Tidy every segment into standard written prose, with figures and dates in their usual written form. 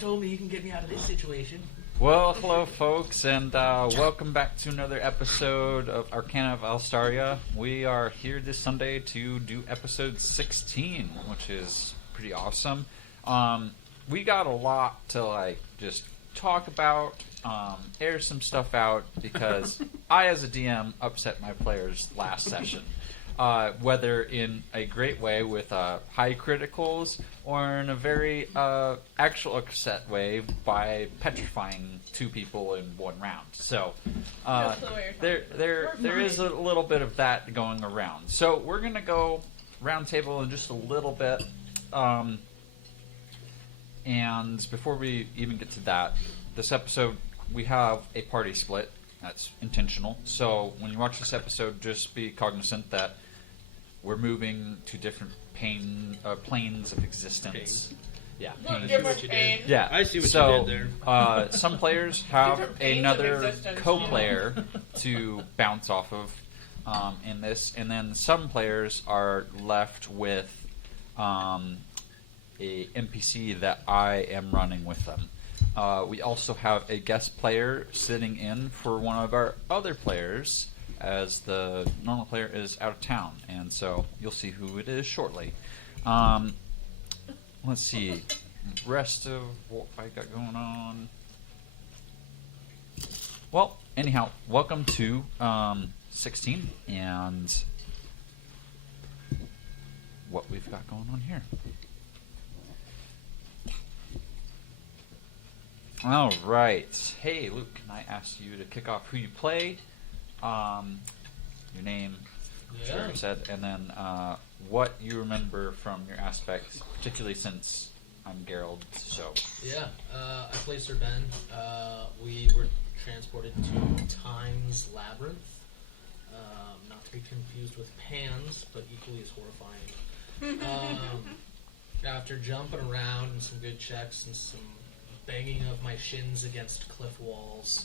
told me you can get me out of this situation. Well, hello, folks, and welcome back to another episode of Arcana of Alstaria. We are here this Sunday to do episode 16, which is pretty awesome. We got a lot to, just talk about, air some stuff out, because I, as a DM, upset my players last session. Whether in a great way with high criticals or in a very actual upset way by petrifying two people in one round. So there is a little bit of that going around. So we're going to go round table in just a little bit. And before we even get to that, this episode we have a party split. That's intentional. So when you watch this episode, just be cognizant that we're moving to different planes of existence. Yeah. Yeah. I see what you did there. Some players have another co-player to bounce off of in this, and then some players are left with a NPC that I am running with them. We also have a guest player sitting in for one of our other players, as the normal player is out of town, and so you'll see who it is shortly. Let's see, rest of what I got going on. Well, anyhow, welcome to 16, and what we've got going on here. All right. Hey, Luke, can I ask you to kick off who you play? Your name, sure you said, and then what you remember from your aspects, particularly since I'm Gerald. So I play Sir Ben. We were transported to Time's Labyrinth, not to be confused with Pan's, but equally as horrifying. After jumping around and some good checks and some banging of my shins against cliff walls,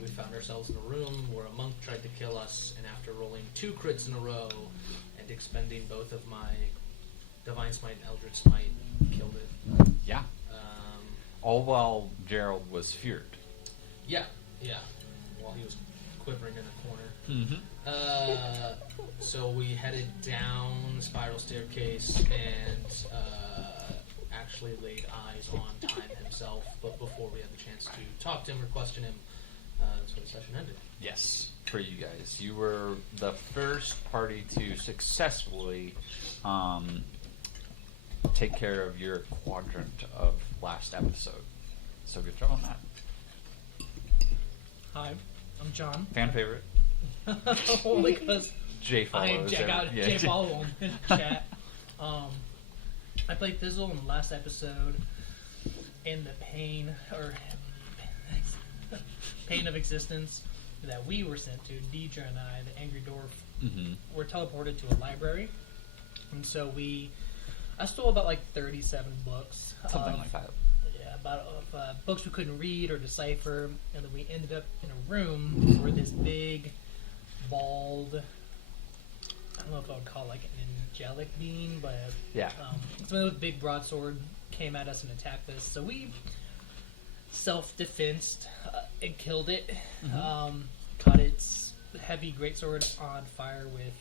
we found ourselves in a room where a monk tried to kill us, and after rolling 2 crits in a row and expending both of my Divine Smite and Eldritch Smite, killed it. Yeah. All while Gerald was feared. Yeah. While he was quivering in the corner. So we headed down the spiral staircase and actually laid eyes on Time himself, but before we had the chance to talk to him or question him, that's when the session ended. Yes, for you guys. You were the first party to successfully take care of your quadrant of last episode. So good job on that. Hi, I'm John. Fan favorite. Only because Jay follows. Jay follow on in chat. I played Fizzle in the last episode, and the pain of existence that we were sent to, Deidre and I, the Angry Dwarf, were teleported to a library. And so I stole about 37 books. Something like that. Yeah, about books we couldn't read or decipher, and then we ended up in a room where this big, bald, I don't know if I would call it an angelic being, but something with a big broadsword came at us and attacked us. So we self-defensed and killed it. Caught its heavy greatsword on fire with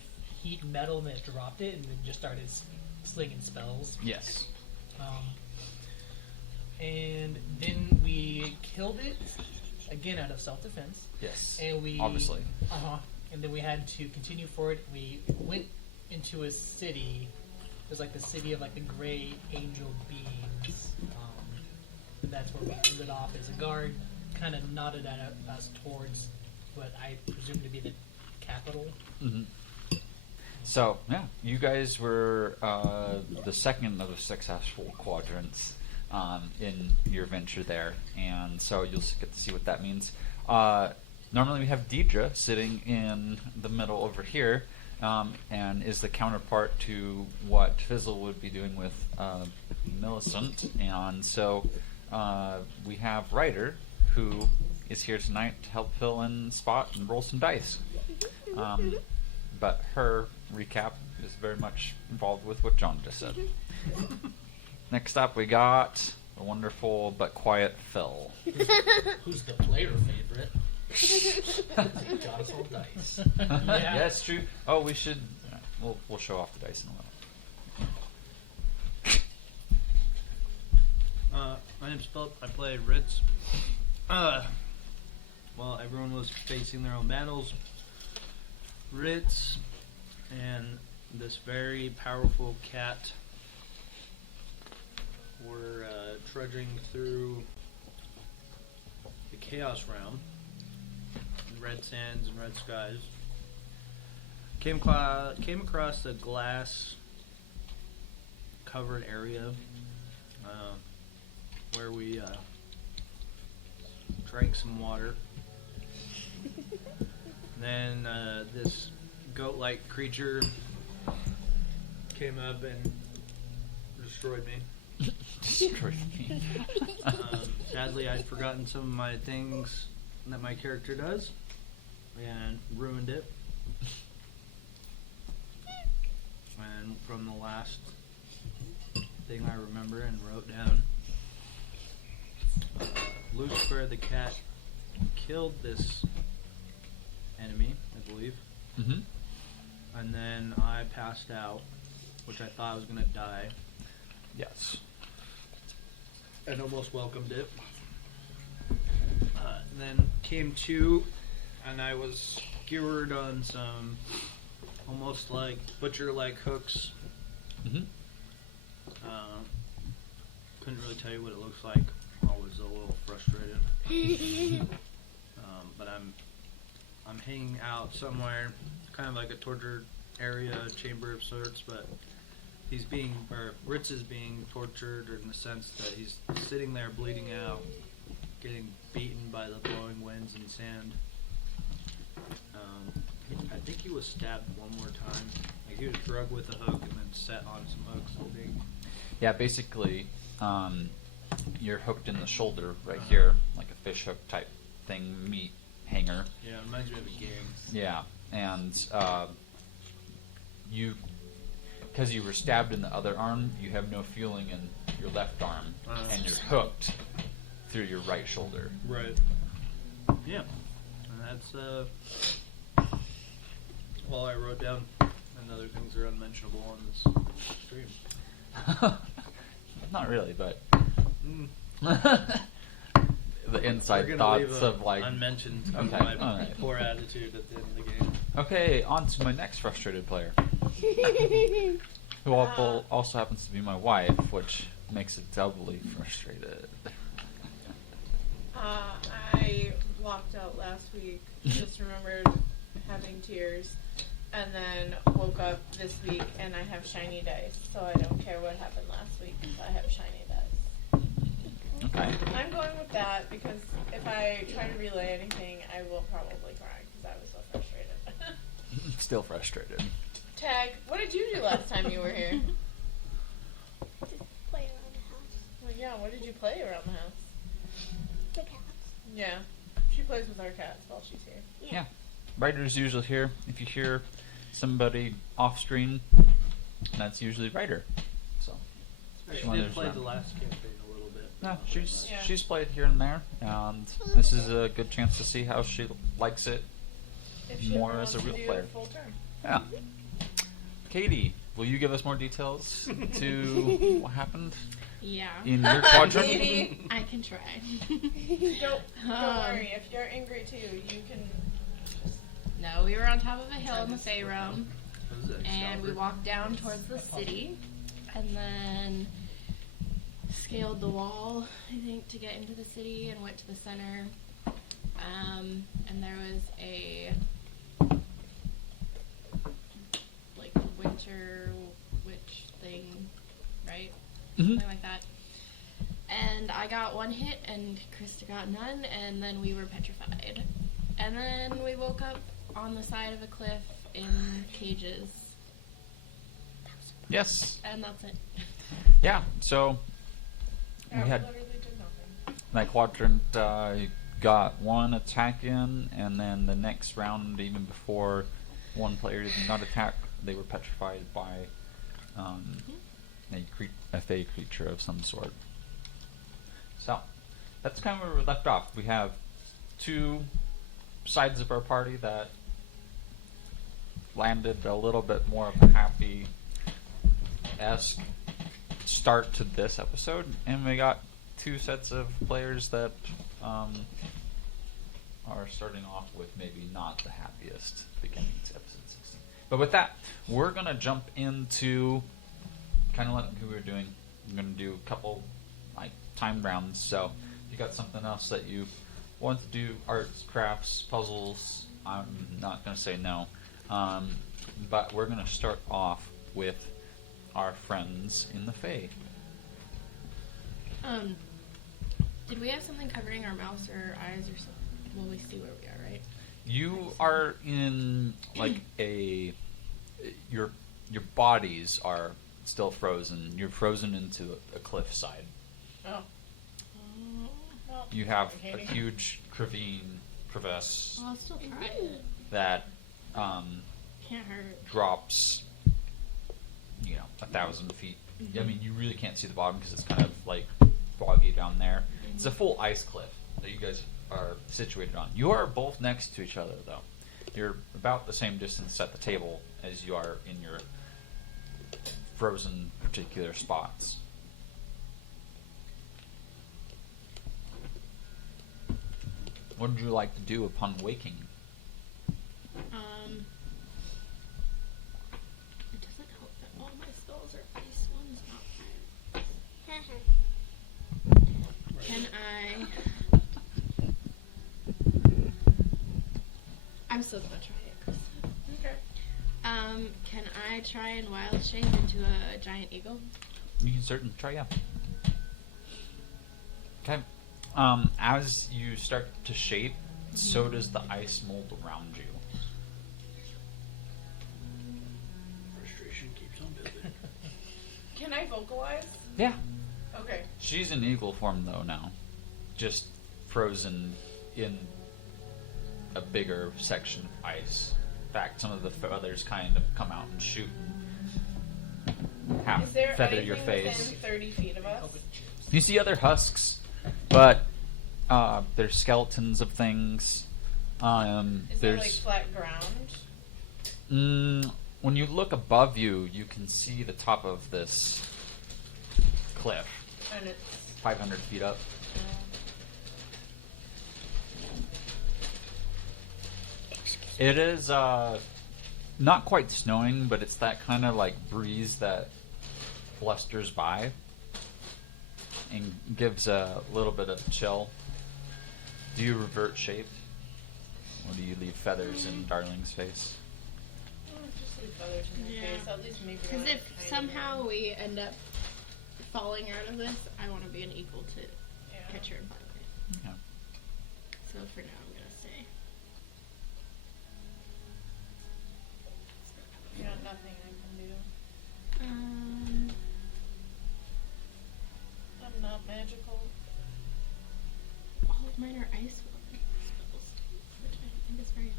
heat and metal, and then it dropped it, and then just started slinging spells. Yes. And then we killed it again out of self-defense. Yes. And we obviously. And then we had to continue forward. We went into a city. It was the city of the gray angel beings. That's where we ended off as a guard. Kind of nodded at us towards what I presume to be the capital. So, you guys were the second of the successful quadrants in your venture there, and so you'll get to see what that means. Normally we have Deidre sitting in the middle over here, and is the counterpart to what Fizzle would be doing with Millicent, and so we have Ryder, who is here tonight to help fill in spot and roll some dice. But her recap is very much involved with what John just said. Next up, we got the wonderful but quiet Phil. Who's the player favorite? Got us all dice. Yeah, it's true. Oh, we should. We'll show off the dice in a little. My name's Philip. I play Ritz. Well, everyone was facing their own battles. Ritz and this very powerful cat were trudging through the Chaos Realm in red sands and red skies. Came across a glass covered area where we drank some water. Then this goat-like creature came up and destroyed me. Destroyed me. Sadly, I'd forgotten some of my things that my character does and ruined it. And from the last thing I remember and wrote down, Lucifer the cat killed this enemy, I believe. Mm-hmm. And then I passed out, which I thought I was going to die, Yes. and almost welcomed it. Then came to, and I was skewered on some almost like butcher-like hooks. Mm-hmm. Couldn't really tell you what it looks like. I was a little frustrated. But I'm hanging out somewhere, kind of like a torture area, chamber of sorts, but Ritz is being tortured in the sense that he's sitting there bleeding out, getting beaten by the blowing winds and sand. I think he was stabbed one more time. Like he was drugged with a hook and then set on some hooks, I think. Yeah, basically, you're hooked in the shoulder right here, like a fish hook type thing, meat hanger. Yeah, it reminds me of a gang. Yeah, and because you were stabbed in the other arm, you have no feeling in your left arm, and you're hooked through your right shoulder. Right. Yeah. And that's all I wrote down. And other things are unmentionable on this stream. Not really, but Mm. the inside We're gonna thoughts leave of like. unmentioned Okay, my alright. poor attitude at the end of the game. Okay, on to my next frustrated player, who also happens to be my wife, which makes it doubly frustrated. I walked out last week, just remembered having tears, and then woke up this week and I have shiny dice, so I don't care what happened last week because I have shiny dice. Okay. I'm going with that because if I try to relay anything, I will probably cry because I was so frustrated. Still frustrated. Tag, what did you do last time you were here? Play around the house. Well, yeah, what did you play around the house? The cats. Yeah, she plays with our cats while she's here. Yeah. Writer's usually here. If you hear somebody off screen, that's usually writer. So. She One of did those play round- the last campaign a little bit. No, she's Yeah. she's played here and there, and this is a good chance to see how she likes it. If she More ever as a wants to real do player. Full term. Yeah. Katie, will you give us more details to what happened Yeah. in your quadrant? Katie. I can try. Don't Um, worry. If you're angry too, you can. No, we were on top of a hill in the Fey Realm, What is it, and we Stalbert? walked down towards the city, and then scaled the wall, I think, to get into the city, and went to the center. And there was a like winter witch thing, right? Mhm. Something like that. And I got one hit, and Krista got none, and then we were petrified. And then we woke up on the side of a cliff in cages, Yes. and that's it. Yeah. So we Yeah, had literally did nothing. that quadrant. Got one attack in, and then the next round, even before one player did not attack, they were petrified by a fey creature of some sort. So that's kind of where we left off. We have two sides of our party that landed a little bit more of a happy-esque start to this episode, and we got two sets of players that are starting off with maybe not the happiest beginning to episode 16. But with that, we're going to jump into kind of like who we're doing. I'm going to do a couple like time rounds, so if you got something else that you want to do, arts, crafts, puzzles, I'm not going to say no. But we're going to start off with our friends in the Fae. Did we have something covering our mouths or eyes or something? Will we see where we are, right? You are in like your bodies are still frozen. You're frozen into a cliffside. Oh. Well, You have a okay. huge crevasse Well, I'll still try it. that Can't hurt. drops, 1,000 feet. I mean, you really can't see the bottom because it's kind of like boggy down there. It's a full ice cliff that you guys are situated on. You are both next to each other, though. You're about the same distance at the table as you are in your frozen particular spots. What would you like to do upon waking? It doesn't help that all my spells are ice ones, not fire. Can I'm still gonna try it, Chris. Okay. Can I try and wild shape into a giant eagle? You can certainly try, yeah. Okay. As you start to shape, so does the ice mold around you. Frustration keeps on building. Can I vocalize? Yeah. Okay. She's in eagle form, though, now. Just frozen in a bigger section of ice. In fact, some of the feathers kind of come out and shoot and half Is there feather anything your face. within 30 feet of us? You see other husks, but they're skeletons of things. Is there There's like flat ground? when you look above you, you can see the top of this cliff, And it's 500 feet up. It is not quite snowing, but it's that kind of like breeze that blusters by and gives a little bit of chill. Do you revert shape? Or do you leave feathers in Darling's face? just leave feathers in their Yeah. face. At least maybe. Because if somehow we end up falling out of this, I want to be an equal to catch her in front of it. Okay. So for now, I'm gonna say. You got nothing I can do. I'm not magical. All of mine are ice spells, which I don't think is very.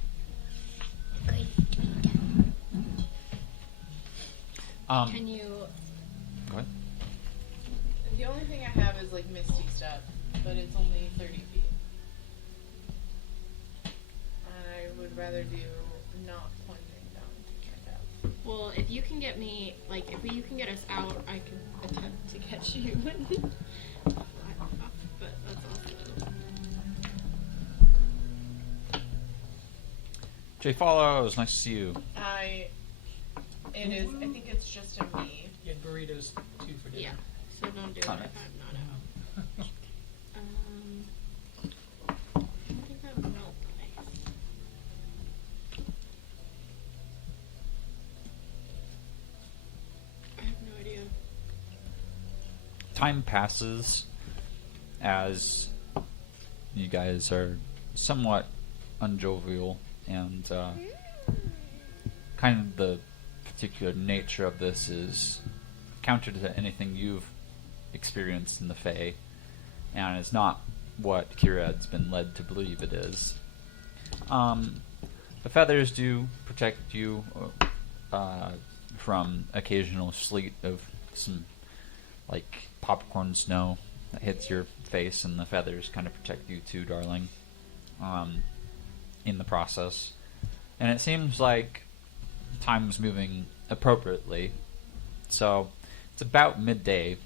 Can you? Go ahead. The only thing I have is like Misty Step, but it's only 30 feet. I would rather do not plunging down like that. Well, if you can get me, like, if you can get us out, I can attempt to catch you. But that's also. Jay follows. Nice to see you. I think it's just a me. You had burritos too for dinner. Yeah. So don't do it if Alright. I'm not out. I think that would melt ice. I have no idea. Time passes as you guys are somewhat unjovial and kind of the particular nature of this is counter to anything you've experienced in the Fae, and it's not what Kirad's been led to believe it is. The feathers do protect you from occasional sleet of some like popcorn snow that hits your face, and the feathers kind of protect you too, darling, in the process. And it seems like time's moving appropriately. So it's about midday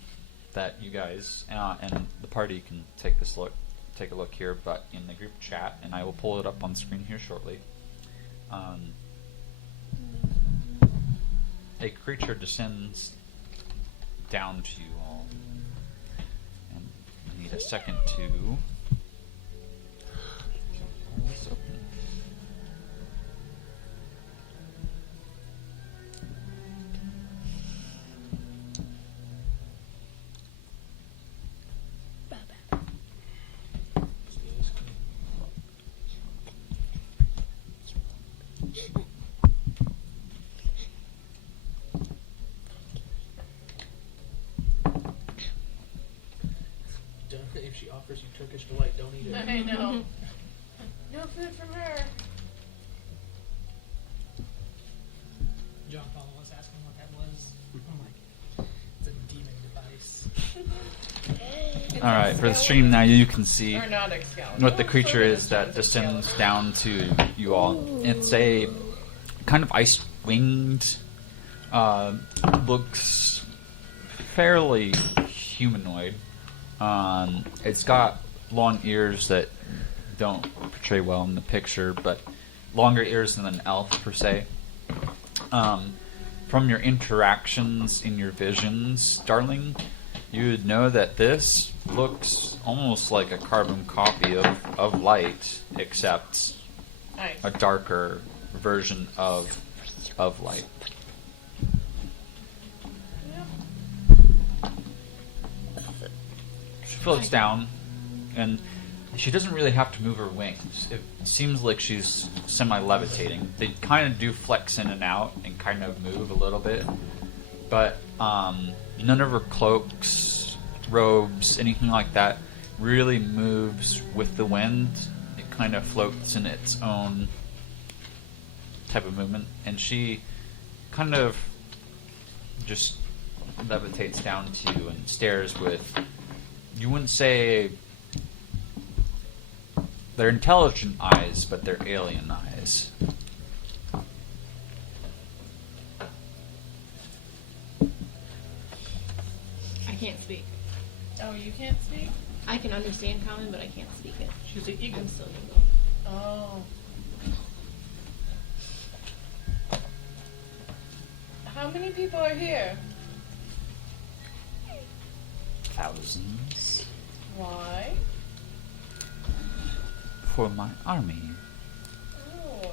that you guys and the party can take a look here, but in the group chat, and I will pull it up on screen here shortly. A creature descends down to you all, and I need a second to pull this open. If she offers you Turkish delight, don't eat it. I know. No food from her. John Paul was asking what that was. I'm like, it's a demon device. All right, for the stream now, you can see Or not Excalibur. what the creature is that descends down to you all. It's a kind of ice-winged, looks fairly humanoid. It's got long ears that don't portray well in the picture, but longer ears than an elf per se. From your interactions in your visions, darling, you would know that this looks almost like a carbon copy of light, except Nice. a darker version of light. She floats down, and she doesn't really have to move her wings. It seems like she's semi-levitating. They kind of do flex in and out and kind of move a little bit, but none of her cloaks, robes, anything like that really moves with the wind. It kind of floats in its own type of movement, and she kind of just levitates down to you and stares with, you wouldn't say they're intelligent eyes, but they're alien eyes. I can't speak. Oh, you can't speak? I can understand common, but I can't speak it. She's an eagle. I'm still eagle. Oh. How many people are here? Thousands. Why? For my army. Oh.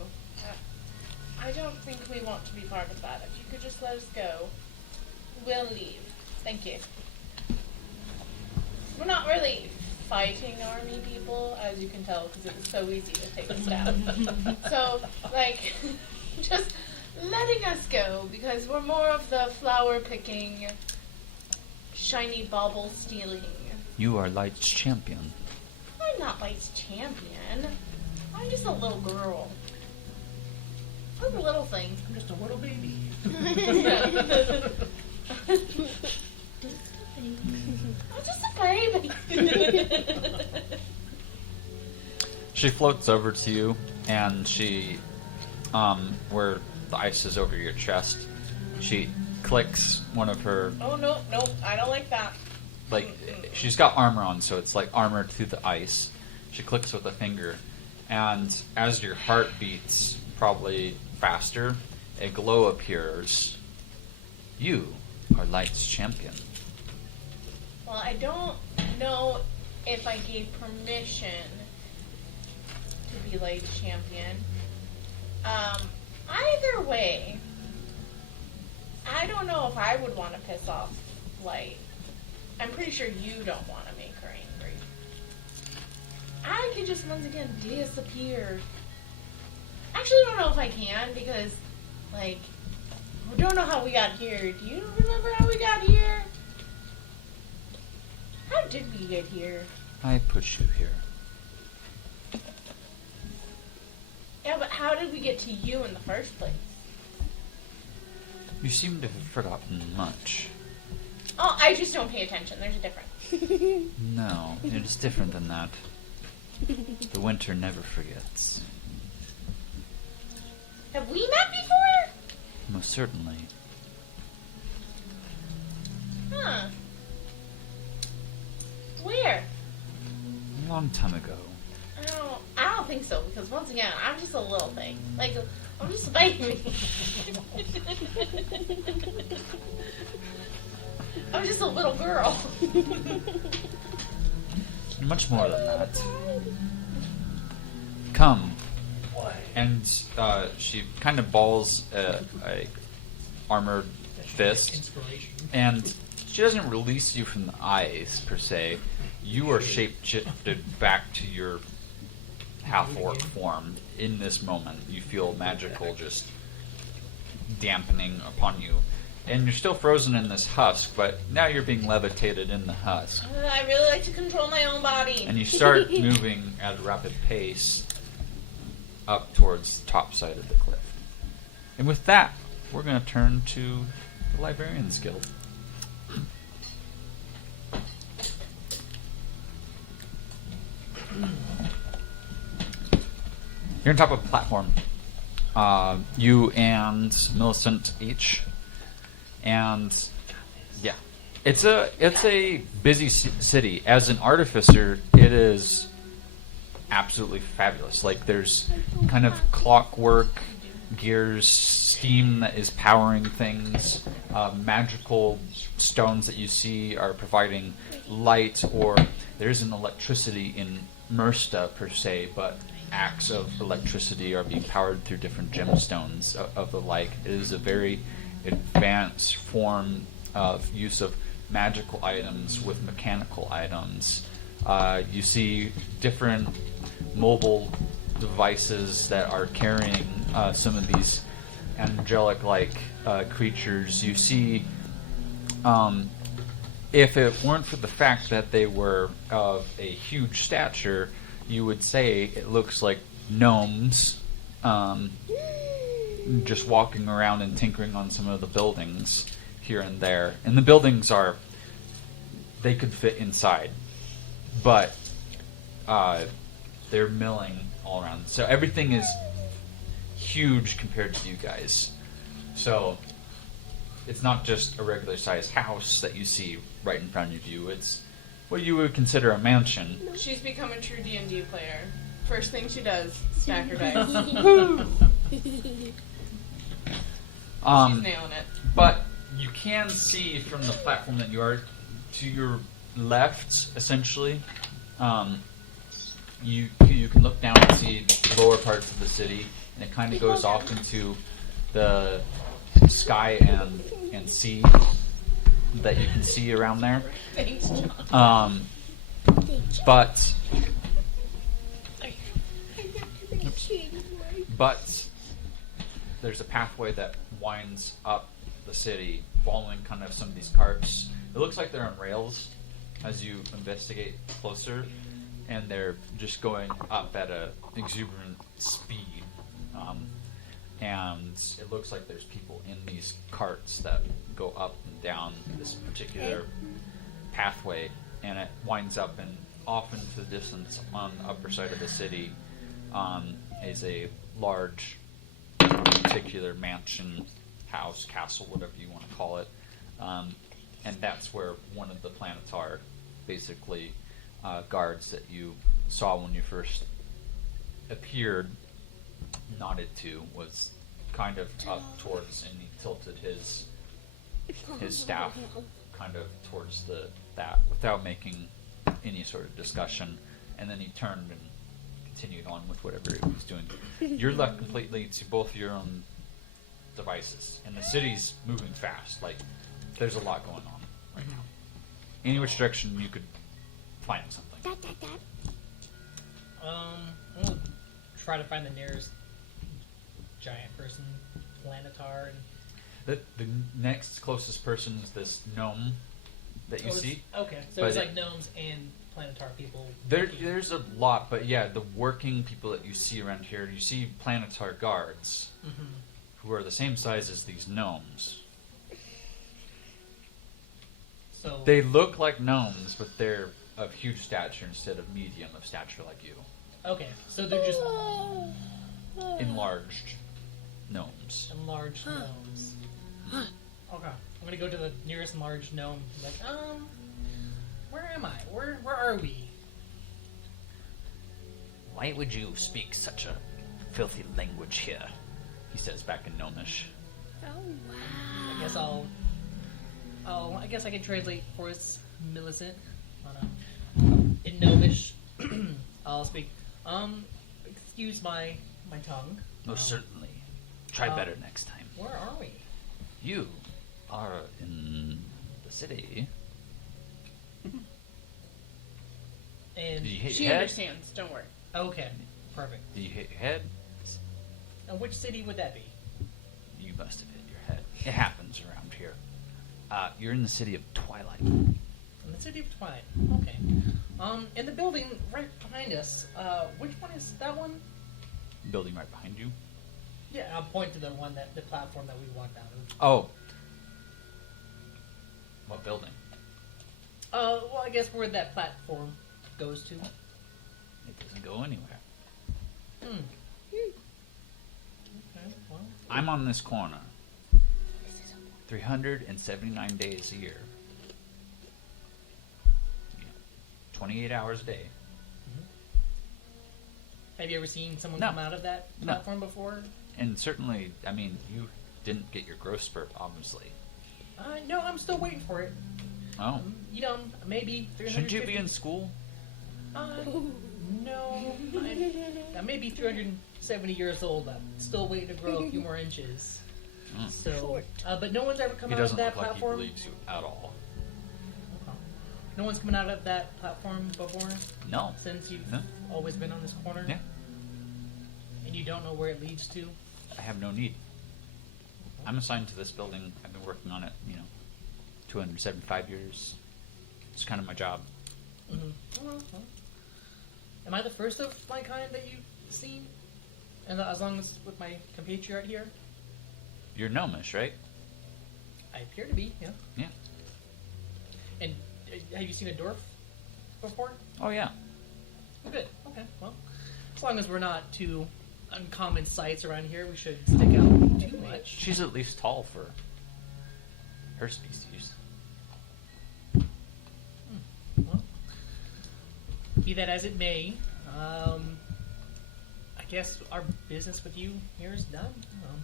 I don't think we want to be part of that. If you could just let us go, we'll leave. Thank you. We're not really fighting army people, as you can tell, because it was so easy to take us down. So, like, just letting us go, because we're more of the flower picking, shiny bauble stealing. You are Light's champion. I'm not Light's champion. I'm just a little girl. I'm a little thing. I'm just a little baby. I'm just a baby. She floats over to you, and she, where the ice is over your chest, she clicks one of her, Oh, no, I don't like that. like, she's got armor on, so it's like armor to the ice. She clicks with a finger, and as your heart beats probably faster, a glow appears. You are Light's champion. Well, I don't know if I gave permission to be Light's champion. Either way, I don't know if I would want to piss off Light. I'm pretty sure you don't want to make her angry. I could just once again disappear. Actually, I don't know if I can because, like, we don't know how we got here. Do you remember how we got here? How did we get here? I put you here. Yeah, but how did we get to you in the first place? You seem to have forgotten much. Oh, I just don't pay attention. There's a difference. No, it is different than that. The winter never forgets. Have we met before? Most certainly. Huh. Where? A long time ago. I don't think so, because once again, I'm just a little thing. Like, I'm just a baby. I'm just a little girl. Much more than that. Come. And she kind of balls a armored fist, Inspiration. and she doesn't release you from the ice per se. You are shape-shifted back to your half-orc form in this moment. You feel magical just dampening upon you. And you're still frozen in this husk, but now you're being levitated in the husk. I really like to control my own body. And you start moving at a rapid pace up towards the top side of the cliff. And with that, we're going to turn to the Librarian's Guild. You're on top of a platform. You and Millicent each. And yeah, it's a busy city. As an artificer, it is absolutely fabulous. Like, there's kind of clockwork, gears, steam that is powering things. Magical stones that you see are providing light, or there isn't electricity in Mersta per se, but acts of electricity are being powered through different gemstones of the like. It is a very advanced form of use of magical items with mechanical items. You see different mobile devices that are carrying some of these angelic-like creatures. You see, if it weren't for the fact that they were of a huge stature, you would say it looks like gnomes just walking around and tinkering on some of the buildings here and there. And the buildings they could fit inside, but they're milling all around. So everything is huge compared to you guys. So it's not just a regular sized house that you see right in front of you. It's what you would consider a mansion. She's become a true D&D player. First thing she does, stack her dice. She's nailing it. But you can see from the platform that you are to your left, essentially. You can look down and see the lower parts of the city, and it kind of goes off into the sky and sea that you can see around there. Thanks, John. But there's a pathway that winds up the city, following kind of some of these carts. It looks like they're on rails as you investigate closer, and they're just going up at an exuberant speed. And it looks like there's people in these carts that go up and down this particular pathway, and it winds up and off into the distance on the upper side of the city is a large particular mansion, house, castle, whatever you want to call it. And that's where one of the Planetar, basically, guards that you saw when you first appeared, nodded to, was kind of up towards, and he tilted his staff kind of towards that without making any sort of discussion, and then he turned and continued on with whatever he was doing. You're left completely to both your own devices, and the city's moving fast. Like, there's a lot going on right now. Any which direction you could find something. I'm gonna try to find the nearest giant person, Planetar. The next closest person is this gnome that you see. Okay, so But it's like gnomes and Planetar people. There's a lot, but yeah, the working people that you see around here, you see Planetar guards, who are the same size as these gnomes. So They look like gnomes, but they're of huge stature instead of medium of stature like you. okay, so they're just Enlarged gnomes. enlarged gnomes. Okay, I'm gonna go to the nearest enlarged gnome. Like, where am I? Where are we? Why would you speak such a filthy language here? He says back in gnomish. Oh wow. I guess I guess I can translate for us, Millicent. In gnomish, I'll speak. Excuse my tongue. Most certainly. Try better next time. Where are we? You are in the city. And Did you hit She your head? understands. Don't worry. okay, perfect. Did you hit your head? And which city would that be? You must have hit your head. It happens around here. You're in the city of Twilight. In the city of Twilight. Okay. In the building right behind us. Which one is that one? Building right behind you. Yeah, I'll point to the platform that we walked out of. Oh. What building? Well, I guess where that platform goes to. It doesn't go anywhere. Okay, well. I'm on this corner. 379 days a year. 28 hours a day. Have you ever seen someone No. come out of that No. platform before? And certainly, I mean, you didn't get your growth spurt, obviously. No, I'm still waiting for it. Oh. Maybe 350. Shouldn't you be in school? No. I'm maybe 370 years old. I'm still waiting to grow a few more inches. Mm. So, but no one's ever come He out of doesn't that look like he platform. believes you at all. Okay. No one's coming out of that platform before, No. since you've No. always been on this corner. Yeah. And you don't know where it leads to. I have no need. I'm assigned to this building. I've been working on it, 275 years. It's kind of my job. Well. Am I the first of my kind that you've seen? And as long as with my compatriot here, You're gnomish, right? I appear to be. Yeah. Yeah. And have you seen a dwarf before? Oh, yeah. Oh, good. Okay. Well, as long as we're not too uncommon sights around here, we should stick out too much. She's at least tall for her species. Well, be that as it may, I guess our business with you here is done. All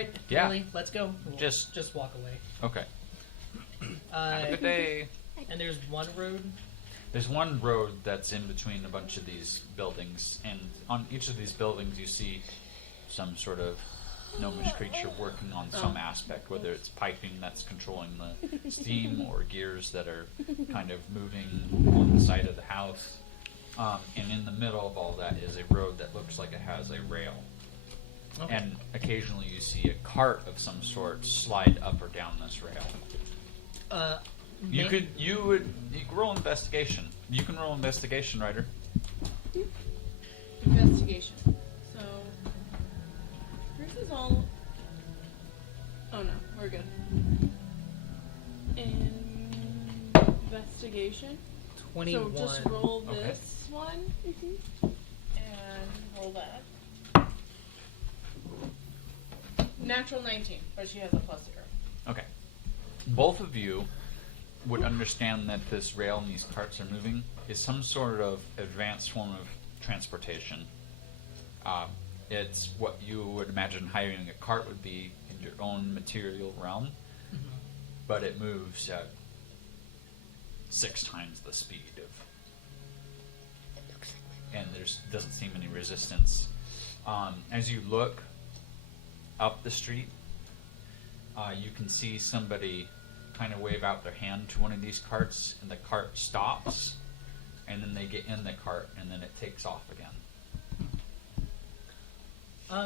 right, Yeah. Lily, let's go. We'll Just- walk away. Okay. Have a good day. And there's one road. There's one road that's in between a bunch of these buildings, and on each of these buildings you see some sort of gnomish creature working on some aspect, whether it's piping that's controlling the steam or gears that are kind of moving on the side of the house. And in the middle of all that is a road that looks like it has a rail. Okay. And occasionally you see a cart of some sort slide up or down this rail. You could roll investigation. You can roll investigation, Ryder. Investigation. So, this is all. Oh no, we're good. Investigation. 21. So just roll Okay. this one and roll that. Natural 19, but she has a +0. Okay. Both of you would understand that this rail and these carts are moving is some sort of advanced form of transportation. It's what you would imagine hiring a cart would be in your own material realm, but it moves at 6 times the speed of, and there's doesn't seem any resistance. As you look up the street, you can see somebody kind of wave out their hand to one of these carts, and the cart stops, and then they get in the cart, and then it takes off again.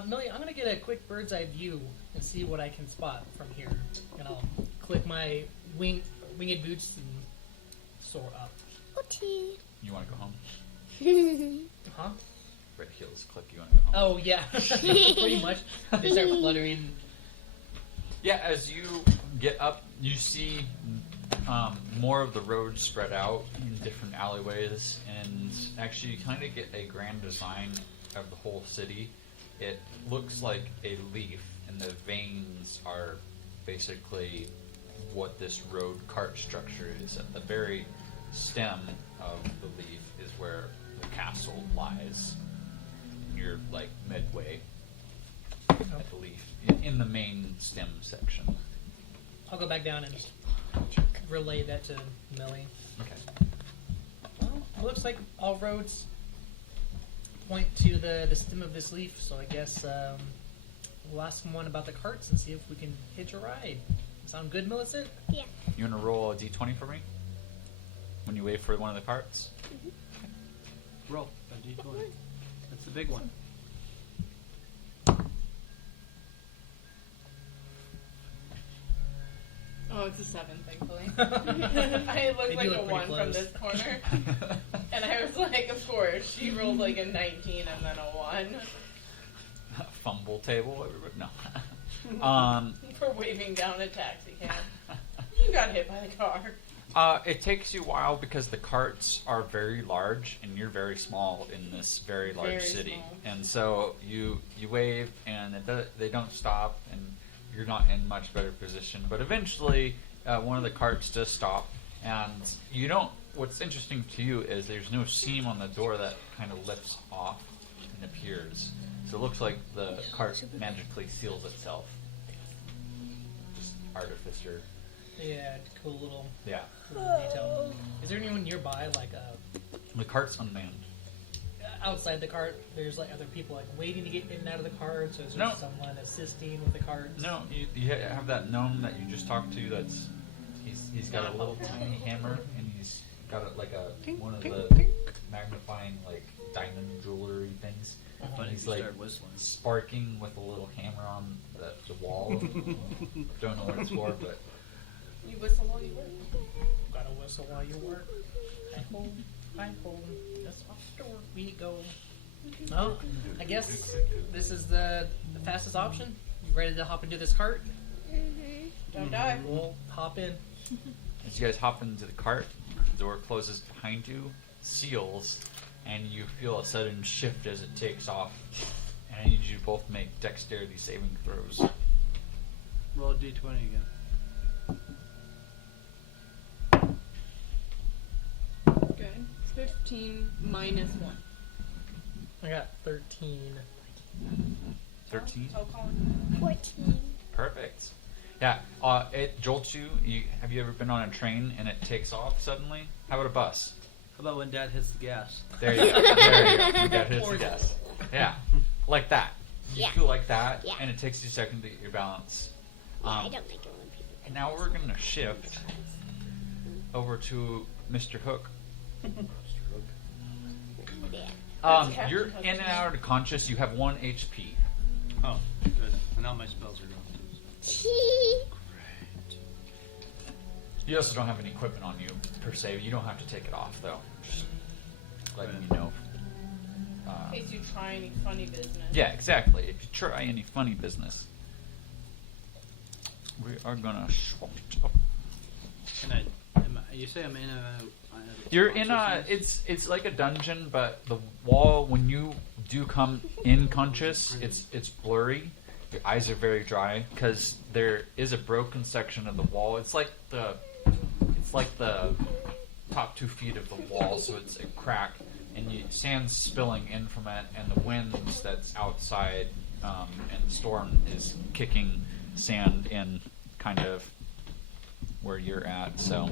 Millie, I'm going to get a quick bird's eye view and see what I can spot from here. And I'll click my winged boots and soar up. Ooty. You want to go home? Huh? Red heels click. You want to go home? Oh, yeah. Pretty much. They start fluttering. Yeah, as you get up, you see more of the road spread out in different alleyways, and actually you kind of get a grand design of the whole city. It looks like a leaf, and the veins are basically what this road cart structure is. At the very stem of the leaf is where the castle lies. You're like midway, I believe, in the main stem section. I'll go back down and relay that to Millie. Okay. Well, it looks like all roads point to the stem of this leaf, so I guess we'll ask someone about the carts and see if we can hitch a ride. Sound good, Millicent? Yeah. You want to roll a d20 for me? When you wait for one of the carts? Roll a d20. That's the big one. Oh, it's a 7, thankfully. I looked They like do a look 1 pretty from close. this corner. And I was like, of course. She rolled like a 19 and then a 1. Fumble table, everybody? No. For waving down a taxi cab. You got hit by the car. It takes you a while because the carts are very large and you're very small in this very large Very city. small. And so you wave and they don't stop and you're not in much better position. But eventually one of the carts does stop, and you don't. What's interesting to you is there's no seam on the door that kind of lifts off and appears. So it looks like the cart magically seals itself. Just artificer. Yeah, cool little Yeah. detail. Is there anyone nearby, like The cart's unmanned. outside the cart? There's like other people like waiting to get in and out of the cart. So is there No. someone assisting with the carts? No, you have that gnome that you just talked to. He's got a little tiny hammer, and he's got one of the magnifying like diamond jewelry things. Funny He's if you like start whistling. sparking with a little hammer on the wall. Don't know what it's for, but You whistle while you work. Gotta whistle while you work. Hi home, hi home. That's off the door we go. Well, I guess this is the fastest option. You ready to hop into this cart? Mm-hmm. Don't die. We'll hop in. as you guys hop into the cart, the door closes behind you, seals, and you feel a sudden shift as it takes off. And I need you to both make dexterity saving throws. Roll a d20 again. Good. 15 minus 1. I got 13. 13? Tell Colin. 14. Perfect. Yeah, it jolts you. Have you ever been on a train and it takes off suddenly? How about a bus? How about when Dad hits the gas? There you go. There you go. You got his guess. Yeah, like that. You Yeah. feel like that, Yeah. and it takes you a second to get your balance. Yeah, I don't like it when people. And now we're going to shift over to Mr. Hook. Yeah. You're in and out of conscious. You have 1 HP. Oh, good. And now my spells are going too. Chee. You also don't have any equipment on you, per se. You don't have to take it off, though. Just letting you know. In case you try any funny business. Yeah, exactly. If you try any funny business. We are going to swap it up. Can you say I'm in a... You're in a, it's like a dungeon, but the wall, when you do come in conscious, it's blurry. Your eyes are very dry because there is a broken section of the wall. It's like the top 2 feet of the wall, so it's a crack, and sand's spilling in from it, and the winds that's outside, and the storm is kicking sand in, kind of where you're at. So.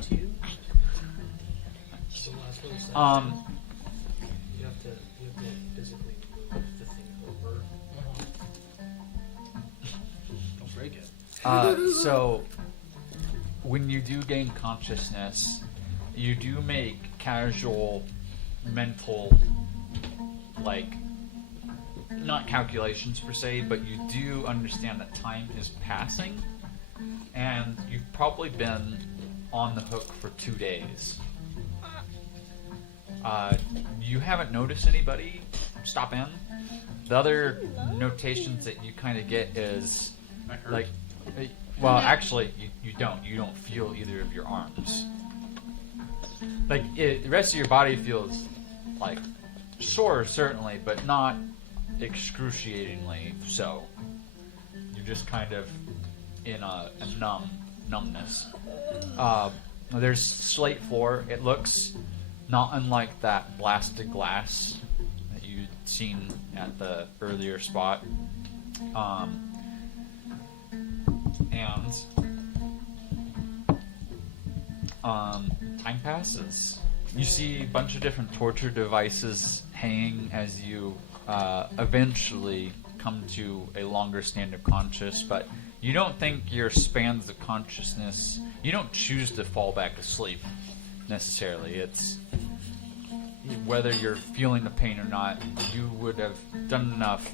Two. So last little step. You have to physically move the thing over. Don't break it. So, when you do gain consciousness, you do make casual mental, like, not calculations per se, but you do understand that time is passing, and you've probably been on the hook for 2 days. You haven't noticed anybody stop in. The other notations that you kind of get is I heard. like, well, actually, you don't. You don't feel either of your arms. Like the rest of your body feels like sore, certainly, but not excruciatingly so. You're just kind of in a numbness. There's slate floor. It looks not unlike that blasted glass that you'd seen at the earlier spot. Time passes. You see a bunch of different torture devices hanging as you eventually come to a longer stand of conscious, but you don't think your spans of consciousness, you don't choose to fall back asleep necessarily. It's whether you're feeling the pain or not, you would have done enough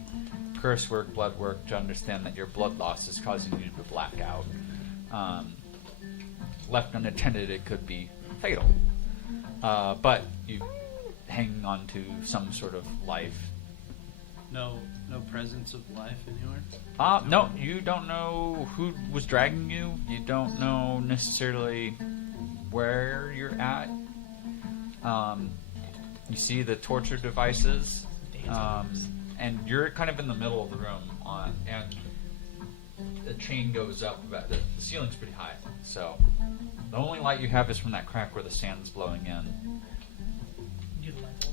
curse work, blood work to understand that your blood loss is causing you to black out. Left unattended, it could be fatal. But you hang on to some sort of life. No presence of life anywhere. No, you don't know who was dragging you. You don't know necessarily where you're at. You see the torture devices, and you're kind of in the middle of the room. And the chain goes up. The ceiling's pretty high, so the only light you have is from that crack where the sand's blowing in.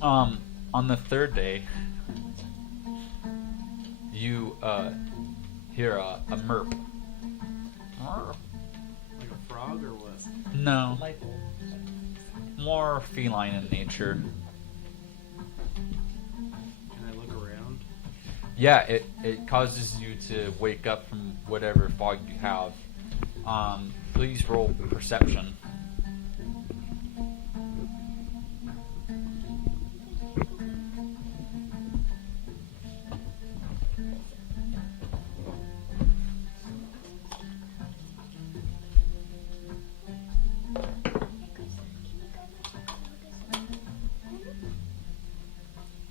On the third day, you hear a merp. Like a frog or what? No, Light bulb. more feline in nature. Can I look around? Yeah, it causes you to wake up from whatever fog you have. Please roll perception.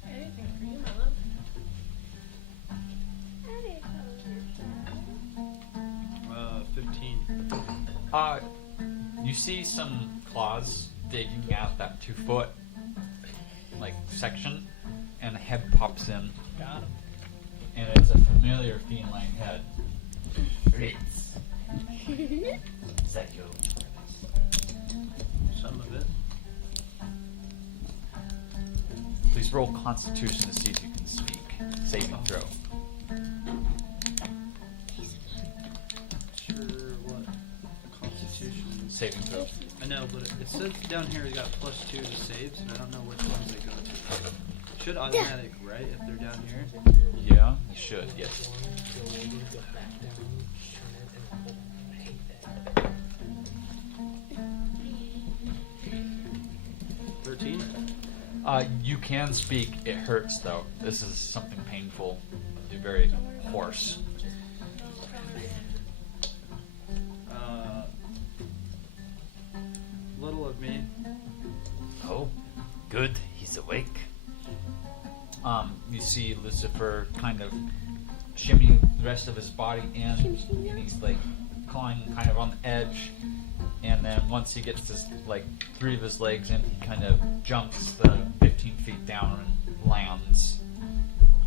Anything for you, my love. Uh, 15. You see some claws digging out that 2-foot like section, and a head pops in, Got him. and it's a familiar feline head. Ritz. Is that you? Some of it. Please roll Constitution to see if you can speak. Saving throw. Sure what? Constitution. Saving throw. I know, but it says down here you got +2 to saves, and I don't know which ones they go to. Should automatic, right? If they're down here. Yeah, you should. Yes. Go back down, turn it, and I hate that. 13. You can speak. It hurts though. This is something painful. You're very hoarse. Little of me. Oh, good. He's awake. You see Lucifer kind of shimmy the rest of his body in, and he's like clawing kind of on the edge. And then once he gets to like 3 of his legs in, he kind of jumps the 15 feet down and lands.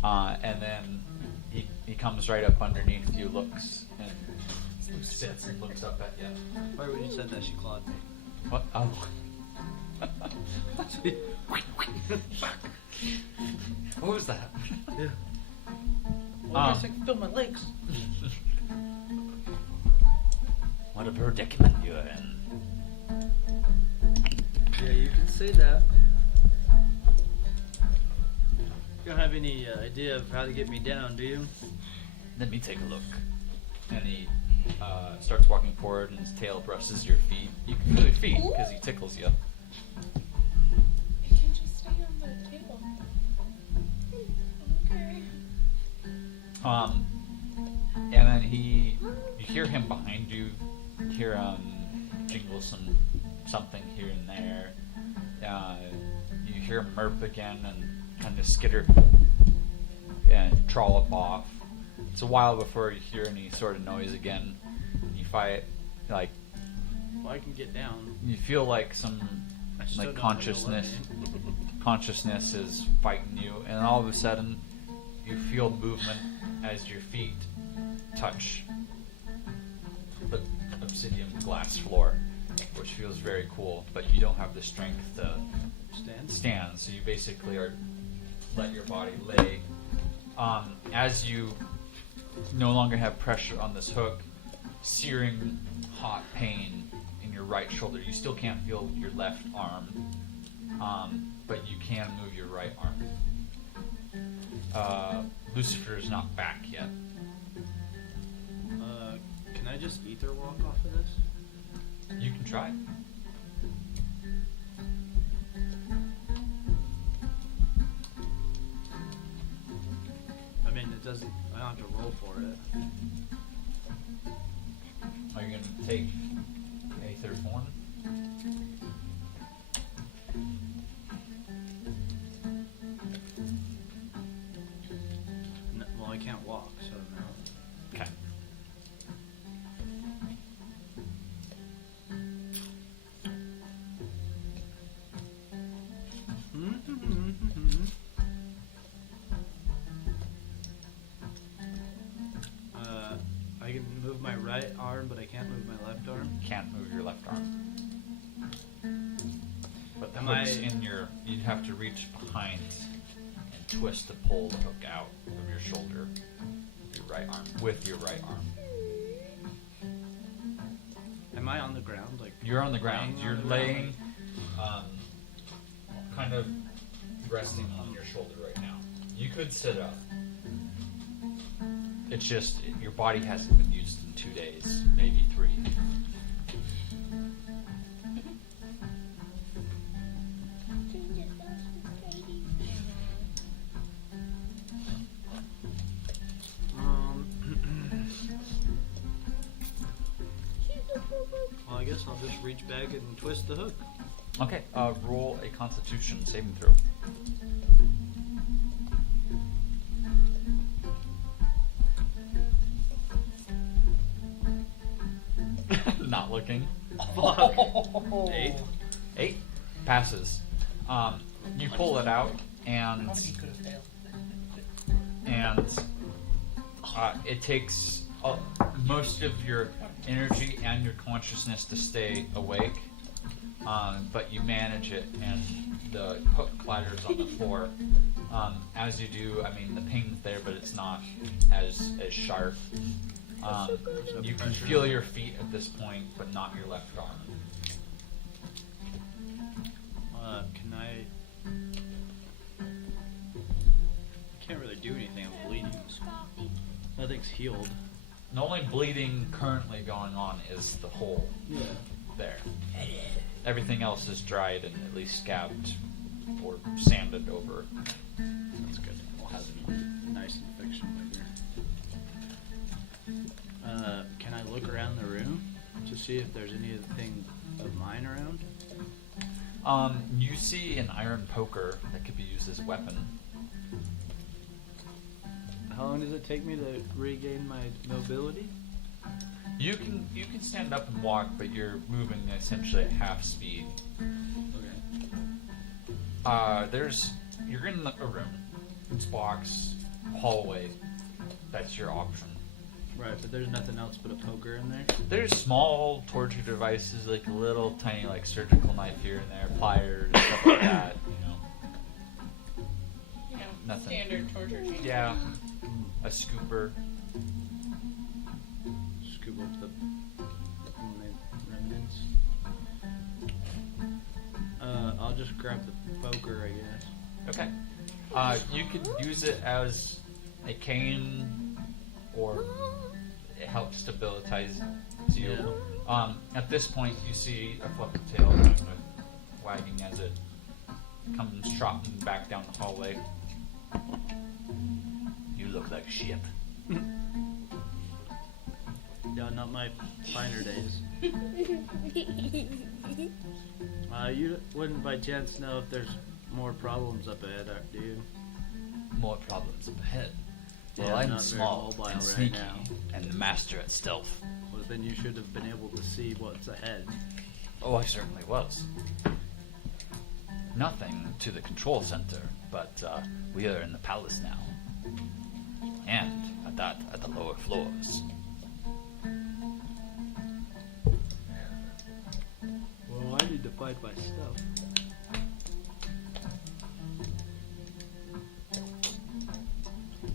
And then he comes right up underneath you, looks and sits and looks up at you. Right when you said that, she clawed me. What? Oh. What was that? Yeah. Well, I guess I can feel my legs. What a predicament you're in. Yeah, you can say that. You don't have any idea of how to get me down, do you? Let me take a look. And he starts walking forward, and his tail brushes your feet. You can feel your feet because he tickles you. It can just stay on the table. Okay. And then you hear him behind you. You hear jingle something here and there. You hear him murp again and kind of skitter and trollop off. It's a while before you hear any sort of noise again. You fight, like, Well, I can get down. you feel like some I just like don't know where to consciousness look. consciousness is fighting you, and all of a sudden you feel movement as your feet touch the obsidian glass floor, which feels very cool, but you don't have the strength to stand, so you basically are let your body lay. As you no longer have pressure on this hook, searing hot pain in your right shoulder. You still can't feel your left arm, but you can move your right arm. Lucifer is not back yet. Can I just ether walk off of this? You can try. I mean, it doesn't. I don't have to roll for it. Are you going to take Aether form? No, well, I can't walk, so no. Okay. I can move my right arm, but I can't move my left arm. Can't move your left arm. But the Am hook's I- in your... You'd have to reach behind and twist to pull the hook out of your shoulder with your right arm. With your right arm. Am I on the ground? Like You're on the ground. laying You're on the laying, kind of resting on your shoulder right now. You could sit up. It's just your body hasn't been used in 2 days, maybe 3. Well, I guess I'll just reach back and twist the hook. Okay, roll a Constitution saving throw. Not looking. Fuck. 8. 8 passes. You pull it out, and How many could have failed? it takes most of your energy and your consciousness to stay awake, but you manage it, and the hook clatters on the floor. As you do, I mean, the pain's there, but it's not as sharp. You can feel your feet at this point, but not your left arm. Can I can't really do anything. I'm bleeding. Nothing's healed. The only bleeding currently going on is the hole Yeah. there. Everything else is dried and at least scabbed or sanded over. That's good. Hasn't a nice infection figure. Can I look around the room to see if there's anything of mine around? You see an iron poker that could be used as a weapon. How long does it take me to regain my mobility? You can stand up and walk, but you're moving essentially at half speed. Okay. You're in a room. It's box, hallway. That's your option. Right, but there's nothing else but a poker in there? There's small torture devices, like a little tiny like surgical knife here and there, pliers, stuff like that. You know, Nothing. standard torture chamber. Yeah, a scooper. Scoop up the remnants. I'll just grab the poker, I guess. Okay. You could use it as a cane, or it helps stabilize you. At this point, you see a fluffy tail kind of wagging as it comes trotting back down the hallway. You look like shit. Yeah, not my finer days. You wouldn't by chance know if there's more problems up ahead, do you? more problems up ahead. Well, Yeah, I'm not very small mobile and right sneaky, now. and the master at stealth. Well, then you should have been able to see what's ahead. Oh, I certainly was. Nothing to the control center, but we are in the palace now. And at the lower floors. Well, I need to find my stuff.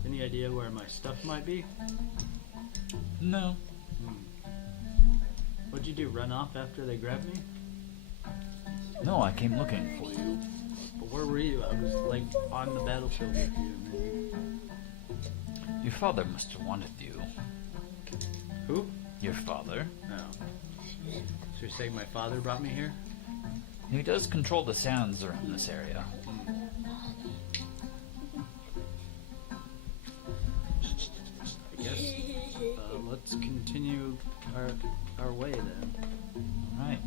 Any idea where my stuff might be? No. What'd you do, run off after they grabbed me? No, I came looking for you. But where were you? I was, like, on the battlefield with you. And then Your father must have wanted you. Who? Your father? No. So you're saying my father brought me here? He does control the sounds around this area. I guess let's continue our way then. Alright.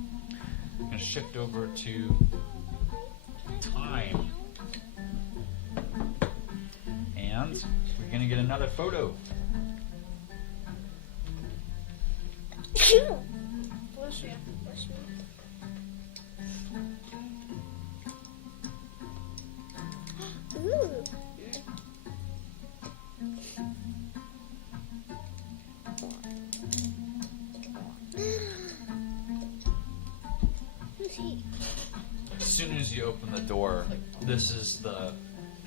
I'm gonna shift over to time. And we're gonna get another photo. Bless you. Bless you. Ooh. Who's he? As soon as you open the door, this is the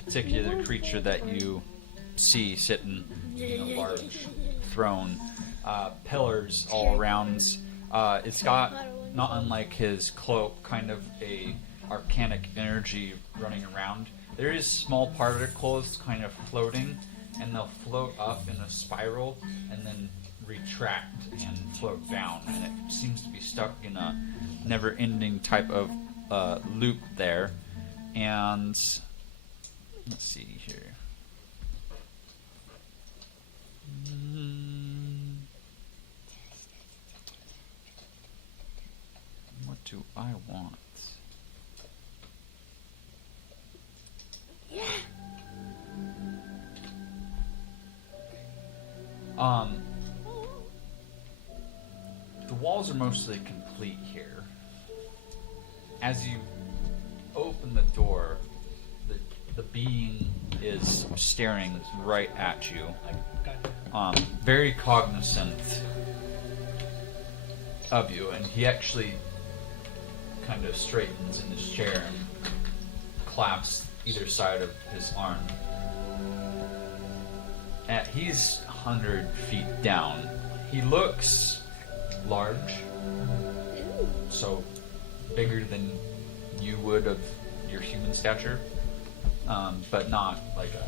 particular creature that you see sitting in a large throne. Pillars all around. It's got, not unlike his cloak, kind of a arcanic energy running around. There is small particles kind of floating, and they'll float up in a spiral and then retract and float down, and it seems to be stuck in a never-ending type of loop there. And let's see here. What do I want? The walls are mostly complete here. As you open the door, the being is staring right at you. Very cognizant of you, and he actually kind of straightens in his chair and claps either side of his arm. He's 100 feet down. He looks large, so bigger than you would of your human stature, but not like a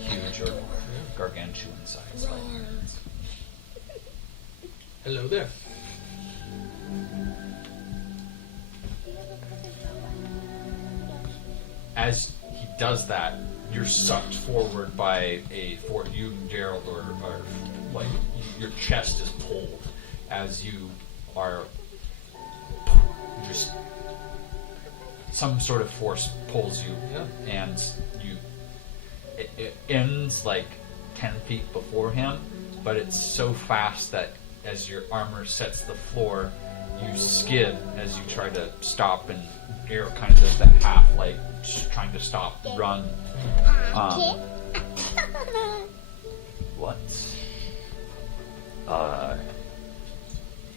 huge or gargantuan size. Hello there. As he does that, you're sucked forward by you and Gerald, or like your chest is pulled as you are just some sort of force pulls you, and it ends like 10 feet before him, but it's so fast that as your armor sets the floor, you skid as you try to stop, and Arrow kind of does that half, like just trying to stop, run. What are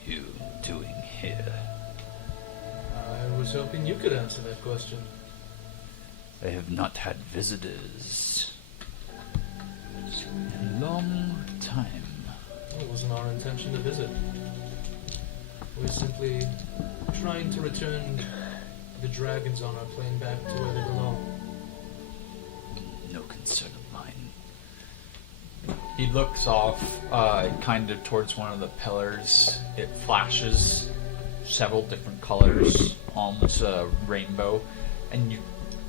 you doing here? I was hoping you could answer that question. I have not had visitors in a long time. It wasn't our intention to visit. We're simply trying to return the dragons on our plane back to where they belong. No concern of mine. He looks off, kind of towards one of the pillars. It flashes several different colors, almost a rainbow, and you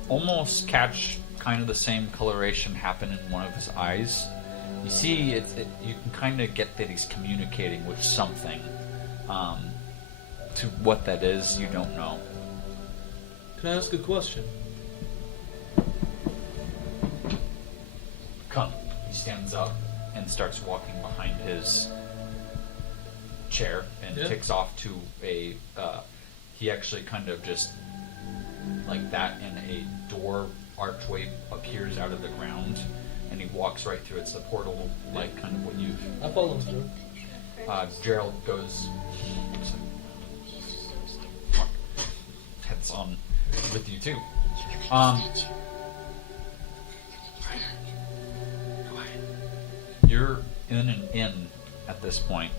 almost catch kind of the same coloration happen in one of his eyes. You see, you can kind of get that he's communicating with something. To what that is, you don't know. Can I ask a question? come. He stands up and starts walking behind his chair and Yeah. takes off to a. He actually kind of just like that, and a door archway appears out of the ground, and he walks right through. It's the portal, like kind of what you've. I follow him through. Gerald goes. Heads on with you too. You're in an inn at this point.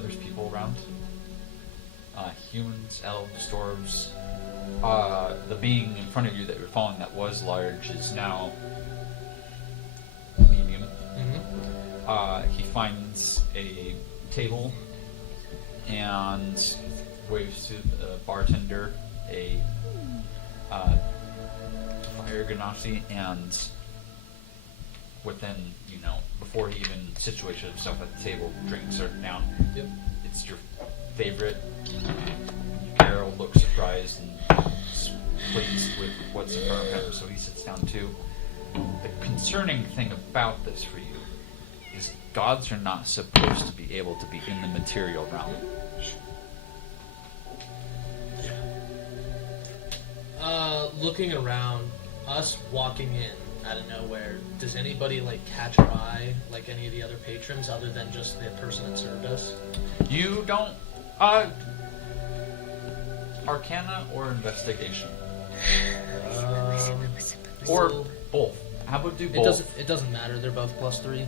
There's people around. Humans, elves, dwarves. The being in front of you that you're following that was large is now medium. Mm-hmm. He finds a table and waves to the bartender a fire ganassi, and within, before he even situates himself at the table, drinks are down. Yep. It's your favorite. Harold looks surprised and pleased with what's in front of him, so he sits down too. The concerning thing about this for you is gods are not supposed to be able to be in the material realm. Looking around, us walking in out of nowhere, does anybody catch our eye, like any of the other patrons, other than just the person that served us? You don't. Arcana or investigation, or both. How about do both? It doesn't matter. They're both +3.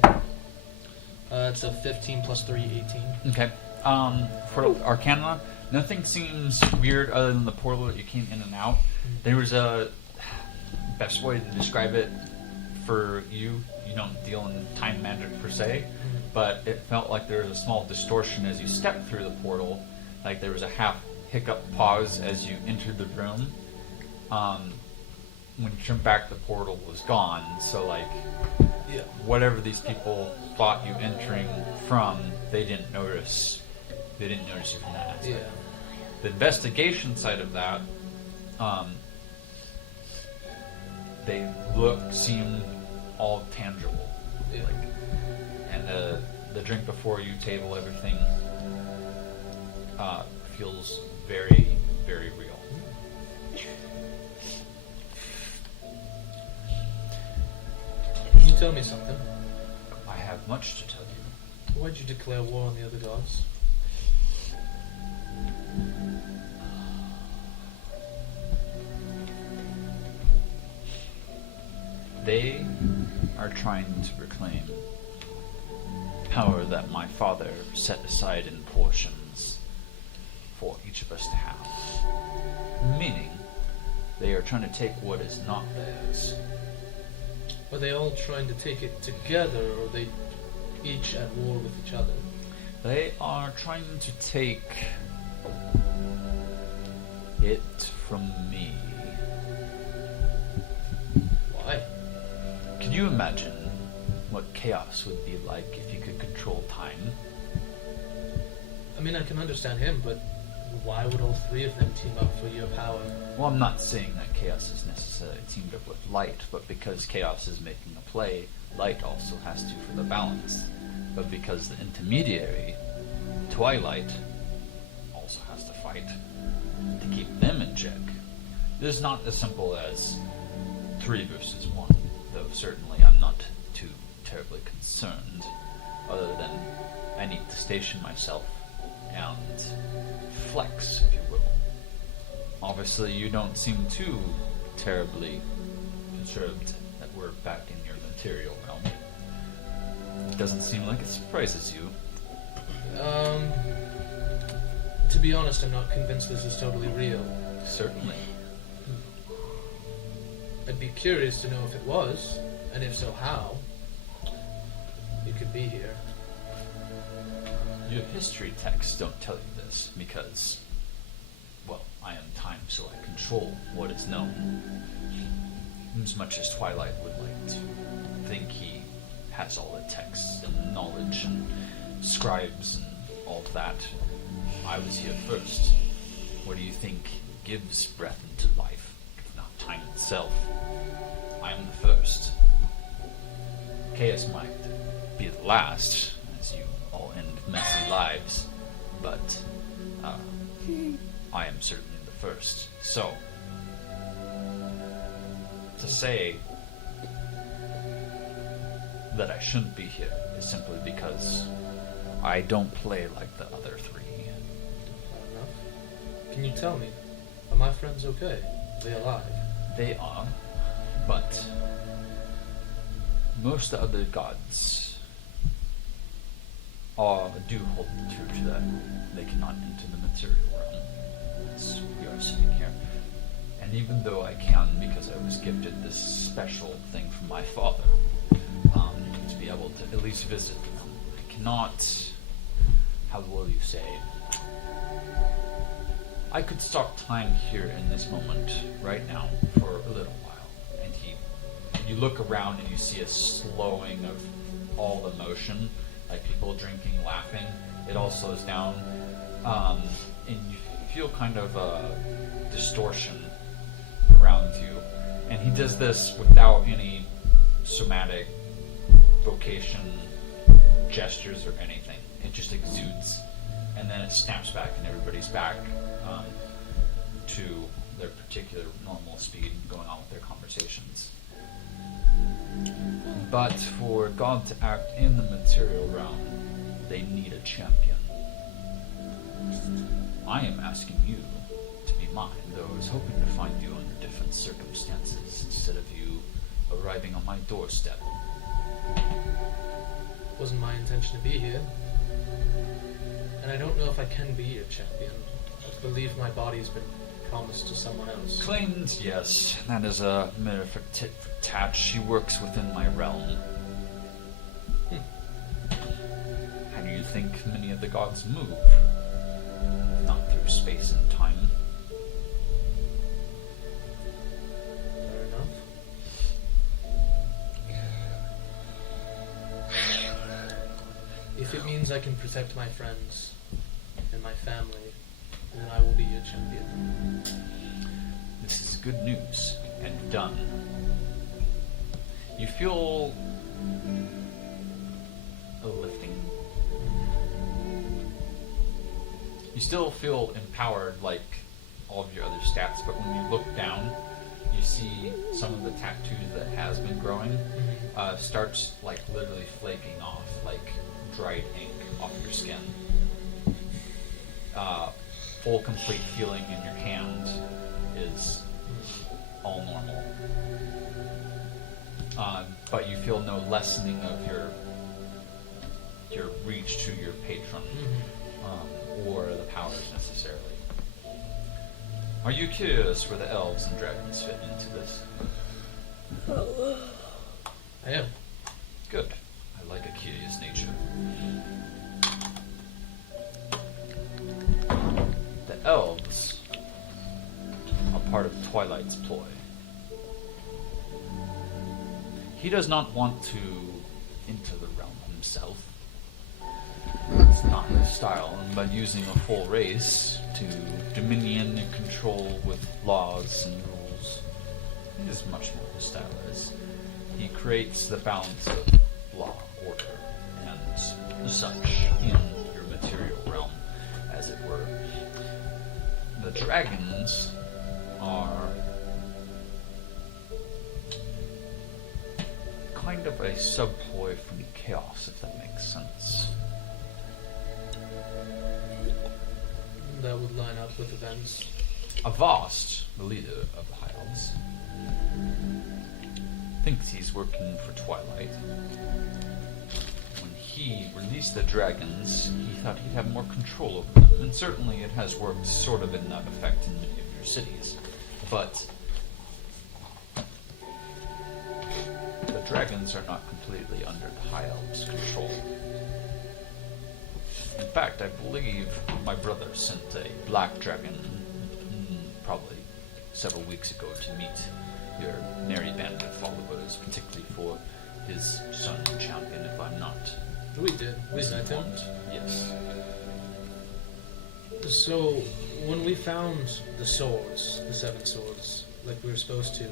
It's a 15 +3, 18. Okay. For Arcana, nothing seems weird other than the portal that you came in and out. There was a best way to describe it for you. You don't deal in time magic per se, but it felt like there was a small distortion as you stepped through the portal. Like there was a half hiccup pause as you entered the room. When you turned back, the portal was gone. So Yeah. whatever these people thought you entering from, they didn't notice. They didn't notice you from that aspect. Yeah. The investigation side of that, they seem all tangible. Yeah. And the drink before you, table, everything feels very, very real. Can you tell me something? I have much to tell you. Why'd you declare war on the other gods? They are trying to reclaim power that my father set aside in portions for each of us to have. Meaning, they are trying to take what is not theirs. Are they all trying to take it together, or are they each at war with each other? They are trying to take it from me. Why? Can you imagine what chaos would be like if you could control time? I mean, I can understand him, but why would all three of them team up for your power? Well, I'm not saying that chaos is necessarily teamed up with light, but because chaos is making a play, light also has to for the balance. But because the intermediary, Twilight, also has to fight to keep them in check. It is not as simple as 3 versus 1, though certainly I'm not too terribly concerned, other than I need to station myself and flex, if you will. Obviously, you don't seem too terribly perturbed that we're back in your material realm. It doesn't seem like it surprises you. To be honest, I'm not convinced this is totally real. Certainly. I'd be curious to know if it was, and if so, how. You could be here. Your history texts don't tell you this because, well, I am time, so I control what is known. As much as Twilight would like to think he has all the texts and knowledge and scribes and all of that, I was here first. What do you think gives breath into life, if not time itself? I am the first. chaos might be the last, as you all end messy lives, but I am certainly the first. So, to say that I shouldn't be here is simply because I don't play like the other three. Fair enough. Can you tell me, are my friends okay? Are they alive? They are, but most of the other gods do hold true to that. They cannot enter the material realm, as we are sitting here. And even though I can, because I was gifted this special thing from my father, to be able to at least visit them, I cannot, how will you say, I could stop time here in this moment, right now, for a little while. And you look around and you see a slowing of all the motion, like people drinking, laughing. It all slows down, and you feel kind of a distortion around you. And he does this without any somatic vocation, gestures, or anything. It just exudes, and then it snaps back, and everybody's back to their particular normal speed, going on with their conversations. But for God to act in the material realm, they need a champion. I am asking you to be mine, though I was hoping to find you under different circumstances instead of you arriving on my doorstep. Wasn't my intention to be here. And I don't know if I can be your champion. I believe my body's been promised to someone else. Claims, yes. That is a matter for tit for tat. She works within my realm. How do you think many of the gods move? Not through space and time. Fair enough. If it means I can protect my friends and my family, then I will be your champion. This is good news, and done. You feel a lifting. You still feel empowered like all of your other stats, but when you look down, you see some of the tattoos that has been growing starts like literally flaking off, like dried ink off your skin. Full complete feeling in your hand is all normal. But you feel no lessening of your reach to your patron, or the powers necessarily. Are you curious where the elves and dragons fit into this? I am. Good. I like a curious nature. The elves are part of Twilight's ploy. He does not want to enter the realm himself. It's not his style, and by using a full race to dominion and control with laws and rules, it is much more his style is. He creates the balance of law, order, and such in your material realm, as it were. The dragons are kind of a sub-ploy from chaos, if that makes sense. That would line up with events. Avast, the leader of the High Elves, thinks he's working for Twilight. When he released the dragons, he thought he'd have more control over them, and certainly it has worked sort of in that effect in many of your cities. But the dragons are not completely under the High Elves' control. In fact, I believe my brother sent a black dragon probably several weeks ago to meet your merry band of followers, particularly for his son champion, if I'm not We did. We met him. misinformed. Yes. So, when we found the swords, the 7 swords, like we were supposed to,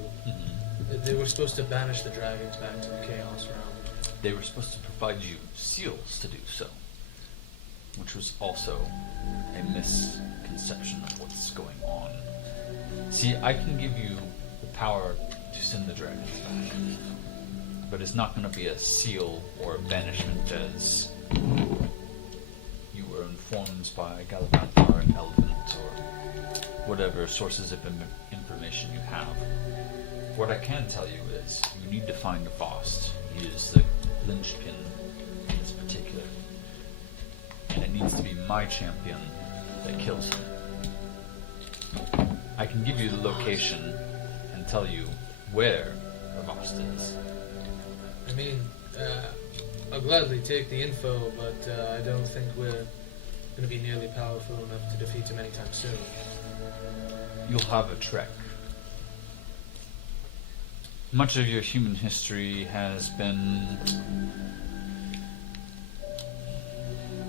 they were supposed to banish the dragons back to the Chaos Realm. they were supposed to provide you seals to do so, which was also a misconception of what's going on. See, I can give you the power to send the dragons back, but it's not going to be a seal or a banishment as you were informed by Galabathar and Elvent or whatever sources of information you have. What I can tell you is you need to find Vost. He is the linchpin in this particular. And it needs to be my champion that kills him. I can give you the location and tell you where Vost is. I mean, I'll gladly take the info, but I don't think we're going to be nearly powerful enough to defeat him anytime soon. You'll have a trek. Much of your human history has been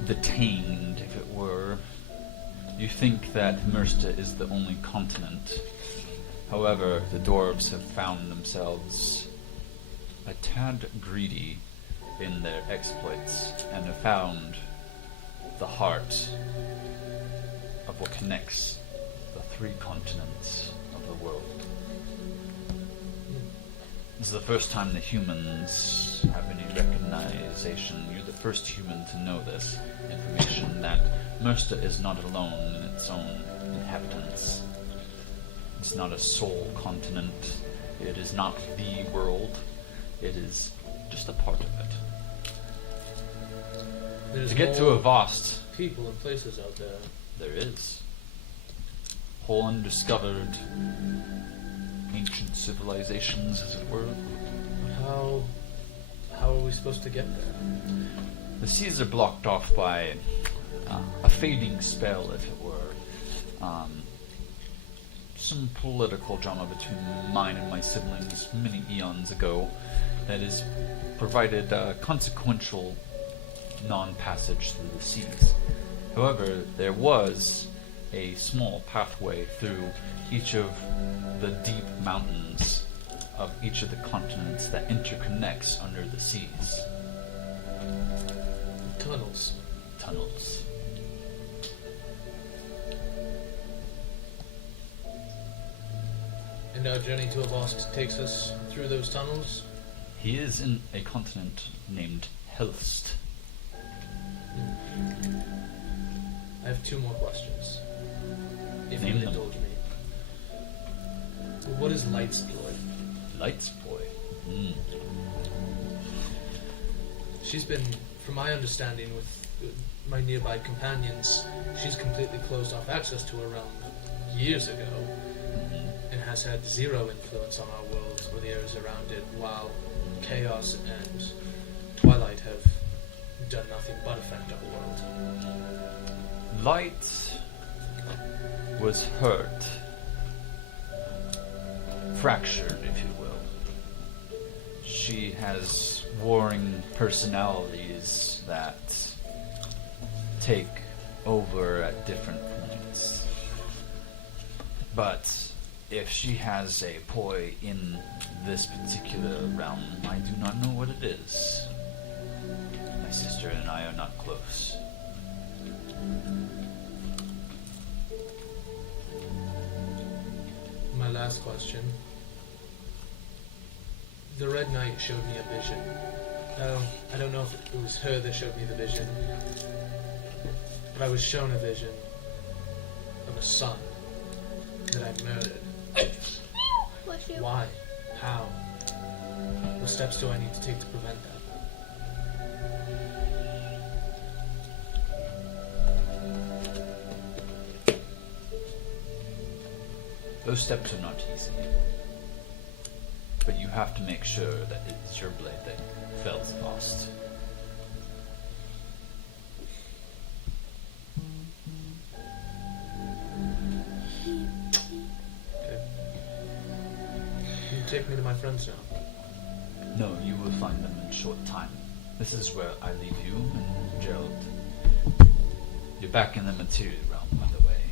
detained, if it were. You think that Mersta is the only continent. However, the dwarves have found themselves a tad greedy in their exploits and have found the heart of what connects the 3 continents of the world. This is the first time the humans have any recognition. You're the first human to know this information, that Mersta is not alone in its own inhabitants. It's not a sole continent. It is not the world. It is just a part of it. There's To get to a Vost, people and places out there. there is whole undiscovered ancient civilizations, as it were. How are we supposed to get there? The seas are blocked off by a fading spell, if it were. Some political drama between mine and my siblings many eons ago that has provided consequential non-passage through the seas. However, there was a small pathway through each of the deep mountains of each of the continents that interconnects under the seas. Tunnels. Tunnels. And our journey to Avost takes us through those tunnels. He is in a continent named Helst. I have 2 more questions. If Name you them. indulge me. What is Light's ploy? Light's boy. She's been, from my understanding with my nearby companions, she's completely closed off access to her realm years ago, and has had 0 influence on our world or the areas around it, while Chaos and Twilight have done nothing but affect our world. Light was hurt, fractured, if you will. She has warring personalities that take over at different points. But if she has a poi in this particular realm, I do not know what it is. My sister and I are not close. My last question. The Red Knight showed me a vision. I don't know if it was her that showed me the vision, but I was shown a vision of a son that I murdered. Bless you. Why? How? What steps do I need to take to prevent that? Those steps are not easy. But you have to make sure that it's your blade that fells Vost. Okay. Can you take me to my friends now? No, you will find them in short time. This is where I leave you and Gerald. You're back in the material realm, by the way.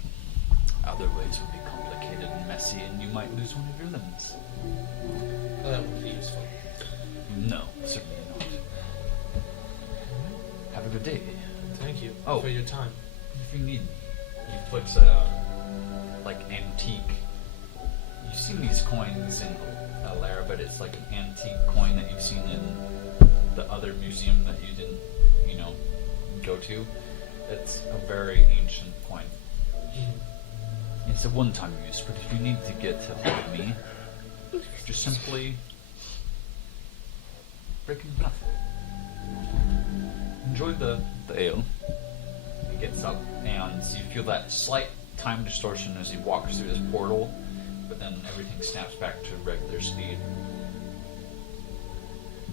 Other ways would be complicated and messy, and you might lose one of your limbs. Oh, that would be useful. No, certainly not. Have a good day. Thank you Oh. for your time. If you need, he puts like antique. You've seen these coins in Alstaria, but it's like an antique coin that you've seen in the other museum that you didn't, go to. It's a very ancient coin. It's a one-time use, but if you need to get a hold of me, just simply break it in half. Enjoy the ale. He gets up, and you feel that slight time distortion as he walks through this portal, but then everything snaps back to regular speed.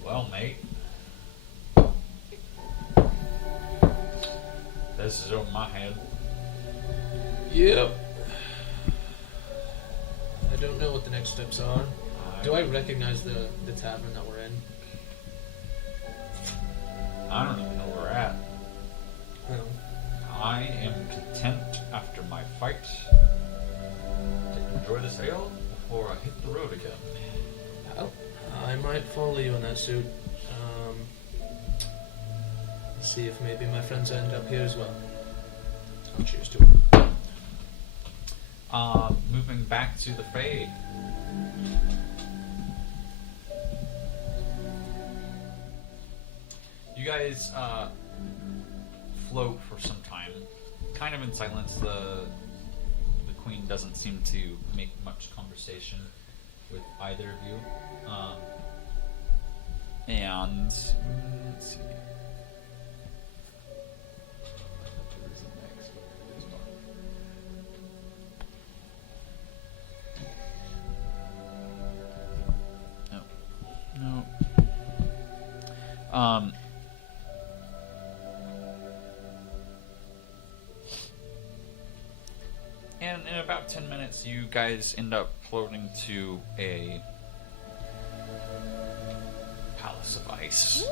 Well, mate. This is over my head. Yep. I don't know what the next steps are. Do I recognize the tavern that we're in? I don't even know where we're at. No. I am content after my fight to enjoy this ale before I hit the road again. Well, I might follow you in that suit. See if maybe my friends end up here as well. Cheers to it. Moving back to the fray. You guys float for some time, kind of in silence. The queen doesn't seem to make much conversation with either of you. And let's see. No. And in about 10 minutes, you guys end up floating to a palace of ice.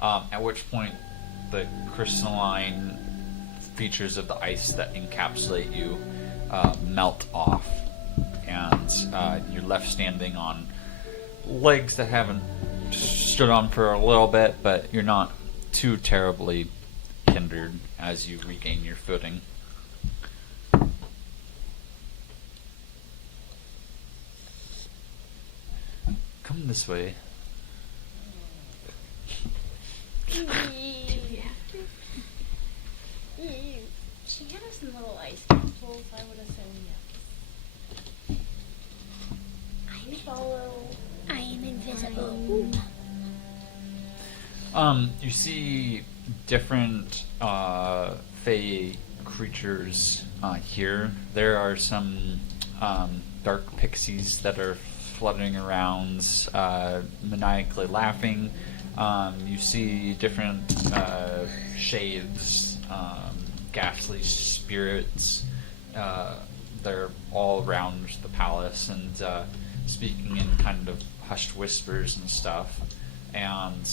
At which point, the crystalline features of the ice that encapsulate you melt off, and you're left standing on legs that haven't stood on for a little bit, but you're not too terribly hindered as you regain your footing. Come this way. She had us in little ice capsules, I would assume, yes. I follow. I am invisible. You see different fey creatures here. There are some dark pixies that are fluttering around, maniacally laughing. You see different shades, ghastly spirits. They're all around the palace and speaking in kind of hushed whispers and stuff. And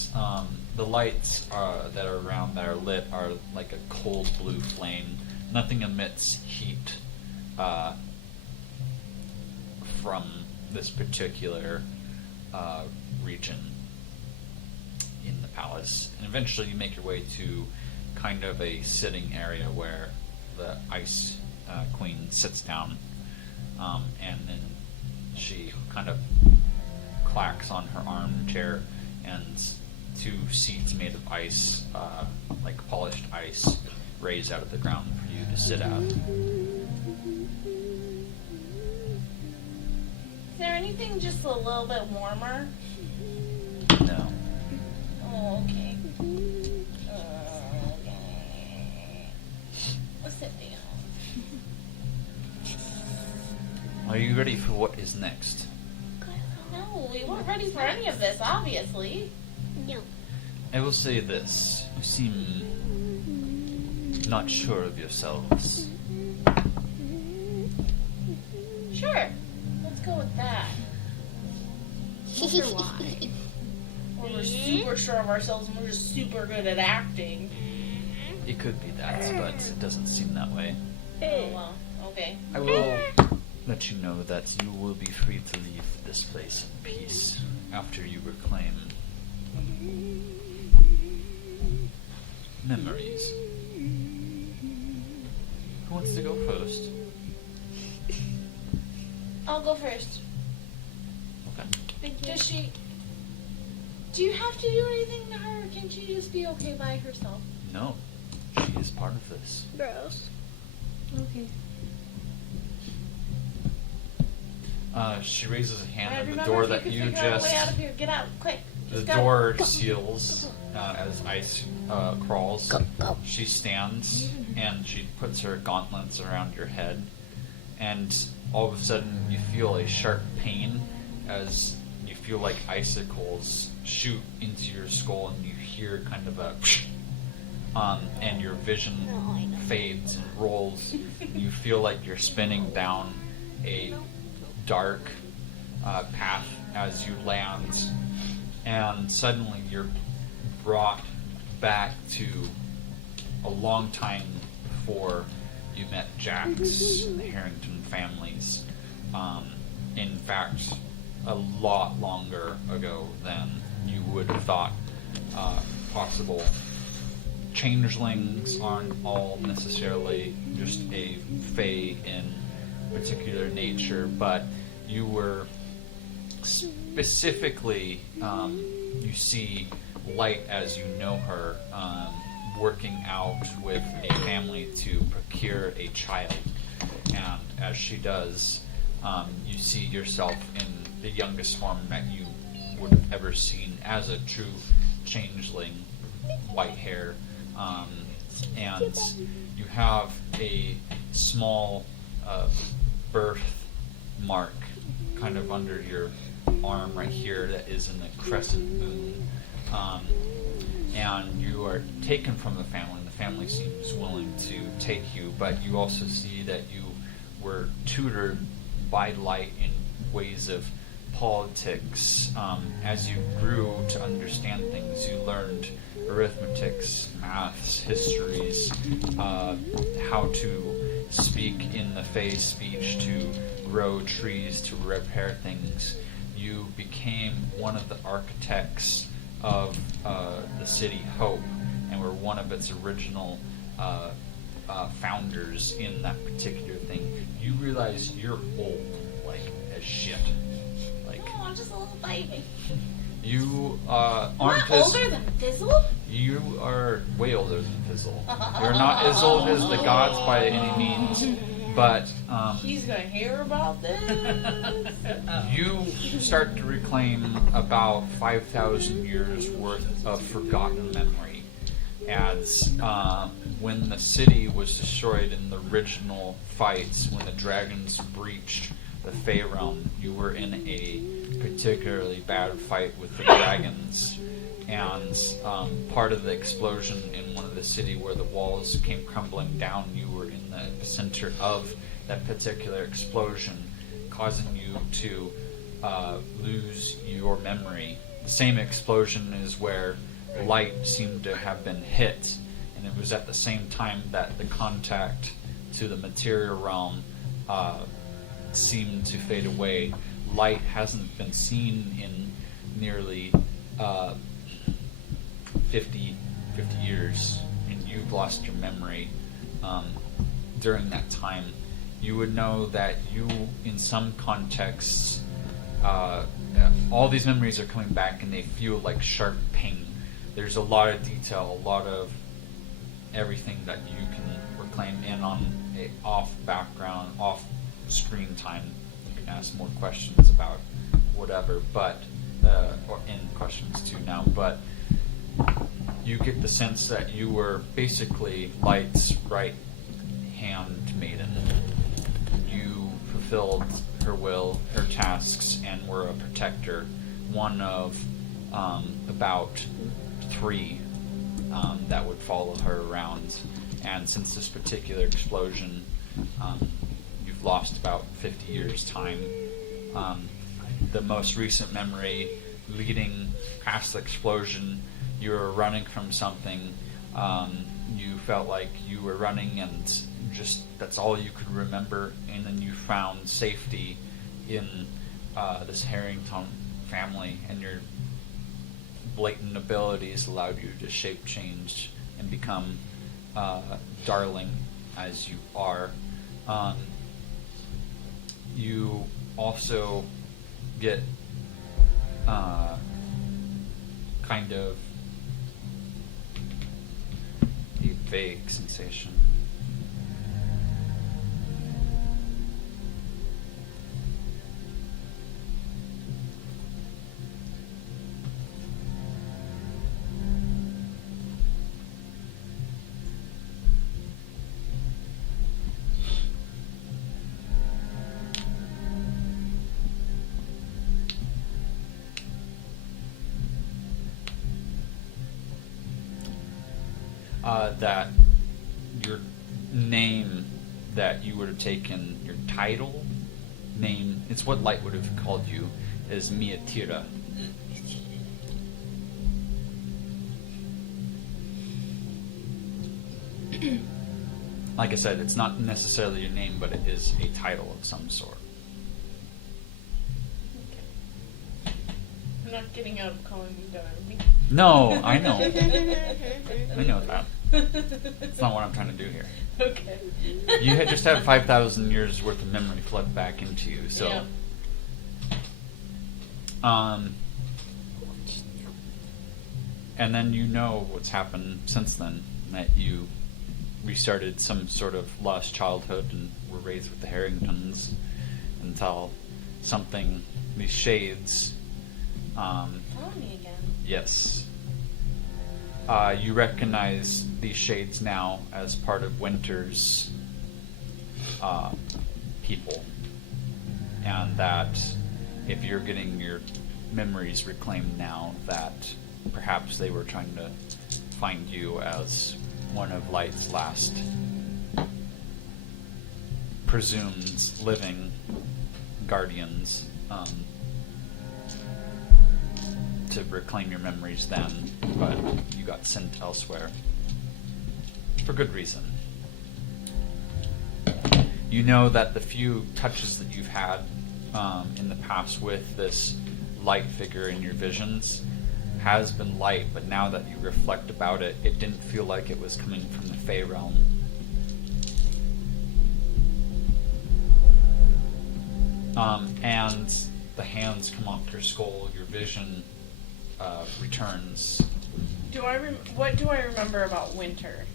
the lights that are around that are lit are like a cold blue flame. Nothing emits heat from this particular region in the palace. And eventually you make your way to kind of a sitting area where the ice queen sits down, and then she kind of clacks on her armchair, and two seats made of ice, like polished ice, raised out of the ground for you to sit at. Is there anything just a little bit warmer? No. Oh, okay. Let's sit down. Are you ready for what is next? No, we weren't ready for any of this, obviously. No. I will say this. You seem not sure of yourselves. Sure. Let's go with that. Wonder why. Or we're super sure of ourselves and we're just super good at acting. It could be that, but it doesn't seem that way. Oh, well, okay. I will let you know that you will be free to leave this place in peace after you reclaim Memories. Who wants to go first? I'll go first. Okay. Do you have to do anything to her, or can she just be okay by herself? No, she is part of this. Gross. Okay. She raises a hand, and the Remember, door if that you you can figure out a just... way out of here. Get out, quick. The Just go. door seals as ice crawls. Go. She stands and she puts her gauntlets around your head, and all of a sudden you feel a sharp pain as you feel like icicles shoot into your skull, and you hear kind of a and your vision fades and rolls, and you feel like you're spinning down a dark path as you land, and suddenly you're brought back to a long time before you met Jax and the Harrington families. In fact, a lot longer ago than you would have thought possible. Changelings aren't all necessarily just a fae in particular nature, but you were specifically, you see Light as you know her, working out with a family to procure a child. And as she does, you see yourself in the youngest form that you would have ever seen as a true changeling, white hair, and you have a small birth mark kind of under your arm right here that is in a crescent moon, and you are taken from the family, and the family seems willing to take you, but you also see that you were tutored by Light in ways of politics. As you grew to understand things, you learned arithmetics, maths, histories, how to speak in the Fae speech, to grow trees, to repair things. You became one of the architects of the city Hope, and were one of its original founders in that particular thing. You realize you're old, like as shit. Like, Oh, I'm just a little baby. you I'm aren't not as older than Fizzle. you are way older than Fizzle. You're not as old as the gods by any means, but He's gonna hear about this. you start to reclaim about 5,000 years worth of forgotten memory. As when the city was destroyed in the original fights, when the dragons breached the Fey realm, you were in a particularly bad fight with the dragons. And part of the explosion in one of the city where the walls came crumbling down, you were in the center of that particular explosion, causing you to lose your memory. The same explosion is where Light seemed to have been hit, and it was at the same time that the contact to the material realm seemed to fade away. Light hasn't been seen in nearly 50 years, and you've lost your memory during that time. You would know that you, in some contexts, all these memories are coming back and they feel like sharp pain. There's a lot of detail, a lot of everything that you can reclaim in on a off background, off screen time. You can ask more questions about whatever, but or in questions too now, but you get the sense that you were basically Light's right hand maiden. You fulfilled her will, her tasks, and were a protector, one of about 3 that would follow her around. And since this particular explosion, you've lost about 50 years' time. The most recent memory leading past the explosion, you were running from something. You felt like you were running, and just that's all you could remember. And then you found safety in this Harrington family, and you're blatant abilities allowed you to shape change and become darling as you are. You also get kind of a vague sensation. That your name that you would have taken, your title name, it's what Light would have called you, is Miatira. Like I said, it's not necessarily your name, but it is a title of some sort. I'm not getting out of calling you darling. No, I know. I know that. That's not what I'm trying to do here. Okay. You had just had 5,000 years worth of memory flood back into you, so. Yeah. And then you know what's happened since then, that you restarted some sort of lost childhood and were raised with the Harringtons until something, these shades. Tell me again. Yes. You recognize these shades now as part of Winter's people. And that if you're getting your memories reclaimed now, that perhaps they were trying to find you as one of Light's last presumed living guardians, to reclaim your memories then, but you got sent elsewhere. For good reason. You know that the few touches that you've had in the past with this light figure in your visions has been light, but now that you reflect about it, it didn't feel like it was coming from the Fey realm. And the hands come off your skull, your vision returns. What do I remember about Winter?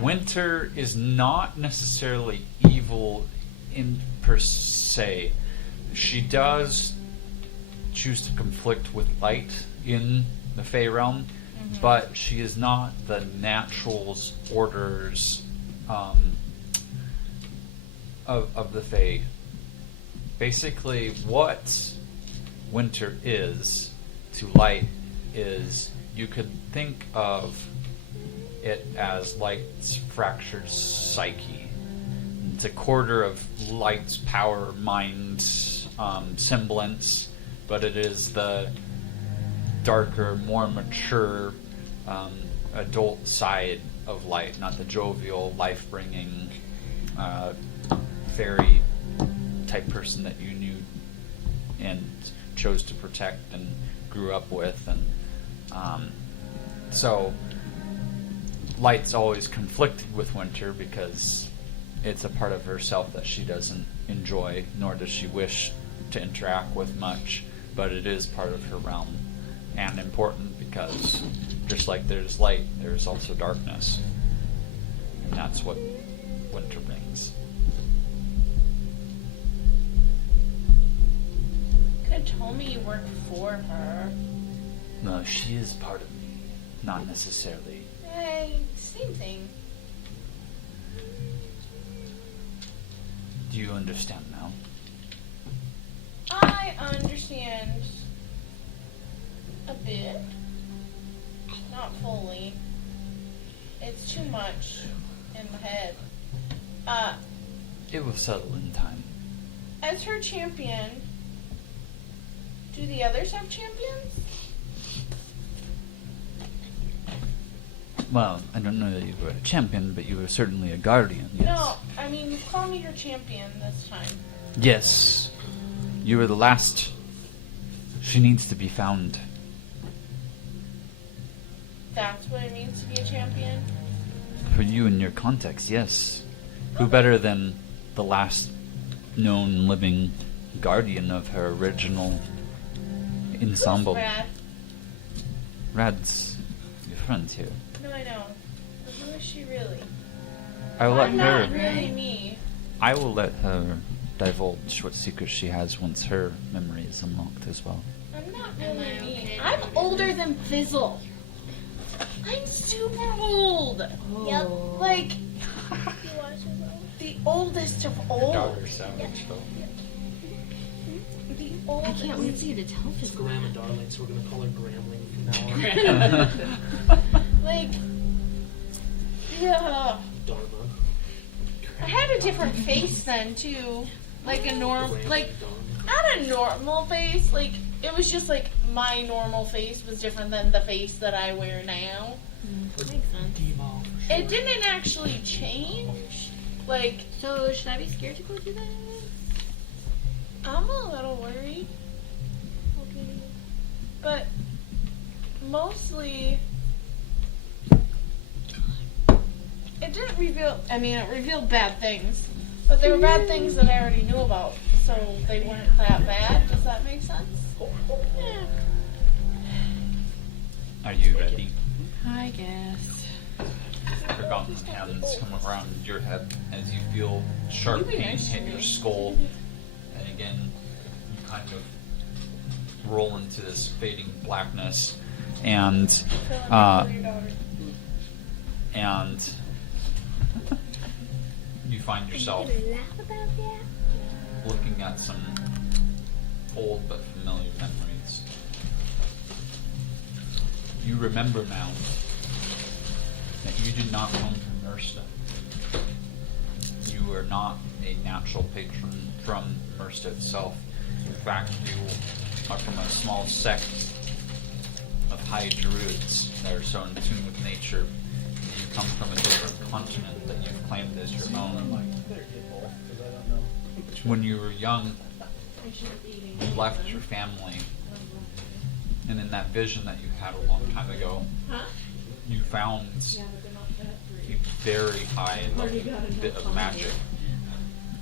Winter is not necessarily evil in per se. She does choose to conflict with light in the Fey realm, but she is not the natural's orders of the Fey. Basically, what Winter is to light is, you could think of it as Light's fractured psyche. It's a quarter of Light's power, mind, semblance, but it is the darker, more mature, adult side of Light, not the jovial, life-bringing, fairy type person that you knew and chose to protect and grew up with. And so Light's always conflicted with Winter because it's a part of herself that she doesn't enjoy, nor does she wish to interact with much, but it is part of her realm and important, because just like there's light, there's also darkness, and that's what Winter brings. You could have told me you worked for her. No, she is part of me, not necessarily. Hey, same thing. Do you understand now? I understand a bit. Not fully. It's too much in my head. It will settle in time. As her champion, do the others have champions? Well, I don't know that you were a champion, but you were certainly a guardian, yes. No, I mean, you call me your champion this time. Yes. You were the last. She needs to be found. that's what it means to be a champion. For you in your context, yes. Who better than the last known living guardian of her original ensemble? Rad. Rad's your friend here. No, I know. But who is she really? I will let I'm her. not really me. I will let her divulge what secrets she has once her memory is unlocked as well. I'm not Am really I me. okay? I'm older than Fizzle. I'm super old. Yep. Like, You are so well. the oldest of old. savage though. The I oldest. can't wait for you to tell It's Fizzle. Grandma Darling, so we're gonna call her Gramling from now on. Like, yeah. Dharma. I had a different face then too. Like a normal, Gramling like Dharma. not a normal face. Like it was just like my normal face was different than the face that I wear now. Makes sense. D-ball for sure. It didn't actually change. Like So, should I be scared to go do that? I'm a little worried, Okay. but mostly it didn't reveal. I mean, it revealed bad things, but they were bad things that I already knew about, so they weren't that bad. Does that make sense? Yeah. Are you ready? I guess. Forgotten hands come around your head as you feel sharp pain hit your skull, and again you kind of roll into this fading blackness, and and you find yourself Are you gonna laugh about that? looking at some old but familiar memories. You remember now that you did not come from Mersta. You were not a natural patron from Mersta itself. In fact, you are from a small sect of high druids that are so in tune with nature. You come from a different continent that you've claimed as your own. When you were young, you left your family, and in that vision that you had a long time ago, you found a very high level bit of magic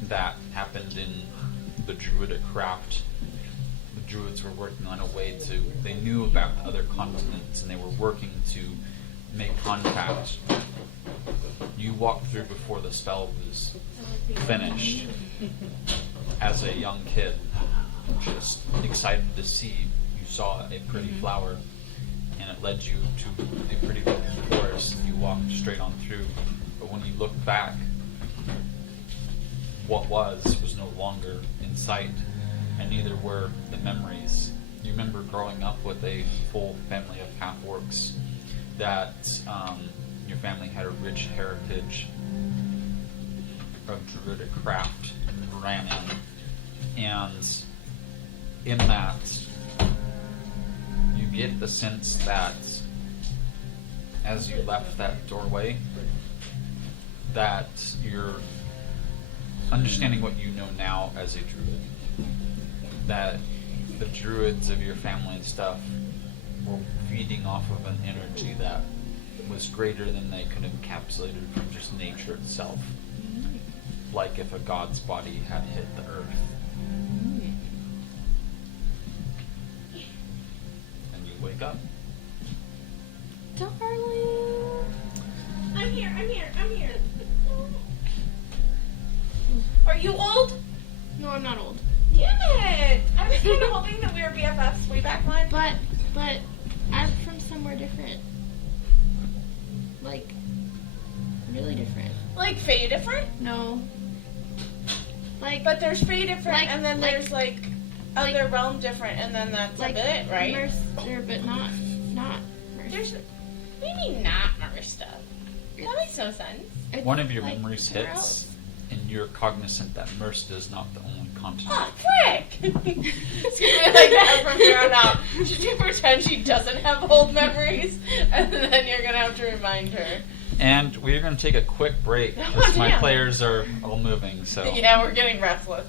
that happened in the druidic craft. The druids were working on a way to, they knew about other continents and they were working to make contact. You walked through before the spell was finished as a young kid, just excited to see. You saw a pretty flower and it led you to a pretty looking forest, and you walked straight on through. But when you looked back, what was no longer in sight, and neither were the memories. You remember growing up with a full family of half-orcs, that your family had a rich heritage of druidic craft and ran in. And in that, you get the sense that as you left that doorway, that you're understanding what you know now as a druid, that the druids of your family and stuff were feeding off of an energy that was greater than they could encapsulate it from just nature itself, like if a god's body had hit the earth. And you wake up. Darling. I'm here. Are you old? No, I'm not old. Damn it! I was kind of hoping that we were BFFs way back when. But I'm from somewhere different. Like, really different. Like Faye different? No. Like, But there's Faye different, Like- and then like- there's like other realm different, and then that's like it, right? Mercer, but not Mercer. There's maybe not Marista. That makes no sense. It's One of your like memories somewhere hits, else. and you're cognizant that Mersta is not the only continent. Oh, frick! It's gonna be like that from here on out. Should you pretend she doesn't have old memories, and then you're gonna have to remind her? And we're going to take a quick break Oh, as my damn. players are all moving. So Yeah, we're getting restless.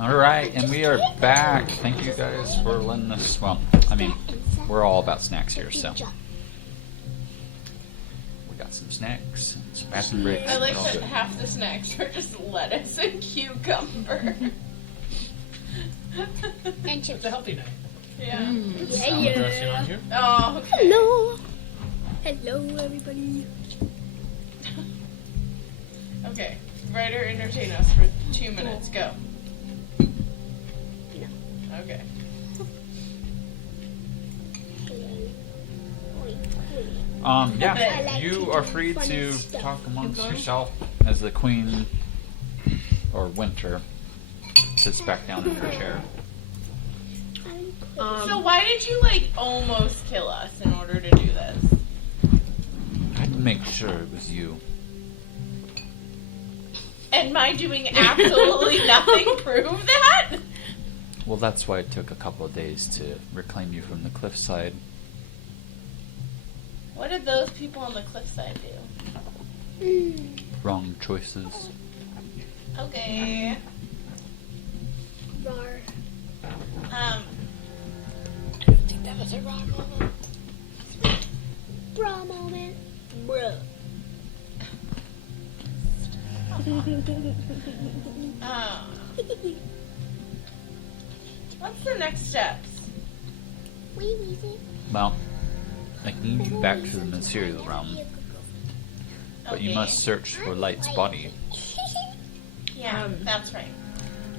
Alright, and we are back. Thank you guys for letting us. Well, I mean, we're all about snacks here, so. We got some snacks, and some bathroom breaks. I like and all that good. half the snacks are just lettuce and cucumber. And chips. It's a healthy night. Yeah. Salad dressing on here. Oh, okay. Hello. Hello, everybody. Okay. Write or entertain us for 2 minutes. Go. No. Okay. Yeah, I like you to are do free funny to stuff. talk amongst going? yourself as the queen, or Winter, sits back down in her chair. So why did you almost kill us in order to do this? I had to make sure it was you. And my doing absolutely nothing prove that? Well, that's why it took a couple of days to reclaim you from the cliffside. What did those people on the cliffside do? Wrong choices. Okay. Rar. Um. I don't think that was a raw moment. Bra moment. Bruh. What's the next steps? Wee weezy. Well, I can lead you back to the material realm, but you Okay. must search for Light's body. Yeah, that's right.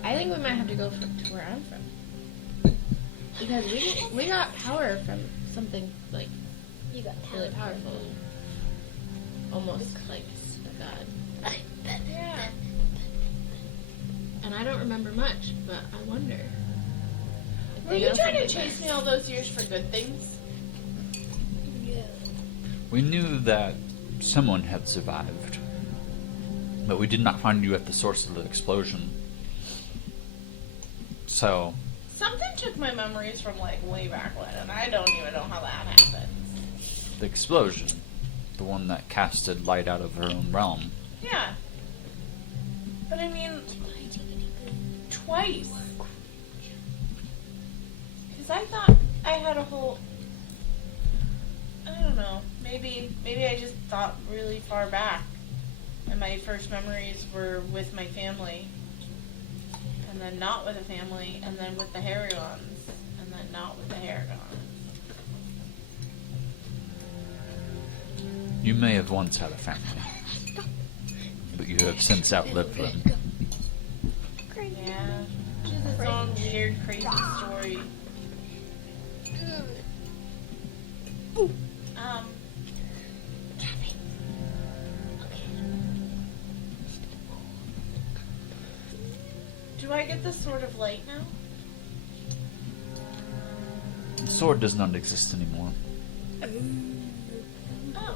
I think we might have to go to where I'm from. Because we got power from something like You got really powerful. Almost like a god. Yeah. And I don't remember much, but I wonder. if Were they you know trying to something chase there. me all those years for good things? We knew that someone had survived, but we did not find you at the source of the explosion. So, Something took my memories from way back when, and I don't even know how that happened. the explosion, the one that casted Light out of her own realm. Yeah. But I mean, twice. Because I thought I had a whole. I don't know. Maybe I just thought really far back, and my first memories were with my family, and then not with the family, and then with the Harrigons, and then not with the Harrigons. You may have once had a family, but you have since outlived them. Yeah. Which is its own weird, crazy story. Do I get the Sword of Light now? The sword does not exist anymore. Oh.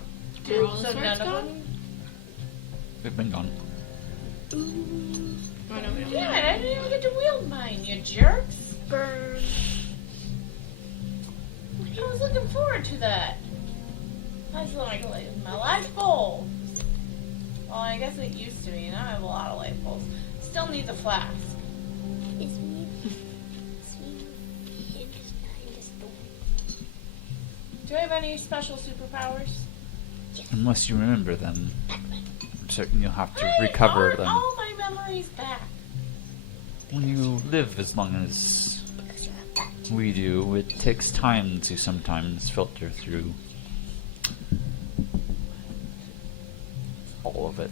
Are all the So swords none of gone? them? They've been gone. Oh, no, we don't Damn know. it, I didn't even get to wield mine, you jerks. Burn. I was looking forward to that. I just like my life goal. Well, I guess it used to be. Now I have a lot of life goals. Still needs a flask. It's me. It's me. In the storm. Do I have any special superpowers? Unless you remember them, I'm certain you'll have to I recover want them. all my memories back. When you live as long as we do, it takes time to sometimes filter through all of it.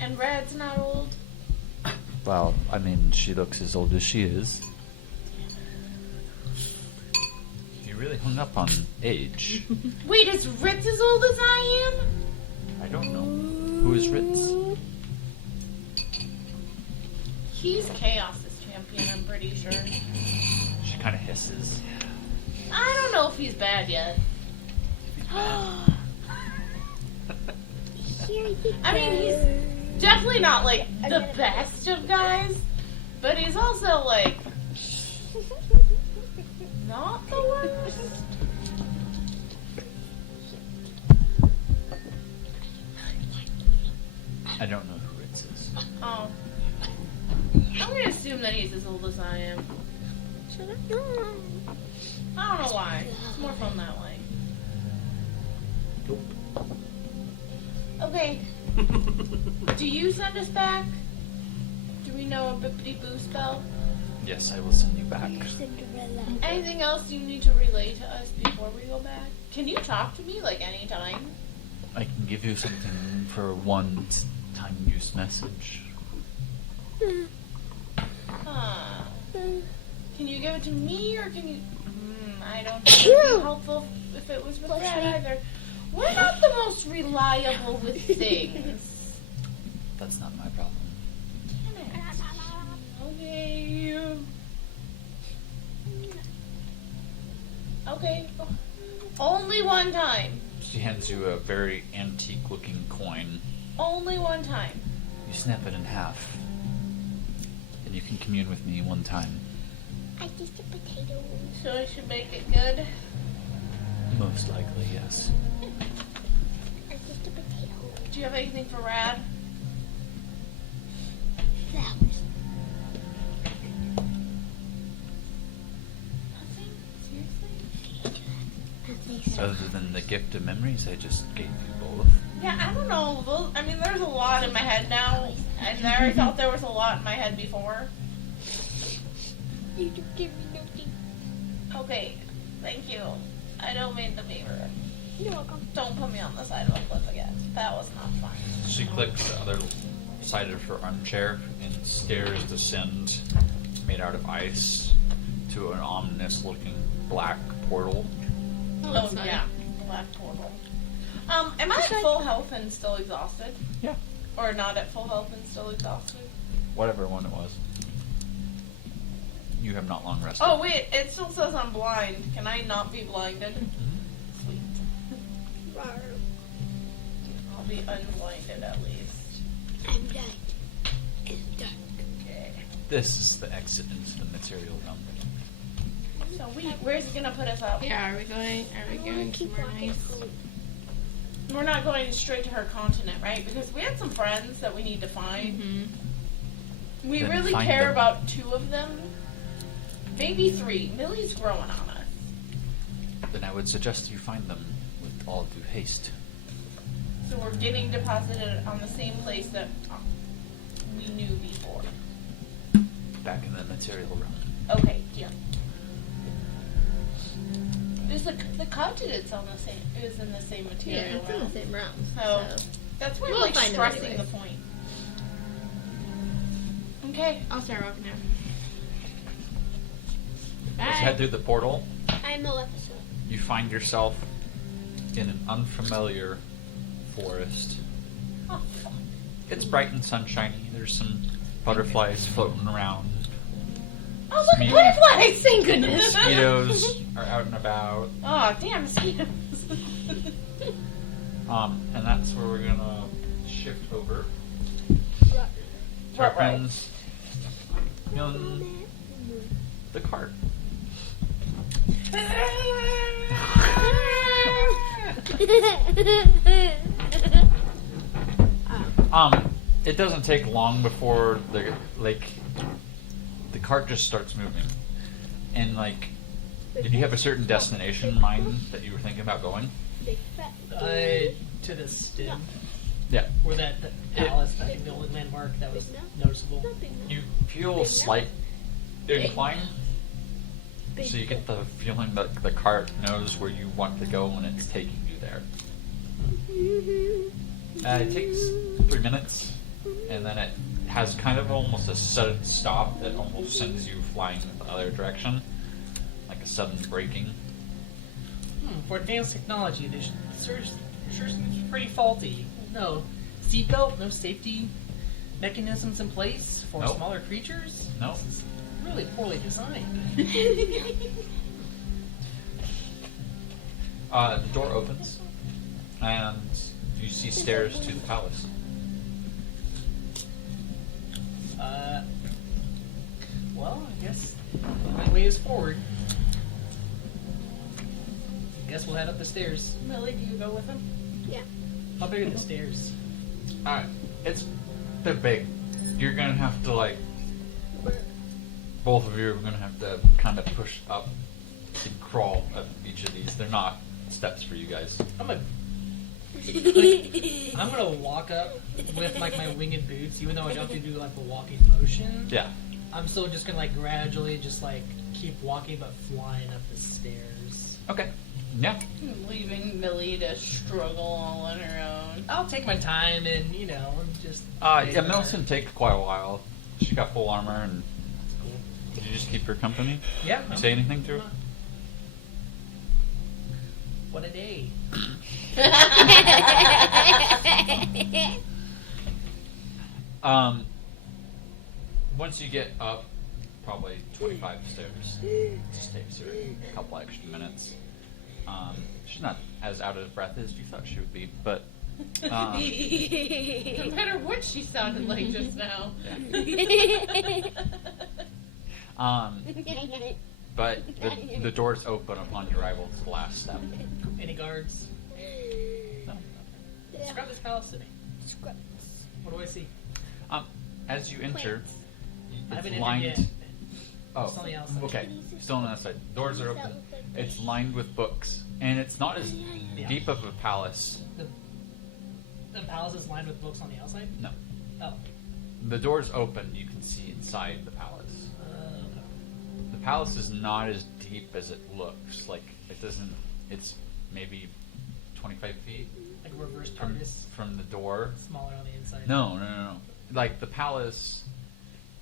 And Red's not old. Well, I mean, she looks as old as she is. You really hung up on age. Wait, is Ritz as old as I am? I don't know. Who is Ritz? He's Chaos's champion, I'm pretty sure. She kind of hisses. I don't know if he's bad yet. Here you I mean, he's definitely not like the best of guys, but he's also like not the worst. I don't know who Ritz is. Oh, Shani's as old as I am. So, I don't know why. It's more fun that way. Okay. Do you send us back? Do we know a bippity boo spell? Yes, I will send you back. Cinderella. Anything else you need to relay to us before we go back? Can you talk to me like anytime? I can give you something for one time use message. Huh. Can you give it to me or can you? I don't think it would be helpful if it was with Brad either. We're not the most reliable with things. That's not my problem. Okay. Okay. Only one time. She hands you a very antique-looking coin. Only one time. You snap it in half, and you can commune with me one time. I just a potato. So I should make it good. Most likely, yes. I just a potato. Do you have anything for Rad? Flowers. Nothing? Seriously? Other than the gift of memories I just gave you both. Yeah, I don't know. I mean, there's a lot in my head now, and I already thought there was a lot in my head before. You don't give me nothing. Okay, thank you. I don't mean the favor. You're welcome. Don't put me on the side of a cliff again. That was not fun. She clicks the other side of her armchair and stares descend, made out of ice, to an ominous-looking black portal. Oh, that's funny. yeah, black portal. Am I at full health and still exhausted? Yeah. Or not at full health and still exhausted? Whatever one it was. You have not long rested. Oh wait, it still says I'm blind. Can I not be blinded? Sweet. I'll be unblinded at least. I'm blind. It's dark. Okay. This is the exit into the material realm. So where's it gonna put us up? Yeah, are we going I want to keep somewhere walking nice? home. We're not going straight to her continent, right? Because we had some friends that we need to find. Mm-hmm. We Then really find care them. about 2 of them. Maybe 3. Millie's growing on us. Then I would suggest you find them with all due haste. So we're getting deposited on the same place that we knew before. Back in the material realm. Okay, yeah. Is the continent's on the same is in the same Yeah, material it's in realm. the same realm. So that's why I'm We'll like find them stressing anyways. the point. Okay. I'll start walking now. As you head through the portal, I'm Maleficent. you find yourself in an unfamiliar forest. Oh, fuck. It's bright and sunshiny. There's some butterflies floating around. Oh, look, Sweet. butterflies! Thank goodness. Mosquitoes are out and about. Oh, damn mosquitoes. And that's where we're gonna shift over to our Right. friends in the cart. It doesn't take long before the cart just starts moving, and did you have a certain destination in mind that you were thinking about going? Big fat To the stem, Yeah. where that palace, I think the only landmark that was noticeable. You feel a slight incline, so you get the feeling that the cart knows where you want to go and it's taking you there. It takes 3 minutes, and then it has kind of almost a sudden stop that almost sends you flying in the other direction, like a sudden braking. For advanced technology, this sure seems pretty faulty. No seatbelt, no safety mechanisms in place for Nope. smaller creatures. No. This is really poorly designed. The door opens, and you see stairs to the palace. Well, I guess my way is forward. Guess we'll head up the stairs. Millie, do you go with him? Yeah. How big are the stairs? They're big. You're gonna have to both of you are going to have to kind of push up and crawl up each of these. They're not steps for you guys. I'm gonna walk up with like my winged boots, even though I don't have to do like the walking motion. Yeah. I'm still just gonna like gradually just like keep walking but flying up the stairs. Okay. Yeah. Leaving Millie to struggle all on her own. I'll take my time and just. Yeah, Mel's going to take quite a while. She got full armor, and That's cool. did you just keep her company? Yeah. Say anything to her? What a day. Once you get up, probably 25 stairs, it just takes her a couple extra minutes. She's not as out of breath as you thought she would be, but No matter what she sounded like just now. but the doors open upon your arrival to the last step. Any guards? No. Describe this palace to me. What do I see? As you enter, I haven't it's entered lined. yet. Oh, Still on the outside. okay. Still on the outside. Doors are open. It's lined with books, and it's not as Yeah. deep of a palace. The palace is lined with books on the outside? No, Oh. the doors open. You can see inside the palace. The palace is not as deep as it looks. Like it doesn't. It's maybe 25 feet Like reverse from TARDIS. from the door. Smaller on the inside. No. Like the palace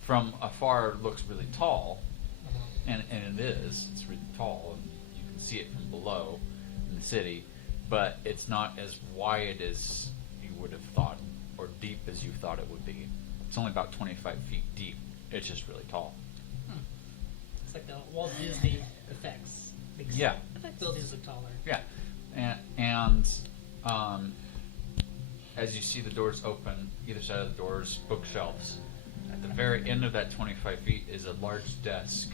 from afar looks really tall, and it is. It's really tall, and you can see it from below in the city, but it's not as wide as you would have thought, or deep as you thought it would be. It's only about 25 feet deep. It's just really tall. It's like the Walt Disney effects. Makes Yeah. buildings look taller. Yeah, and as you see the doors open, either side of the doors, bookshelves. At the very end of that 25 feet is a large desk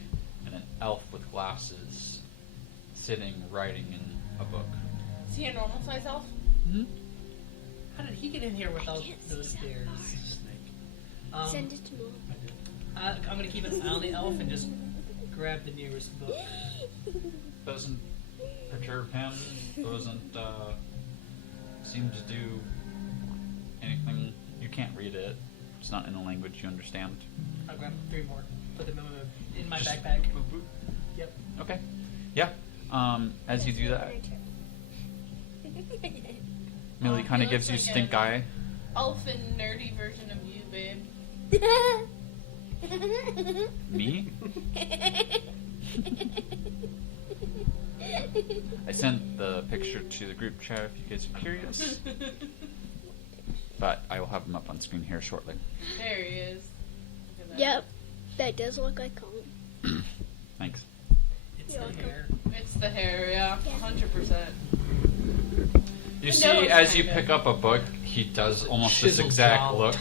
and an elf with glasses sitting writing in a book. Is he a normal size elf? Mm-hmm. How did he get in here without those stairs? Send it to me. I'm gonna keep an eye on the elf and just grab the nearest book. Doesn't perturb him, doesn't seem to do anything. You can't read it. It's not in a language you understand. I'll grab 3 more. Put them in my Just backpack. boop, boop. Yep. Okay. Yeah. As you do that, Millie kind he of gives you looks like stink a- eye. Elfin nerdy version of you, babe. Me? I sent the picture to the group chat if you guys are curious. But I will have them up on screen here shortly. There he is. Look at that. Yep, that does look like Colin. Thanks. It's You're the welcome. hair. It's the hair, yeah. 100%. You The see, nose, as you kinda. pick up a book, he does almost this Chiseled exact jaw. look,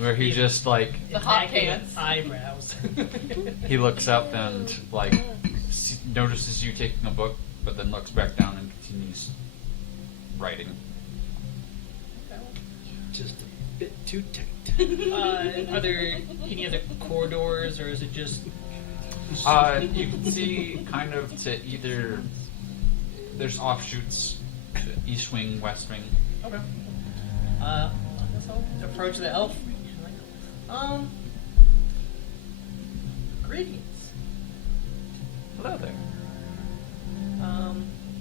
where he just like The hot Immaculate pants. eyebrows. he looks up and like notices you taking a book, but then looks back down and continues writing. Just a bit too tight. Are there any other corridors, or is it just? You can see kind of to either there's offshoots, to east wing, west wing. Okay. I guess I'll approach the elf. Greetings. Hello there.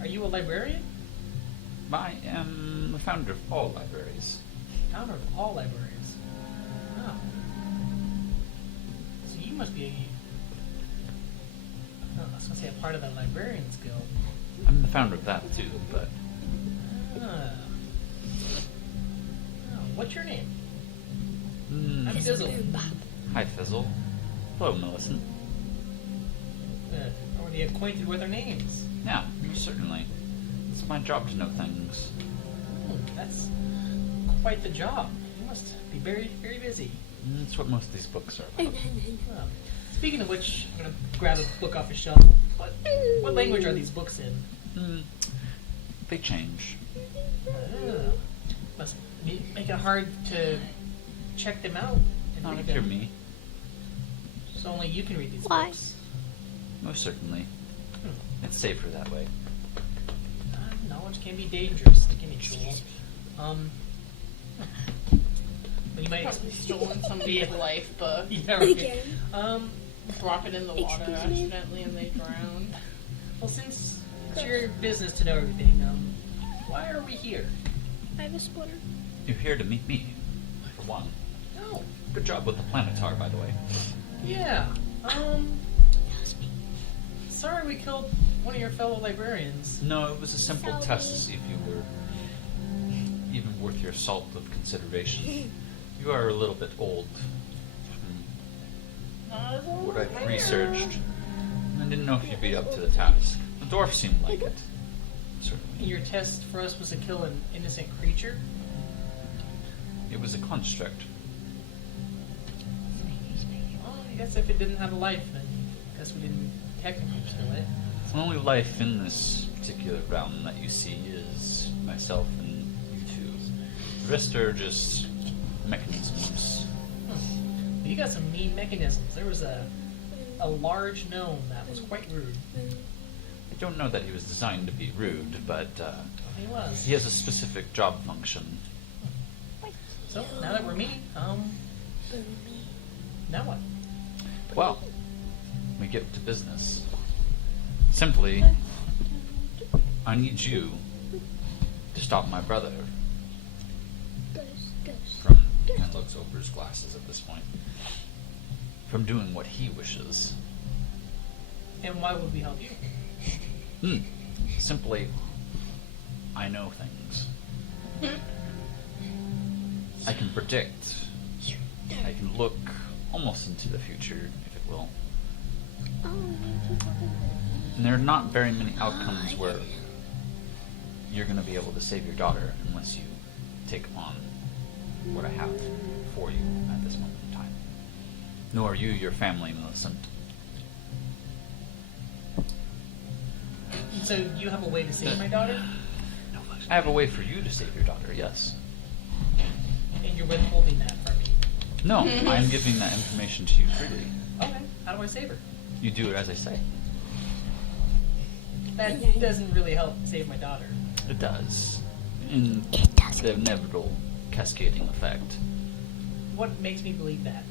Are you a librarian? I am the founder of all libraries. Founder of all libraries. Oh. So you must be I was gonna say a part of the Librarians Guild. I'm the founder of that too, but Ah. Oh, what's your name? mm, I'm Fizzle. hi Fizzle. Hello Millicent. Already acquainted with our names. Yeah, certainly. It's my job to know things. That's quite the job. You must be very, very busy. That's what most of these books are about. Well, speaking of which, I'm gonna grab a book off a shelf. What language are these books in? They change. Must make it hard to check them out. And Not read if you're them. me. So So only you can read these Why? books. Most certainly. It's safer that way. Knowledge can be dangerous. Give me Joel. Well, you might Probably stolen somebody's life book. Yeah, right. Again. Drop it in the water Excuse me? accidentally and they drown. Well, since it's your business to know everything, why are we here? I have a splitter. You're here to meet me, for one. No. Good job with the planetar, by the way. Yeah. That was me. Sorry we killed one of your fellow librarians. No, it was a simple Sorry. test to see if you were even worth your salt of consideration. You are a little bit old. From what I've researched, I didn't know if you'd be up to the task. The dwarf seemed like it. Certainly. Your test for us was to kill an innocent creature? It was a construct. Well, I guess if it didn't have a life, then I guess we didn't technically kill it. The only life in this particular realm that you see is myself and you two. The rest are just mechanisms. Well, you got some mean mechanisms. There was a large gnome that was quite rude. I don't know that he was designed to be rude, but He was. he has a specific job function. So, now that we're meeting, now what? Well, we get to business. Simply, I need you to stop my brother from, and looks over his glasses at this point, from doing what he wishes. And why would we help you? Simply, I know things. I can predict. I can look almost into the future, if it will. And there are not very many outcomes where you're going to be able to save your daughter unless you take on what I have for you at this moment in time. Nor are you, your family, Millicent. So, you have a way to save my daughter? I have a way for you to save your daughter, yes. And you're withholding that from me. No, I'm giving that information to you freely. Okay, how do I save her? You do it as I say. That doesn't really help save my daughter. It does. In the inevitable cascading effect. What makes me believe that?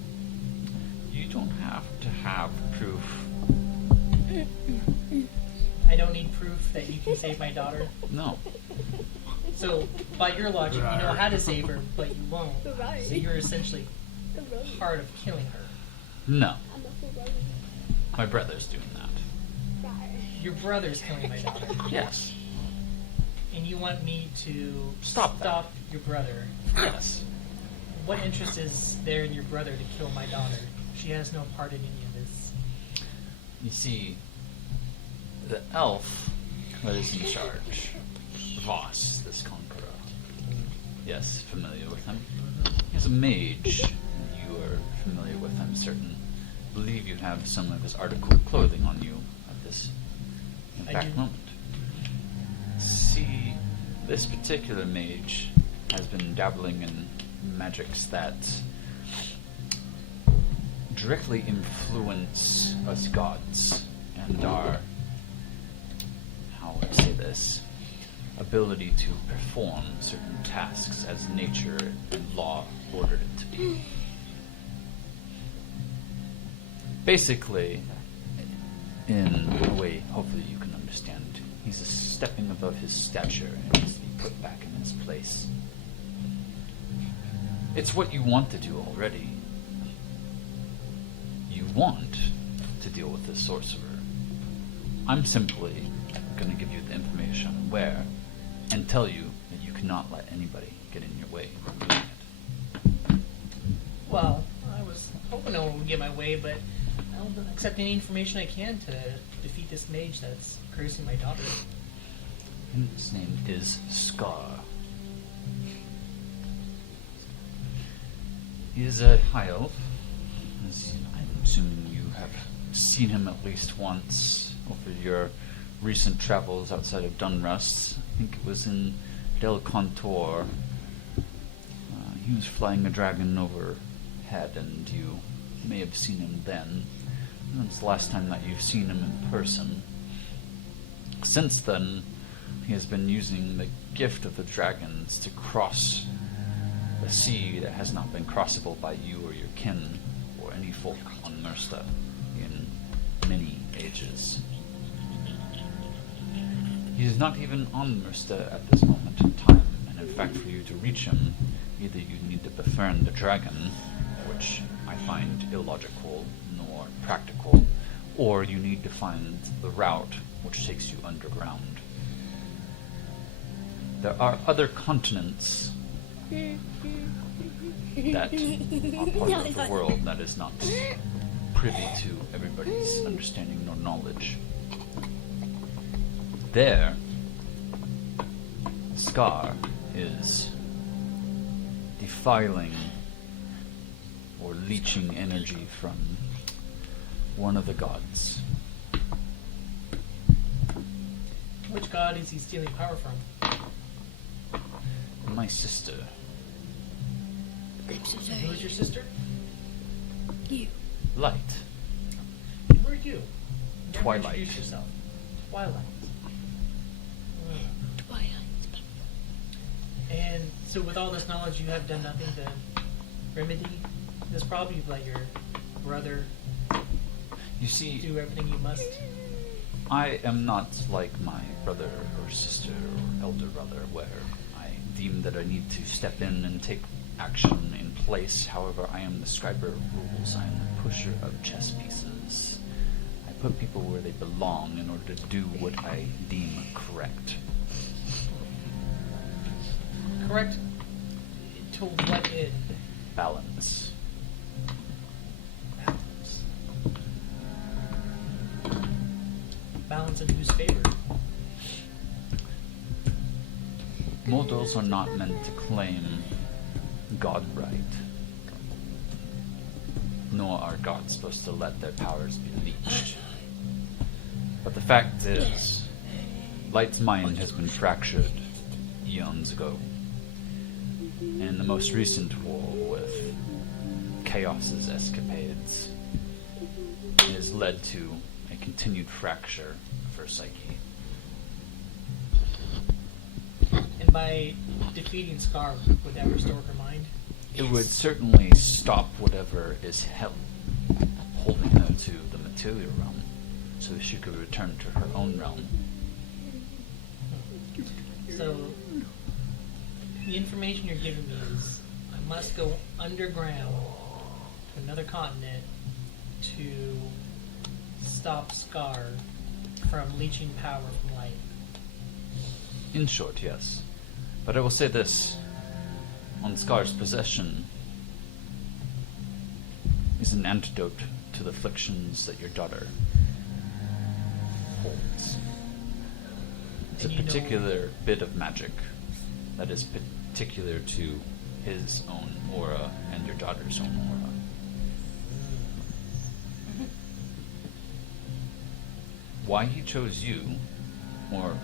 You don't have to have proof. I don't need proof that you can save my daughter. No. So, by your logic, you know how to save her, but you won't. Right. So you're essentially part of killing her. No. My brother's doing that. Your brother's killing my daughter. Yes. And you want me to Stop that. your brother. Yes. What interest is there in your brother to kill my daughter? She has no part in any of this. You see, the elf that is in charge, Voss, this conqueror. Yes, familiar with him. He's a mage. You are familiar with him, certain. I believe you have some of his article of clothing on you at this I exact do. moment. See, this particular mage has been dabbling in magics that directly influence us gods and our, how would I say this, ability to perform certain tasks as nature and law ordered it to be. Basically, in a way hopefully you can understand, he's stepping above his stature and needs to be put back in his place. It's what you want to do already. You want to deal with this sorcerer. I'm simply going to give you the information on where and tell you that you cannot let anybody get in your way from doing it. Well, I was hoping no one would get my way, but I'll accept any information I can to defeat this mage that's cursing my daughter. And his name is Scar. He is a high elf. As I'm assuming you have seen him at least once over your recent travels outside of Dunrust. I think it was in Del Contour. He was flying a dragon overhead, and you may have seen him then. That's the last time that you've seen him in person. Since then, he has been using the gift of the dragons to cross the sea that has not been crossable by you or your kin or any folk on Mersta in many ages. He is not even on Mersta at this moment in time, and in fact for you to reach him, either you need to befriend the dragon, which I find illogical nor practical, or you need to find the route which takes you underground. There are other continents that are part of the world that is not privy to everybody's understanding nor knowledge. There, Scar is defiling or leeching energy from one of the gods. Which god is he stealing power from? My sister. I'm so Who sorry. is your sister? You. Light. Who are you? Never Twilight. Introduce yourself. Twilight. Twilight. And so, with all this knowledge, you have done nothing to remedy this problem. You've let your brother You see, do everything you must. I am not like my brother or sister or elder brother, where I deem that I need to step in and take action in place. However, I am the scriber of rules. I am the pusher of chess pieces. I put people where they belong in order to do what I deem correct. Correct? To what end? Balance. Balance. Balance in whose favor? Mortals are not meant to claim God right. Nor are gods supposed to let their powers be leached. But the fact is, Light's mind has been fractured eons ago. And in the most recent war with Chaos's escapades, it has led to a continued fracture of her psyche. And by defeating Scar, would that restore her mind? It would certainly stop whatever is holding her to the material realm, so she could return to her own realm. So, the information you're giving me is I must go underground to another continent to stop Scar from leeching power from Light. In short, yes. But I will say this. On Scar's possession is an antidote to the afflictions that your daughter holds. It's a And you know- particular bit of magic that is particular to his own aura and your daughter's own aura. Why he chose you, or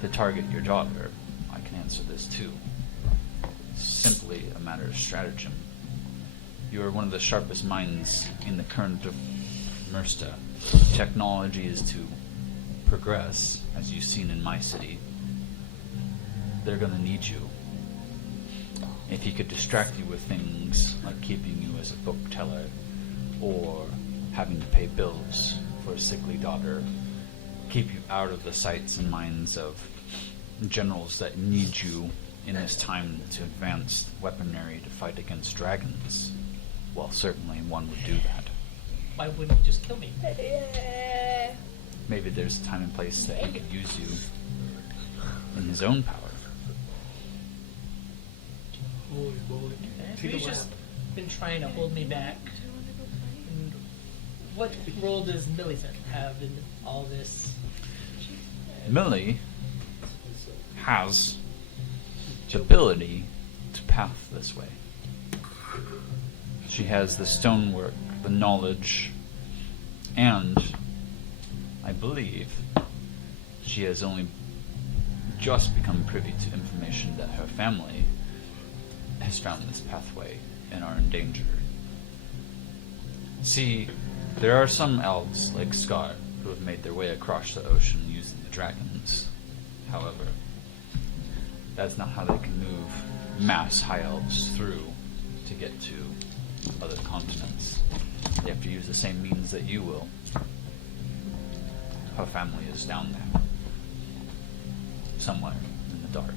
to target your daughter, I can answer this too. Simply a matter of stratagem. You are one of the sharpest minds in the current of Mersta. Technology is to progress, as you've seen in my city. They're going to need you. If he could distract you with things like keeping you as a book teller, or having to pay bills for a sickly daughter, keep you out of the sights and minds of generals that need you in this time to advance weaponry to fight against dragons, well, certainly one would do that. Why wouldn't he just kill me? Maybe there's a time and place that he could use you in his own power. He's just been trying to hold me back. And what role does Millicent have in all this? Millie has the ability to path this way. She has the stonework, the knowledge, and I believe she has only just become privy to information that her family has found this pathway and are in danger. See, There are some elves, like Scar, who have made their way across the ocean using the dragons. However, that's not how they can move mass high elves through to get to other continents. They have to use the same means that you will. Her family is down there. Somewhere in the dark.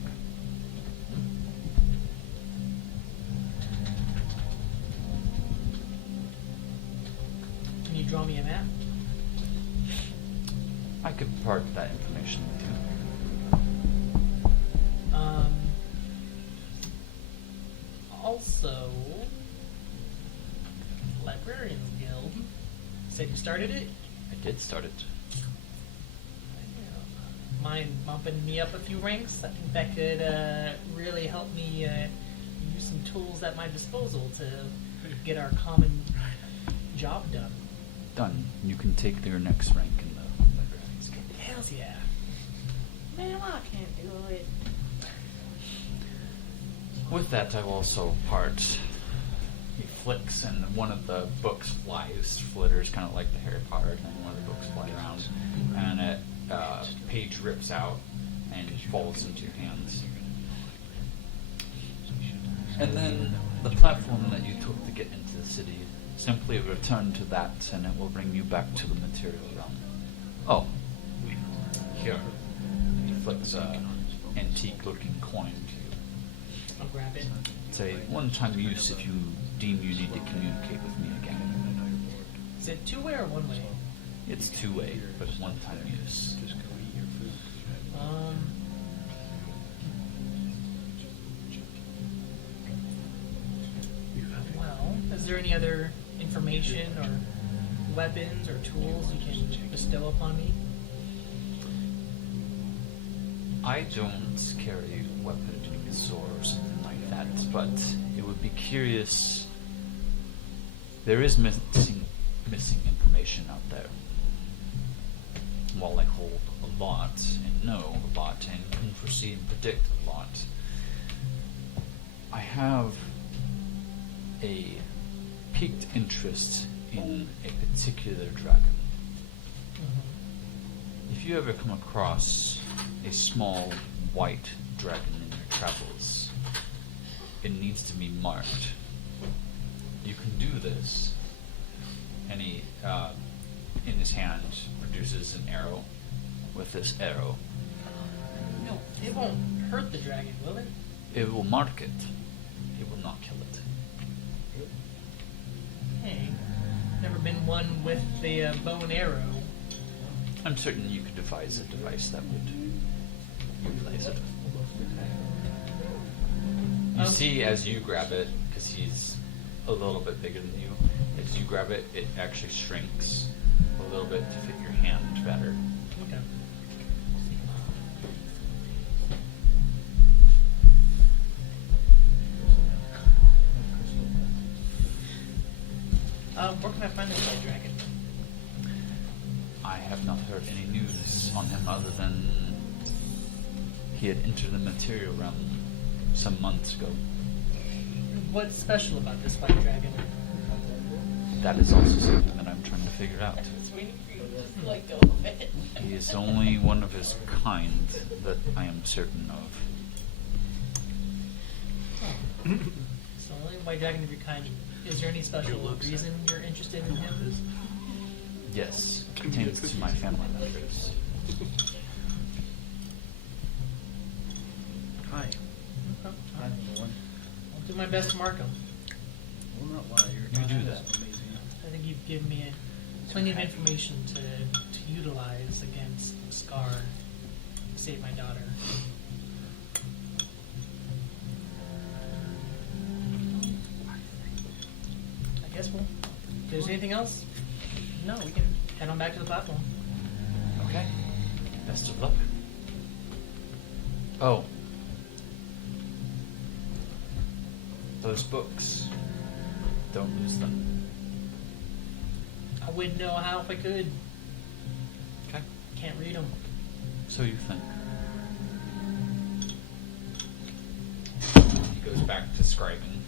Can you draw me a map? I could part that information with you. Also, Librarians Guild. Said you started it? I did start it. Mind bumping me up a few ranks? I think that could really help me use some tools at my disposal to get our common job done. Done. You can take your next rank in the Librarians Guild. Hells yeah. Man, I can't do it. With that, I will also part. He flicks, and one of the books flies, flitters, kind of like the Harry Potter thing. One of the books fly around, and a page rips out and falls into your hands. And then the platform that you took to get into the city, simply return to that, and it will bring you back to the material realm. Oh, here. He flicks a antique-looking coin to you. I'll grab it. It's a one-time use if you deem you need to communicate with me again. Is it two-way or one-way? It's two-way, but one-time use. Well, is there any other information or weapons or tools you can bestow upon me? I don't carry weapons or something like that, but it would be curious. There is missing information out there. While I hold a lot and know a lot and can foresee and predict a lot, I have a piqued interest in a particular dragon. If you ever come across a small white dragon in your travels, it needs to be marked. You can do this. And he, in his hand, produces an arrow. With this arrow, No, it won't hurt the dragon, will it? it will mark it. It will not kill it. Hey, never been one with the bow and arrow. I'm certain you could devise a device that would utilize it. You see, as you grab it, because he's a little bit bigger than you, as you grab it, it actually shrinks a little bit to fit your hand better. Okay. Where can I find this white dragon? I have not heard any news on him other than he had entered the material realm some months ago. What's special about this white dragon? That is also something that I'm trying to figure out. Just waiting for you to just let go of it. He is only one of his kind that I am certain of. So only white dragon of your kind. Is there any special reason you're interested in him? Yes, pertains to my family members. Hi. Okay. Hi, everyone. I'll do my best to mark him. Well, not why you're You do that. amazing. I think you've given me plenty of information to utilize against Scar to save my daughter. I guess we'll. If there's anything else, no, we can head on back to the platform. Okay. Best of luck. Oh. Those books. Don't lose them. I wouldn't know how if I could. Okay. Can't read them. So you think. He goes back to scribing.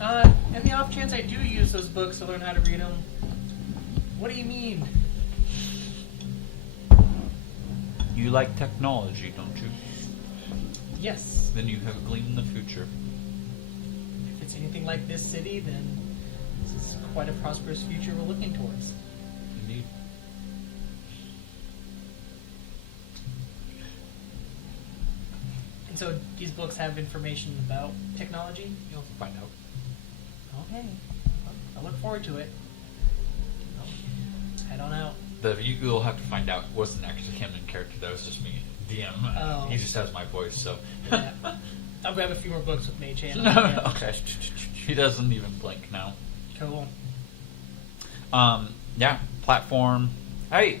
In the off chance I do use those books to learn how to read them, what do you mean? You like technology, don't you? Yes. Then you have a gleam in the future. If it's anything like this city, then this is quite a prosperous future we're looking towards. Indeed. And so these books have information about technology? You'll find out. Okay. I look forward to it. Let's head on out. You'll have to find out. It wasn't actually him in character. That was just me, DM. Oh. He just has my voice, so. Yeah. I'll grab a few more books with Mage Hand. Okay. He doesn't even blink now. Cool. Yeah, platform. Hey,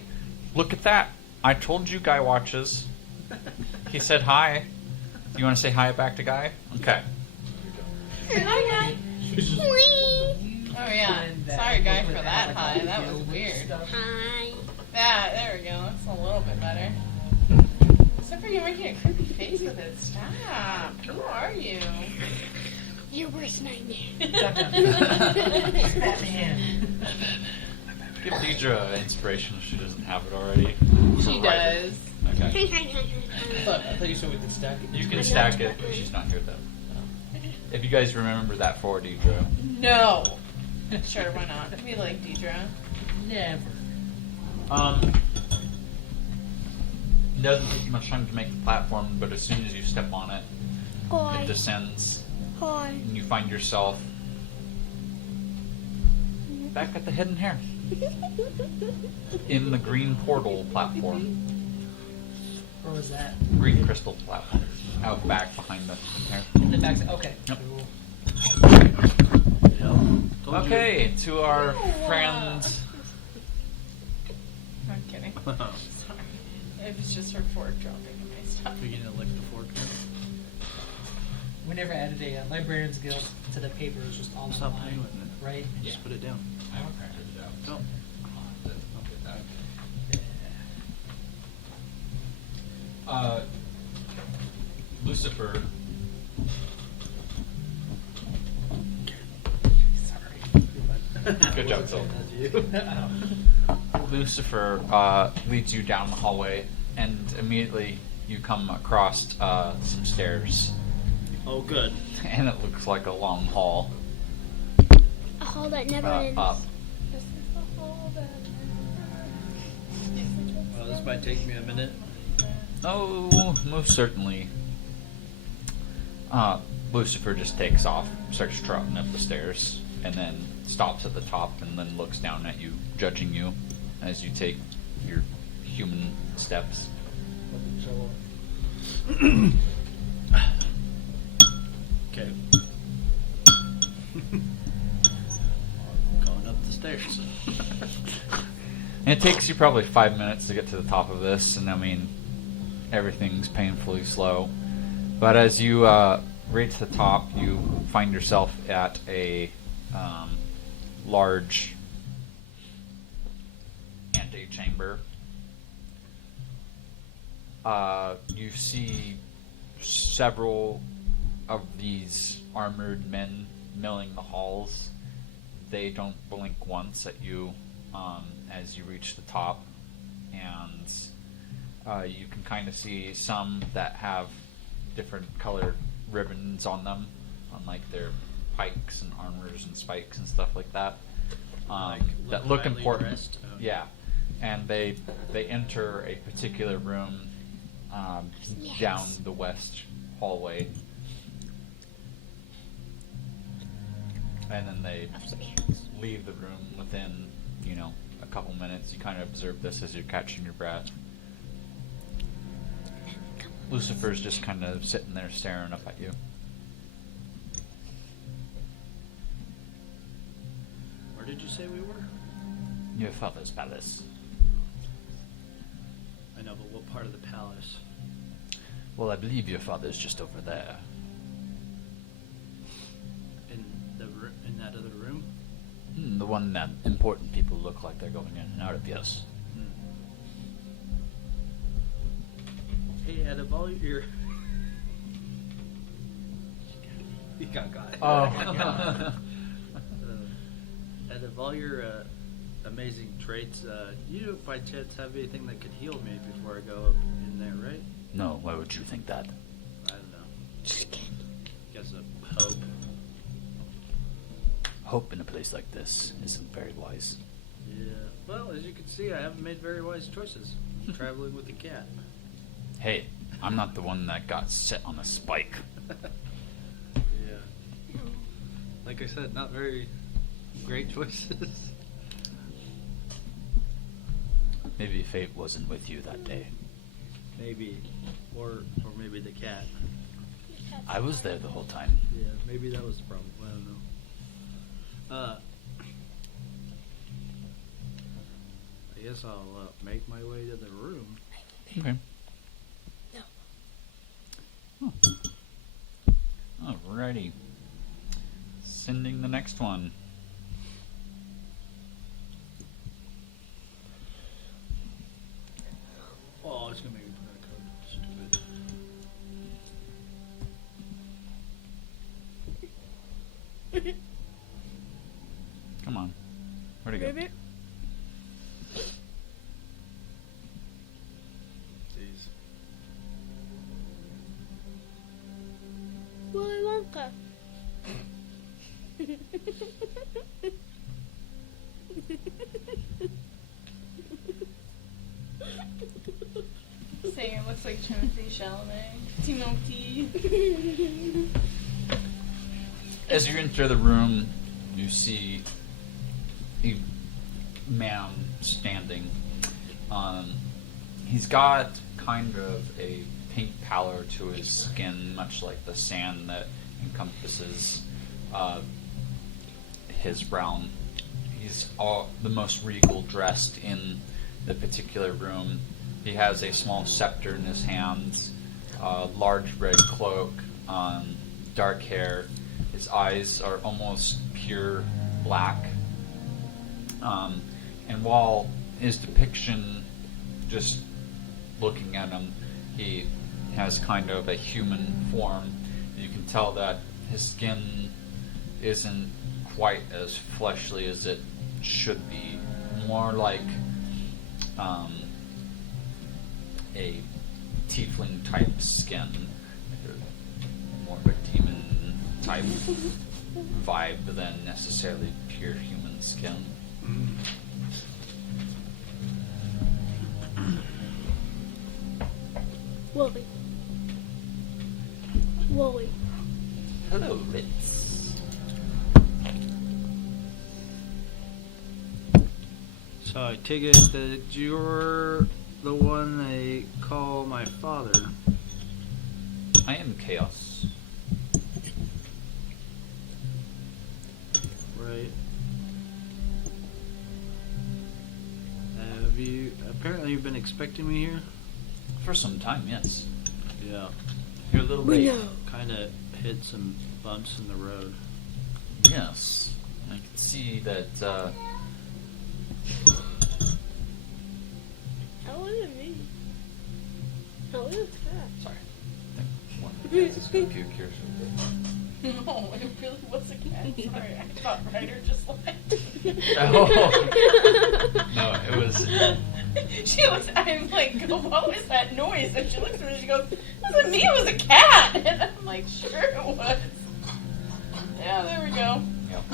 look at that. I told you Guy watches. He said hi. You want to say hi back to Guy? Okay. Hi, guy. Whee! Oh yeah. Sorry, guy, for that high. That was weird. Hi. Yeah, there we go. That's a little bit better. Except for you making a creepy face with it. Stop. Who are you? Your worst nightmare. Batman. Give Deidre inspiration if she doesn't have it already. She Right. does. Okay. I thought you said we could stack it. You can stack it, but she's not here though. If you guys remember that for Deidre. No. Sure, why not? We like Deidre. Never. It doesn't take much time to make the platform, but as soon as you step on it, Hi. it descends, Hi. and you find yourself back at the Hidden Hair in the green portal platform, Where was that? green crystal platform, out back behind the Hidden Hair. In the back. Okay. Yep. Cool. Told you. Okay, to our friends. I'm kidding. Sorry. It was just her fork dropping in my stuff. Beginning to lick the fork. We never added a librarian's guild to the paper. It was just all Stop online, playing with it. right? Just put it down. I haven't printed it out. Don't. Lucifer. Sorry. Good job, Phil. Lucifer leads you down the hallway, and immediately you come across some stairs, Oh, good. and it looks like a long hall A hall that never ends. up. This is the hall that Well, this might take me a minute. Oh, most certainly. Lucifer just takes off, starts trotting up the stairs, and then stops at the top, and then looks down at you, judging you as you take your human steps. Okay. Going up the stairs. And it takes you probably 5 minutes to get to the top of this, and I mean, everything's painfully slow. But as you reach the top, you find yourself at a large antechamber. You see several of these armored men milling the halls. They don't blink once at you as you reach the top, and you can kind of see some that have different colored ribbons on them, on like their pikes and armors and spikes and stuff like that. That look highly important. dressed? Oh. Yeah, and they enter a particular room Yes. down the west hallway, and then they leave the room within, a couple minutes. You kind of observe this as you're catching your breath. Lucifer's just kind of sitting there staring up at you. Where did you say we were? Your father's palace. I know, but what part of the palace? Well, I believe your father's just over there. In that other room? The one that important people look like they're going in and out of, yes. Hey, out of all your... He got got. Oh. And of all your amazing traits, you don't by chance have anything that could heal me before I go up in there, right? No, why would you think that? I don't know. Guess a hope. Hope in a place like this isn't very wise. Yeah. Well, as you can see, I haven't made very wise choices. Traveling with the cat. Hey, I'm not the one that got set on a spike. Yeah. Like I said, not very great choices. Maybe fate wasn't with you that day. Maybe. Or maybe the cat. I was there the whole time. Yeah, maybe that was the problem. I don't know. I guess I'll make my way to the room. Okay. No. Oh. Alrighty. Sending the next one. Oh, it's gonna make me put that code. Stupid. Come on. Where'd it go? Jeez. Willy Wonka. Saying it looks like Timothée Chalamet. Timothy. As you enter the room, you see a man standing. He's got kind of a pink pallor to his skin, much like the sand that encompasses his realm. He's the most regal dressed in the particular room. He has a small scepter in his hands, a large red cloak, dark hair. His eyes are almost pure black. And while his depiction, just looking at him, he has kind of a human form, you can tell that his skin isn't quite as fleshly as it should be. More like a tiefling type skin, more of a demon type vibe than necessarily pure human skin. Wooly. Wooly. Hello, Ritz. So I take it that you're the one they call my father. I am Chaos. Right. Apparently you've been expecting me here? For some time, yes. Yeah. You're a little We late. know. Kinda hit some bumps in the road. Yes. I can see that, That wasn't me. That was that. sorry. I think one of the guys is gonna puke here soon. No, it really was a cat. Sorry, I thought Ryder just left. Oh. No, it was... She looks, I'm like, what was that noise? And she looks at me and she goes, it wasn't me, it was a cat. And I'm like, sure it was. Yeah, there we go. Yep.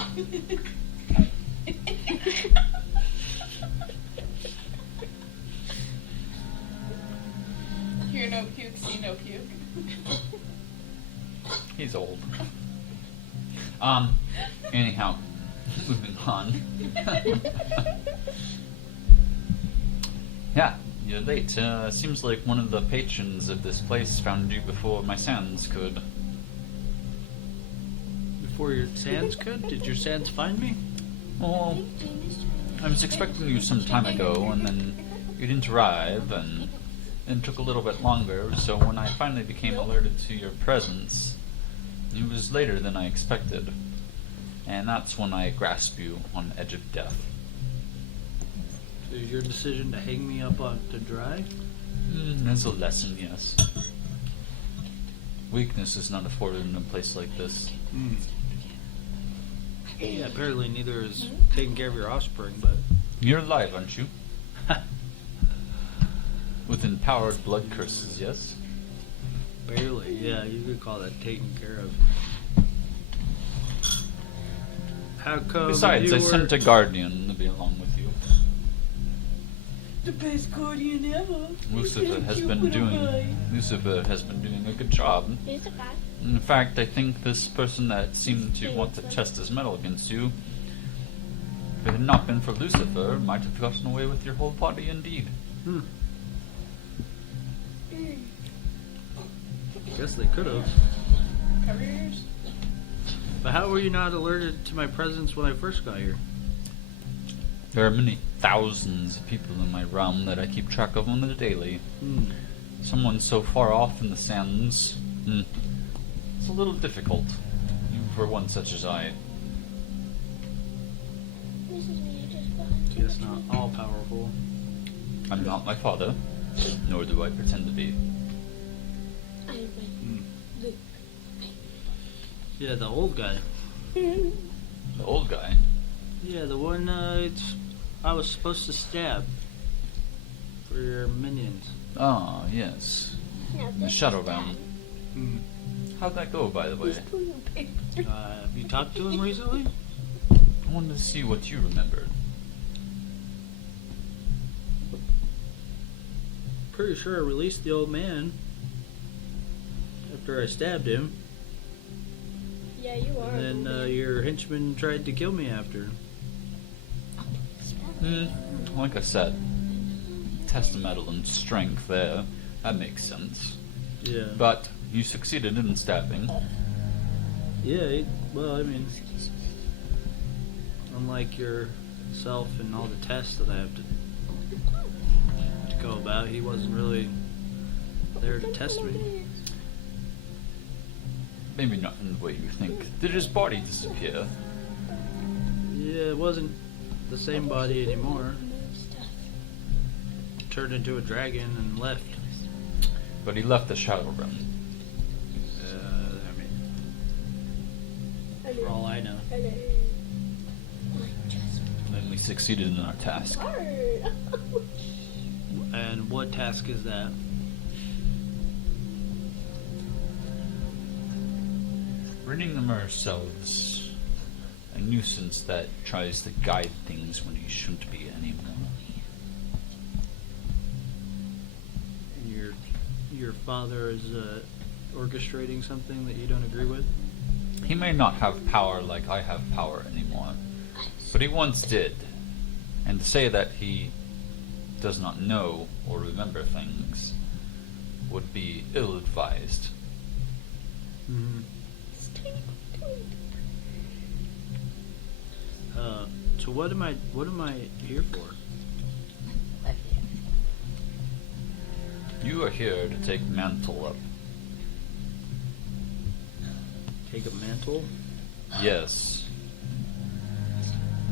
Hear no puke, see no puke. He's old. Anyhow, moving on. Yeah, you're late. Seems like one of the patrons of this place found you before my sands could. Before your sands could? Did your sands find me? Well, I was expecting you some time ago, and then you didn't arrive, and it took a little bit longer, so when I finally became alerted to your presence, it was later than I expected. And that's when I grasped you on the edge of death. So your decision to hang me up on to dry? As a lesson, yes. Weakness is not afforded in a place like this. Yeah, apparently neither is taking care of your offspring, but... You're alive, aren't you? With empowered blood curses, yes? Barely, yeah, you could call that taken care of. How come Besides, you I were... sent a guardian to be along with you. The best guardian ever. Lucifer has been doing a good job. There's a guy. In fact, I think this person that seemed to want to test his metal against you, if it had not been for Lucifer, might have gotten away with your whole body indeed. Guess they could have. Cover your ears. But how were you not alerted to my presence when I first got here? There are many thousands of people in my realm that I keep track of on the daily. Someone so far off in the sands, it's a little difficult, even for one such as I. This is me just behind you. Guess not all powerful. I'm not my father, nor do I pretend to be. I am Luke. Yeah, the old guy. The old guy. Yeah, the one I was supposed to stab for your minions. Ah, yes. Now The this Shadow is Realm. Dad. How'd that go, by the way? He's pulling paper. Have you talked to him recently? I wanted to see what you remembered. Pretty sure I released the old man after I stabbed him. Yeah, you are. And then your henchman tried to kill me after. Like I said, test the metal and strength there. That makes sense. Yeah. But you succeeded in stabbing. Yeah, well, I mean, unlike yourself and all the tests that I have to go about, he wasn't really there to test me. Maybe not in the way you think. Did his body disappear? Yeah, it wasn't the same body anymore. Turned into a dragon and left. But he left the Shadow Realm. I mean, for all I know. Then we succeeded in our task. And what task is that? Ridding them ourselves. A nuisance that tries to guide things when he shouldn't be anymore. Your father is orchestrating something that you don't agree with? He may not have power like I have power anymore, but he once did. And to say that he does not know or remember things would be ill-advised. Mm-hmm. So what am I here for? You are here to take mantle up. Take a mantle? Yes.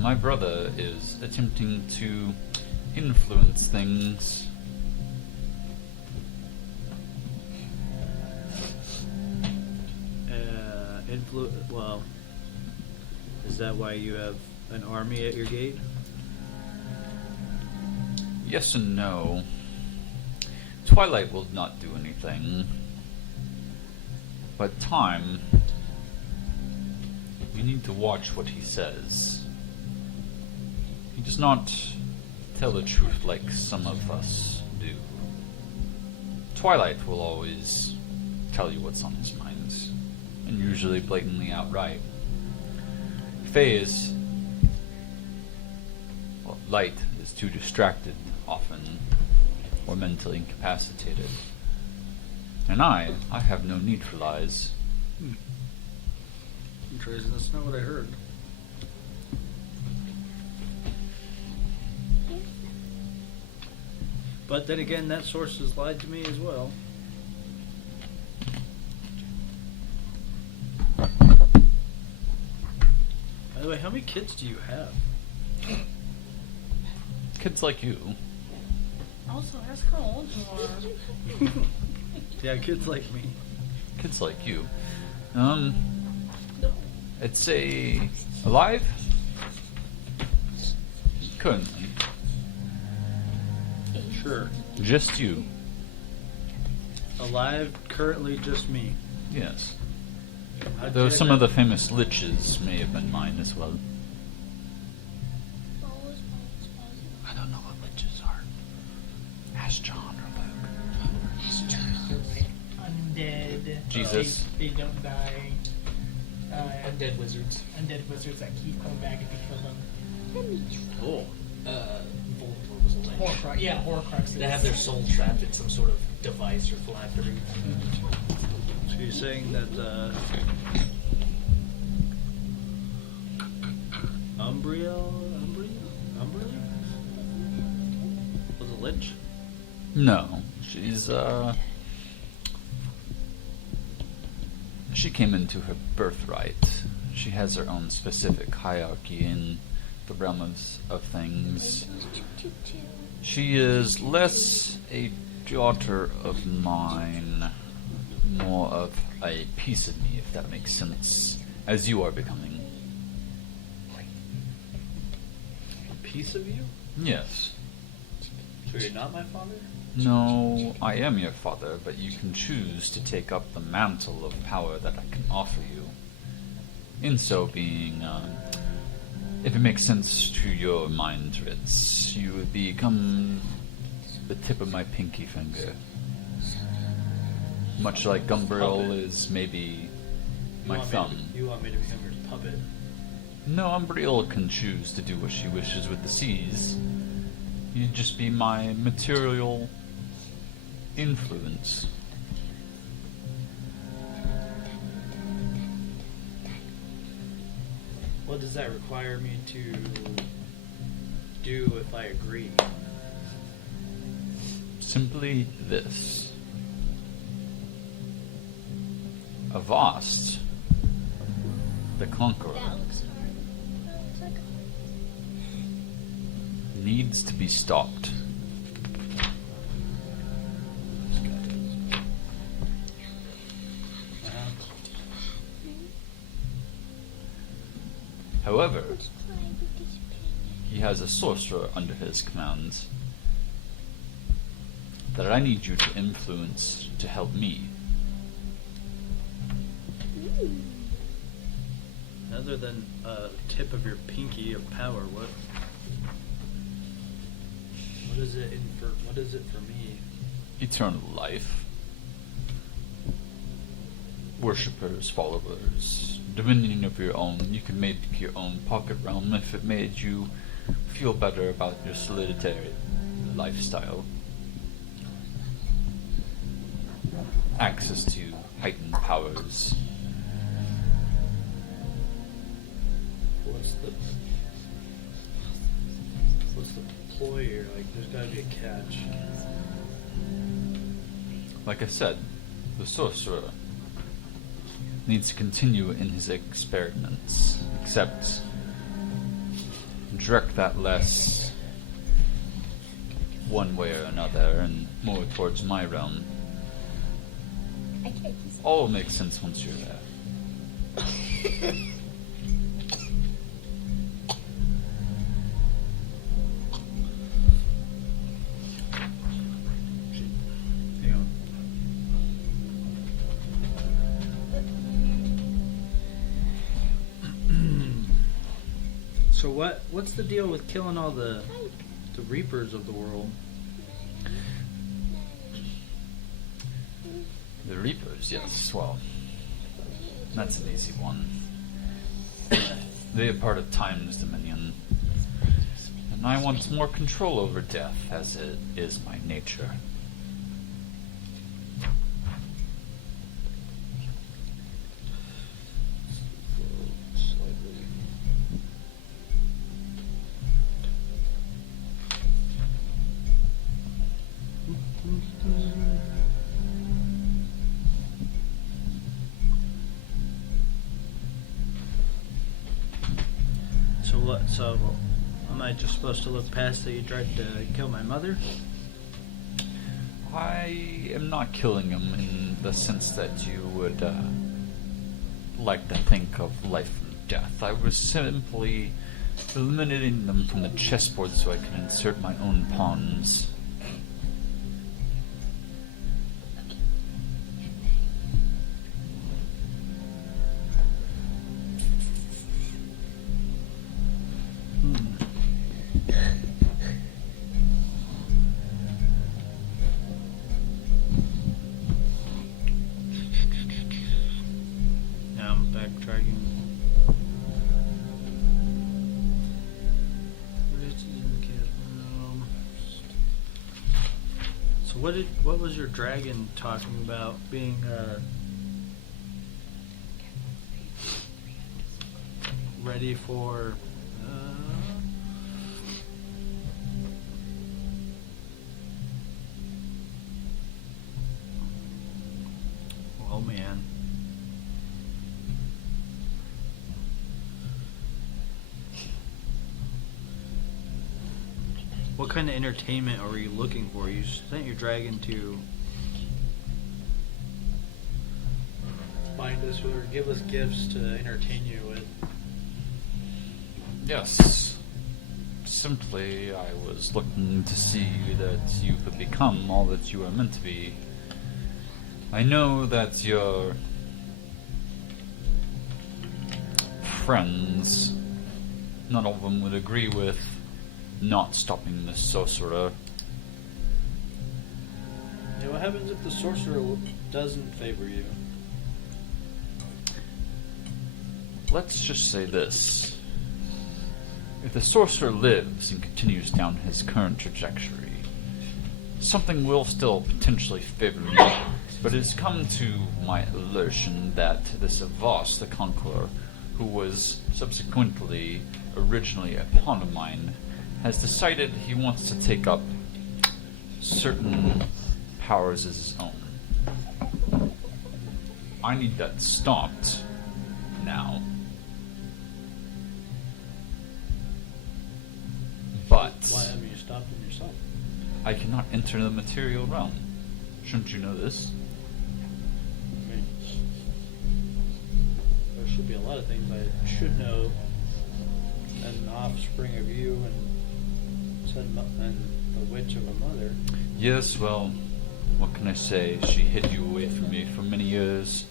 My brother is attempting to influence things. Well, is that why you have an army at your gate? Yes and no. Twilight will not do anything. But time, you need to watch what he says. He does not tell the truth like some of us do. Twilight will always tell you what's on his mind, and usually blatantly outright. Phase, well, Light is too distracted often, or mentally incapacitated. And I have no need for lies. Interesting, that's not what I heard. But then again, that source has lied to me as well. By the way, how many kids do you have? Kids like you. Also, ask how old you are. Yeah, kids like me. kids like you. It's alive? Currently. Sure. Just you. Alive, currently just me. Yes. How'd Though you some end of the up- famous liches may have been mine as well. I don't know what liches are. Ask John or Luke. They're like undead. Jesus. They don't die. Undead wizards. Undead wizards that keep coming back if you kill them. Cool. Voldemort was a lich. Horcrux. Yeah, Horcruxes. They have their soul trapped in some sort of device or phylactery. So you're saying that Umbria was a lich? No, she came into her birthright. She has her own specific hierarchy in the realm of things. She is less a daughter of mine, more of a piece of me, if that makes sense, as you are becoming. A piece of you? Yes. So you're not my father? No, I am your father, but you can choose to take up the mantle of power that I can offer you. In so being, if it makes sense to your mind, Ritz, you would become the tip of my pinky finger. Much like Gumbril is maybe my thumb. You want me to become your puppet? No, Umbriel can choose to do what she wishes with the seas. You'd just be my material influence. What does that require me to do if I agree? Simply this. Avast, the Conqueror, needs to be stopped. However, he has a sorcerer under his commands that I need you to influence to help me. Other than a tip of your pinky of power, what is it what is it for me? Eternal life. Worshippers, followers, dominion of your own. You can make your own pocket realm if it made you feel better about your solitary lifestyle. Access to heightened powers. What's the ploy here? Like, there's gotta be a catch. Like I said, the sorcerer needs to continue in his experiments, except direct that less one way or another and more towards my realm. All makes sense once you're there. Hang on. So what's the deal with killing all the reapers of the world? The Reapers, yes, well, that's an easy one. They are part of Time's dominion, and I want more control over death, as it is my nature. So what? So am I just supposed to look past that you tried to kill my mother? I am not killing him in the sense that you would like to think of life and death. I was simply eliminating them from the chessboard so I could insert my own pawns. Now I'm backtracking. So what was your dragon talking about being ready for oh man. What kind of entertainment are you looking for? You sent your dragon to find us or give us gifts to entertain you with. Yes. Simply, I was looking to see that you could become all that you are meant to be. I know that your friends, not all of them would agree with not stopping the sorcerer. Yeah, what happens if the sorcerer doesn't favor you? Let's just say this. If the sorcerer lives and continues down his current trajectory, something will still potentially favor me, but it has come to my illusion that this Avos, the Conqueror, who was subsequently originally a pawn of mine, has decided he wants to take up certain powers as his own. I need that stopped now. But Why haven't you stopped him yourself? I cannot enter the material realm. Shouldn't you know this? I mean, there should be a lot of things I should know as an offspring of you and the witch of a mother. Yes, well, what can I say? She hid you away from me for many years.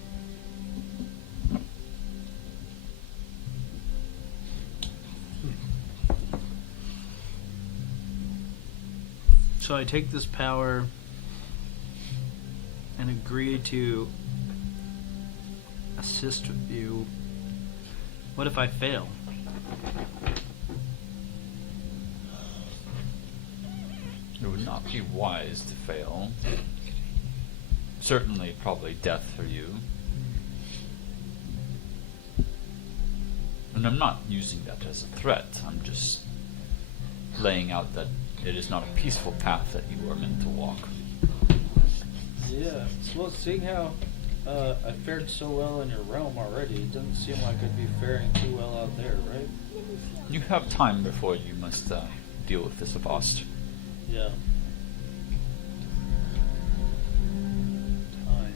So I take this power and agree to assist with you. What if I fail? It would not be wise to fail. Certainly, probably death for you. And I'm not using that as a threat. I'm just laying out that it is not a peaceful path that you are meant to walk. Yeah. Well, seeing how I fared so well in your realm already, it doesn't seem like I'd be faring too well out there, right? You have time before you must deal with this Avast. Yeah. Time.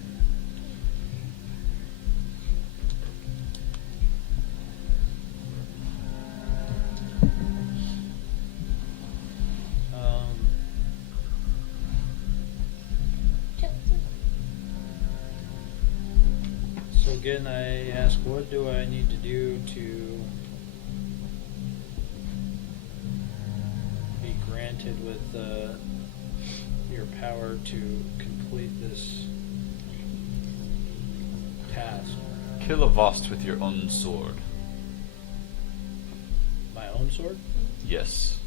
So again, I ask, what do I need to do to be granted with your power to complete this task? Kill Avast with your own sword. My own sword? Yes.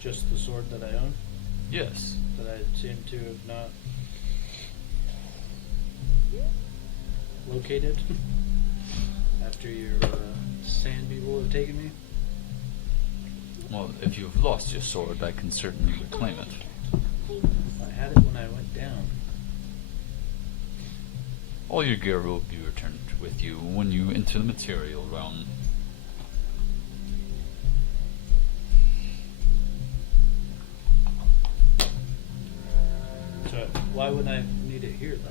Just the sword that I own? Yes. That I seem to have not located after your sand people have taken me? Well, if you have lost your sword, I can certainly reclaim it. I had it when I went down. All your gear will be returned with you when you enter the material realm. So Why would I need it here, though?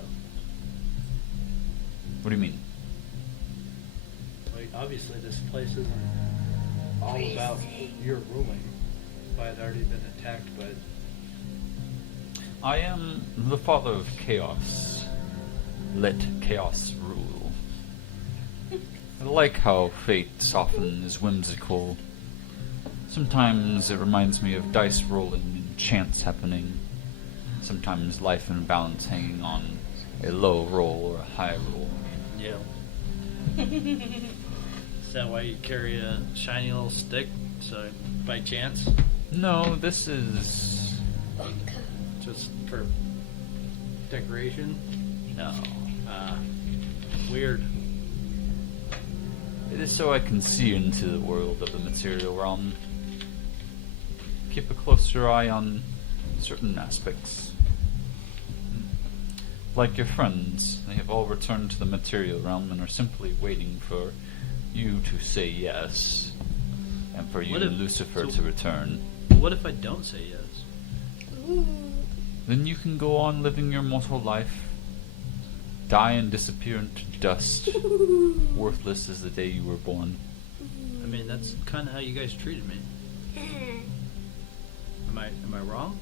What do you mean? Like, obviously, this place isn't all about your ruling. If I had already been attacked by... I am the father of chaos. Let chaos rule. I like how fate often is whimsical. Sometimes it reminds me of dice rolling and chance happening. Sometimes life and balance hanging on a low roll or a high roll. Yeah. Is that why you carry a shiny little stick? So, by chance? No, this is... Just for decoration? no. Weird. It is so I can see into the world of the material realm. Keep a closer eye on certain aspects. Like your friends, they have all returned to the material realm and are simply waiting for you to say yes, and for you, What if- Lucifer, so- to return. What if I don't say yes? Then you can go on living your mortal life, die and disappear into dust, worthless as the day you were born. I mean, that's kind of how you guys treated me. Am I wrong?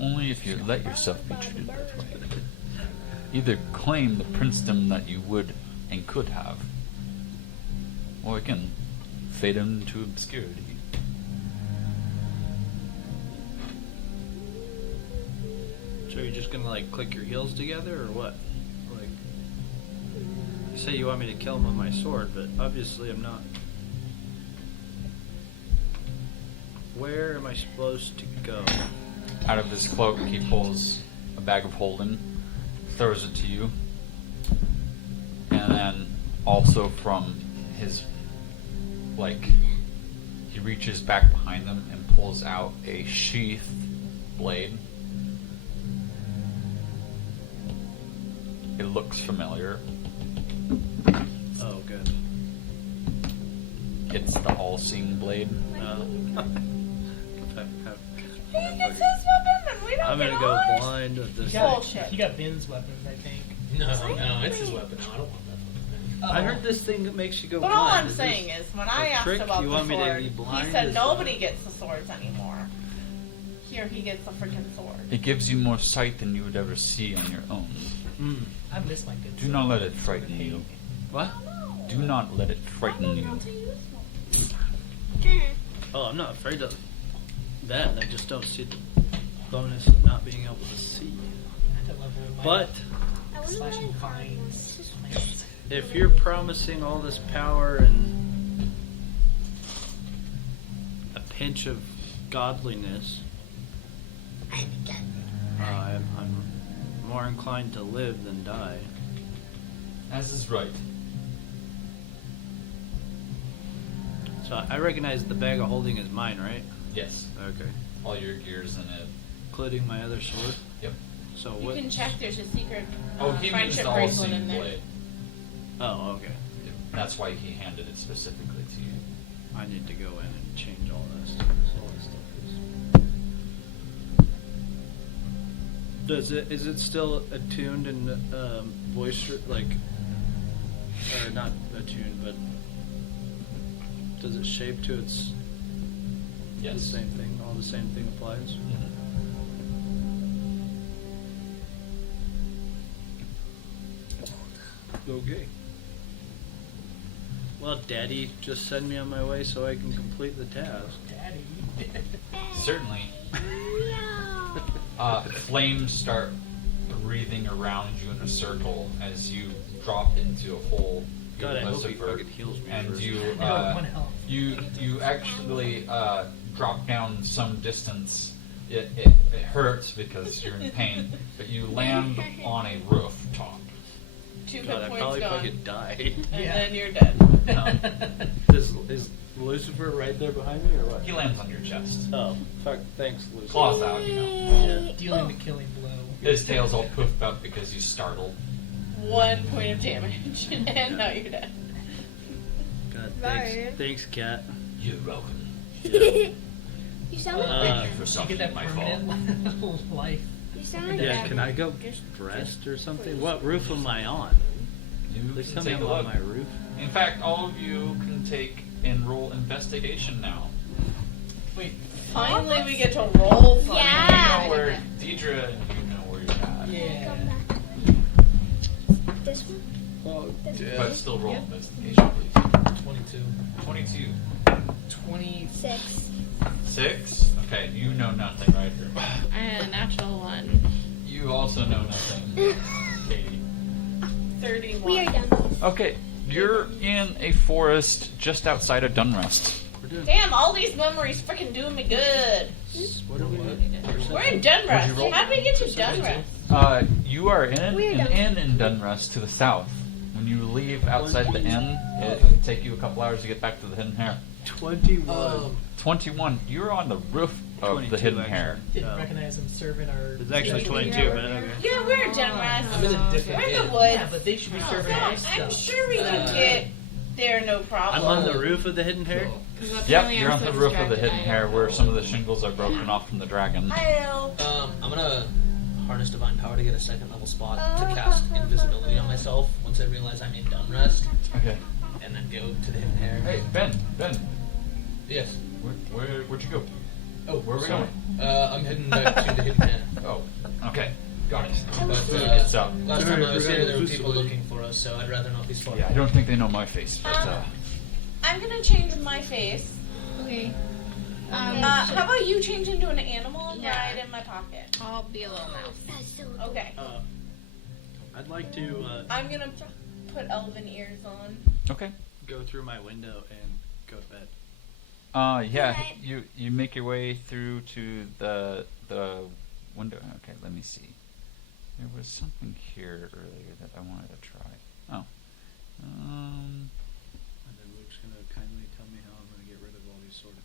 Only if you let yourself be treated that way. Either claim the princedom that you would and could have, or again, fade into obscurity. So you're just gonna like click your heels together, or what? Like, you say you want me to kill him with my sword, but obviously I'm not. Where am I supposed to go? Out of his cloak, he pulls a bag of holding, throws it to you, and then also from his, like, he reaches back behind them and pulls out a sheathed blade. It looks familiar. Oh, good. It's the all-seeing blade. He gets his weapon and we don't I'm get gonna go ours? blind with He this. got, Bullshit. he got Ben's weapons, I think. No, it's his weapon. No, I don't want that weapon. I heard this thing that makes you go But blind. all I'm Is saying this is, when I a asked trick? about You the want me to sword, be blind he said as nobody well? gets the swords anymore. Here he gets the freaking sword. It gives you more sight than you would ever see on your own. Mm. I miss my good Do not let it frighten you. What? Do not let it frighten you. Oh, I'm not afraid of that. I just don't see the bonus of not being able to see. I had to level my But slashing vines. if you're promising all this power and a pinch of godliness, I'm more inclined to live than die. As is right. So I recognize the bag of holding is mine, right? Yes. Okay. All your gears in it. Including my other sword. Yep. So You what? can check. There's a secret Oh, he means friendship the bracelet all-seeing in there. blade. Oh, okay. That's why he handed it specifically to you. I need to go in and change all this stuff. So all this stuff is it still attuned and voice like, or not attuned, but does it shape to its Yes. the same thing? All the same thing applies. Mhm. Okay. Well, Daddy, just send me on my way so I can complete the task. Daddy. Certainly. Flames start breathing around you in a circle as you drop into a hole. God, I hope he Lucifer, fucking heals me and first. you No, 1 health. you actually drop down some distance. It hurts because you're in pain, but you land on a rooftop. 2 God, I hit probably points gone, fucking died. and Yeah. then you're dead. Is Lucifer right there behind me or what? He lands on your chest. Oh, fuck. Thanks, Lucifer. Claws out, you know. Yeah. Dealing the killing blow. His tail's all poofed up because he's startled. 1 point of damage, and now you're dead. God, Sorry. thanks, cat. You're welcome. Yeah. You sound like for You get that my permanent life. you sound like Yeah, a can I go get dressed or something? What roof am I on? You Please can tell me take I'm a on look. my roof. In fact, all of you can take and roll investigation now. Wait, Finally, we get to roll for Yeah. You know where Deidre and you know where you're at. yeah. This one? But still roll investigation, please. 22. 22. 26. 6? Okay, you know nothing, right? I had a natural 1. You also know nothing, Katie. 31. We are done. Okay, you're in a forest just outside of Dunrest. We're doing. Damn, all these memories freaking doing me good. What are we? We're in Dunrest. roll? How did we get to Dunrest? You are in We're an done. inn in Dunrest to the south. When you leave outside the inn, it can take you a couple hours to get back to the Hidden Hare. 21. 21, you're on the roof of the 22 Hidden actually. Hare. Didn't Oh. recognize him serving our. It's actually 22, but okay. Yeah, we're in Dunrest. I'm in a different We're in the inn. woods. Yeah, but they should be serving So, nice I'm stuff. sure we can get there no problem. I'm on the roof of the Hidden Hare. Yep, you're on the roof of the Hidden Hare where some of the shingles are broken off from the dragon. Hello. I'm gonna harness divine power to get a second level spot to cast invisibility on myself once I realize I'm in Dunrest, Okay. and then go to the Hidden Hare. Hey, Ben. Yes. Where'd you go? Oh, Where are we sorry. I'm heading back to the Hidden Hare. Oh, okay. Got it. But It's up. last time I was Sorry, here, there were forgot people invisibility. looking for us, so I'd rather not be spotted. Yeah, I don't think they know my face, but I'm gonna change my face. Okay. How about you change into an animal and Yeah. ride in my pocket? I'll be a little mouse. That's so Okay. I'd like to I'm gonna put elven ears on. okay. go through my window and go to bed. Yeah, Okay. you make your way through to the window. Okay, let me see. There was something here earlier that I wanted to try. Oh. And then Luke's gonna kindly tell me how I'm gonna get rid of all these swords.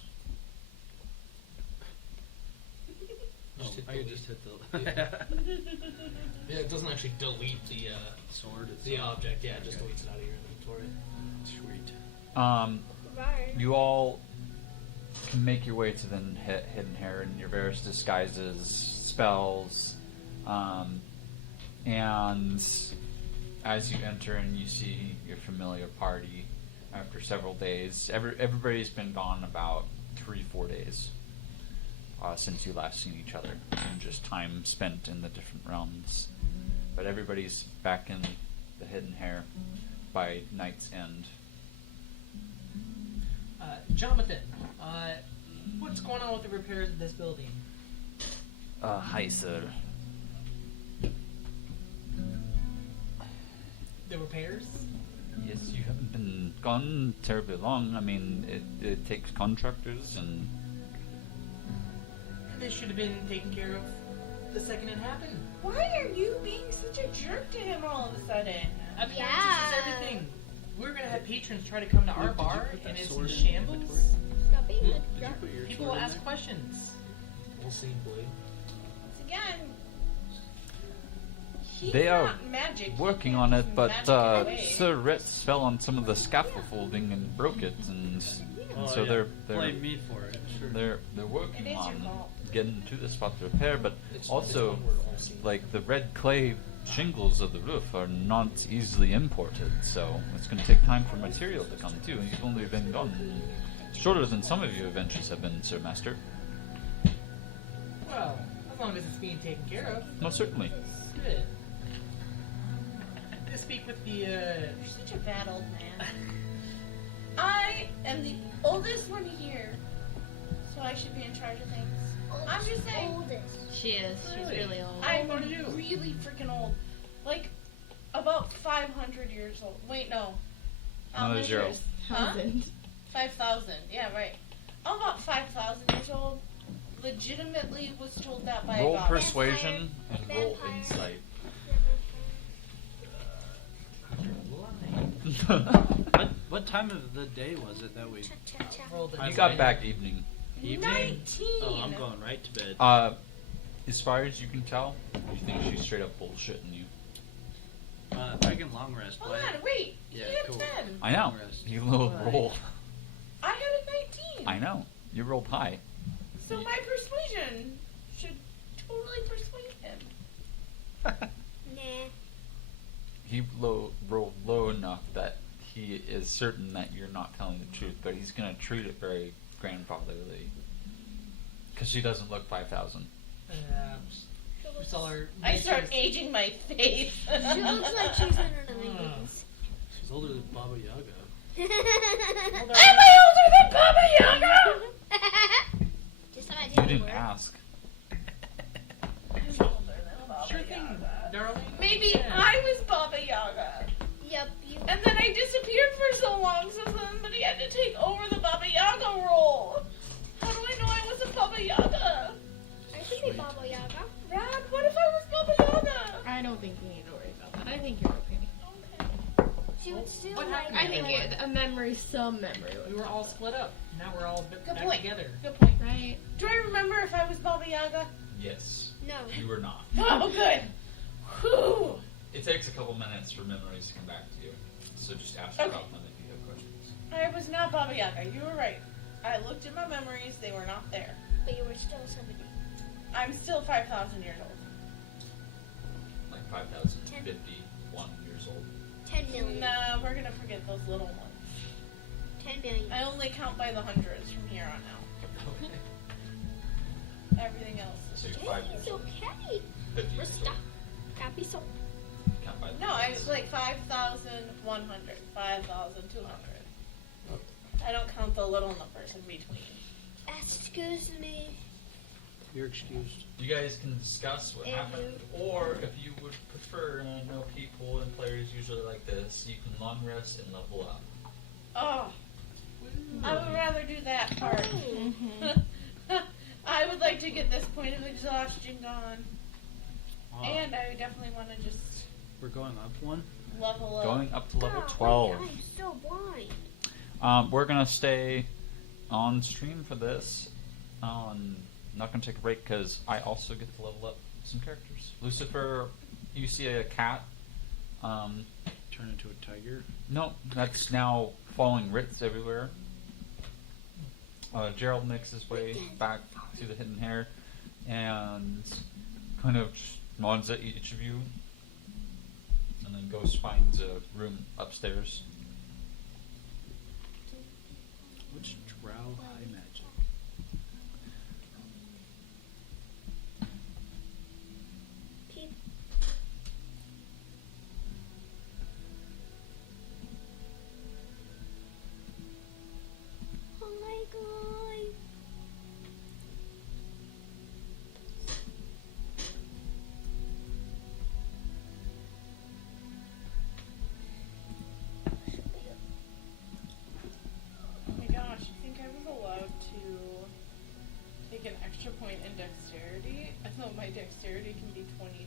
Just hit I could delete. just hit the Yeah, it doesn't actually delete the sword. the object. Yeah, it just Okay. deletes it out of your inventory. Sweet. You all can make your way to the Hidden Hare in your various disguises, spells, and as you enter and you see your familiar party after several days, everybody's been gone about 3-4 days since you last seen each other, and just time spent in the different realms. But everybody's back in the Hidden Hare by night's end. Jonathan, what's going on with the repairs of this building? Hi, sir. The repairs? Yes, you haven't been gone terribly long. I mean, it takes contractors and... This should have been taken care of the second it happened. Why are you being such a jerk to him all of a sudden? Appearances Yeah. is everything. We're gonna have patrons try to come to our Did you bar, put that and it's in sword in shambles. inventory? Stop being a Did you jerk. put your People sword will in ask there? questions. We'll see, boy. Once again, he's They are not magic. He working can't on just it, but magic it away. Sir Ritz fell on some of the scaffolding and broke it, and Oh, so yeah. they're Blame me for it. Sure. they're working It is your on fault. getting to the spot to repair, but It's also one word, all seen. like the red clay shingles of the roof are not easily imported, so it's going to take time for material to come too. And you've only been gone shorter than some of your adventures have been, Sir Master. Well, as long as it's being taken care of, Most certainly. good. To speak with the You're such a bad old man. I am the oldest one here, so I should be in charge of things. I'm just saying. Oldest. She is. She's Really? really old. I'm old are you? really freaking old. Like, about 500 years old. Wait, no. How Another many zero. years? Huh? 5,000. Yeah, right. I'm about 5,000 years old. Legitimately was told that by Roll a god. persuasion and roll Vampire. insight. What time of the day was it that we Cha-cha-cha. rolled You got back evening. evening? 19. Oh, I'm going right to bed. As far as you can tell, you think she's straight up bullshitting you. I can long rest. Hold but on, wait. Yeah, he had cool. 10. I know. Long rest. You little Why? roll. I had a 19. I know. You rolled high. So my persuasion should totally persuade him. Nah. He rolled low enough that he is certain that you're not telling the truth, but he's going to treat it very grandfatherly. Because she doesn't look 5,000. We saw her. I start aging my face. She looks like she's in her 90s. She's older than Baba Yaga. Am I older than Baba Yaga? Just imagine You you didn't were. ask. Sure thing, darling. Maybe I was Baba Yaga. Yep, you. And then I disappeared for so long, so somebody had to take over the Baba Yaga role. How do I know I wasn't Baba Yaga? I could be Baba Yaga. Rad, what if I was Baba Yaga? I don't think you need to worry about that. I think you're okay. She would still What like. happened? I think a memory, some memory. We were all split up. Now we're all Good back point. together. Good point. Right? Do I remember if I was Baba Yaga? Yes. No. You were not. Oh, good. Whew. It takes a couple minutes for memories to come back to you. So just ask Okay. about them if you have questions. I was not Baba Yaga. You were right. I looked at my memories. They were not there. But you were still 70. I'm still 5,000 years old. Like 5,051 years old. 10 million. Nah, we're going to forget those little ones. 10 million. I only count by the hundreds from here on out. Okay. Everything else is... So you're 5 years It's old. okay. 50 We're years stuck. old. Happy so. Count by the No, I digits. was like 5,100, 5,200. I don't count the little numbers in between. Excuse me. You're excused. You guys can discuss what And happened, or if you would prefer, and I know people and players usually like this, you can long rest and level up. Oh, I would rather do that part. Oh. I would like to get this point of exhaustion gone. Wow. And I definitely want to just We're going up one? level up. Going up to level Golly, 12. I'm so blind. We're gonna stay on stream for this. Not gonna take a break because I also get to level up some characters. Lucifer, you see a cat. Turn into a tiger? No, that's now following Ritz everywhere. Gerald makes his way back to the hidden hair and kind of just nods at each of you, and then goes finds a room upstairs. What's drow high magic? Peep. Oh my god. Oh my gosh, you think I was allowed to take an extra point in dexterity? I thought my dexterity can be 22.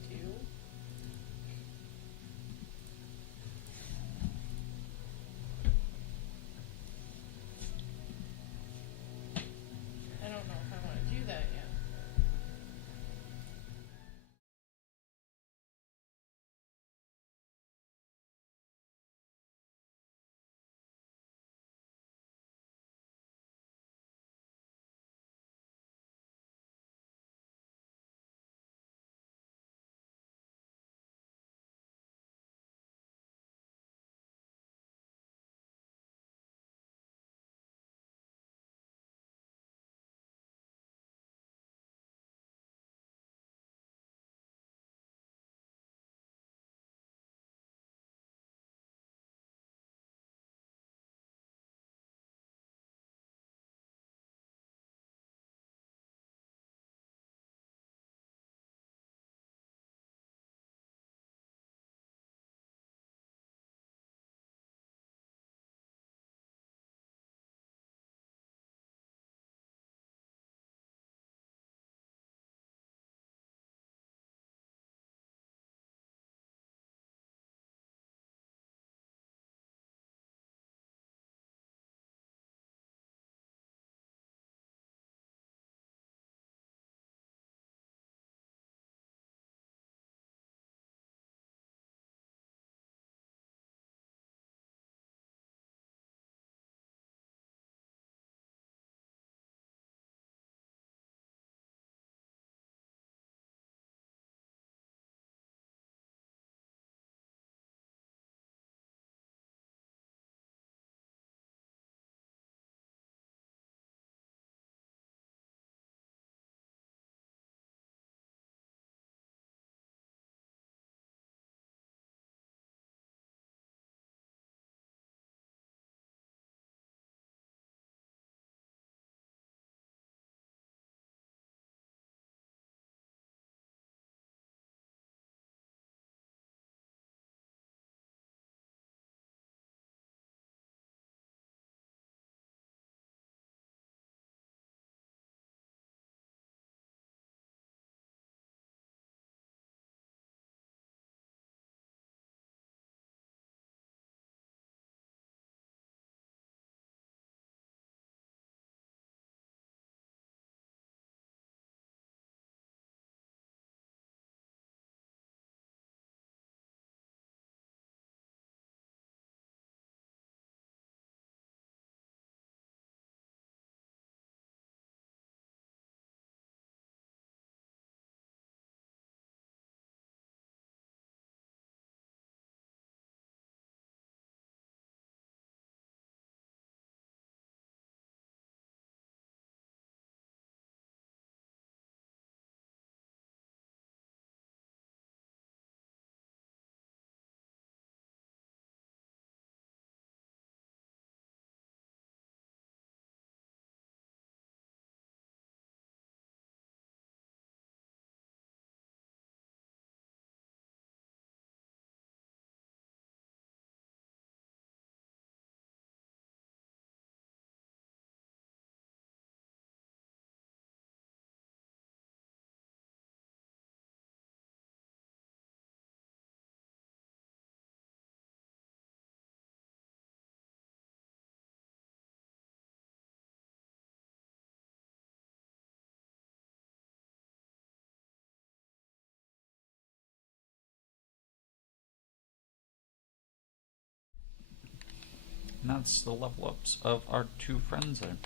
that's the level ups of our two friends there.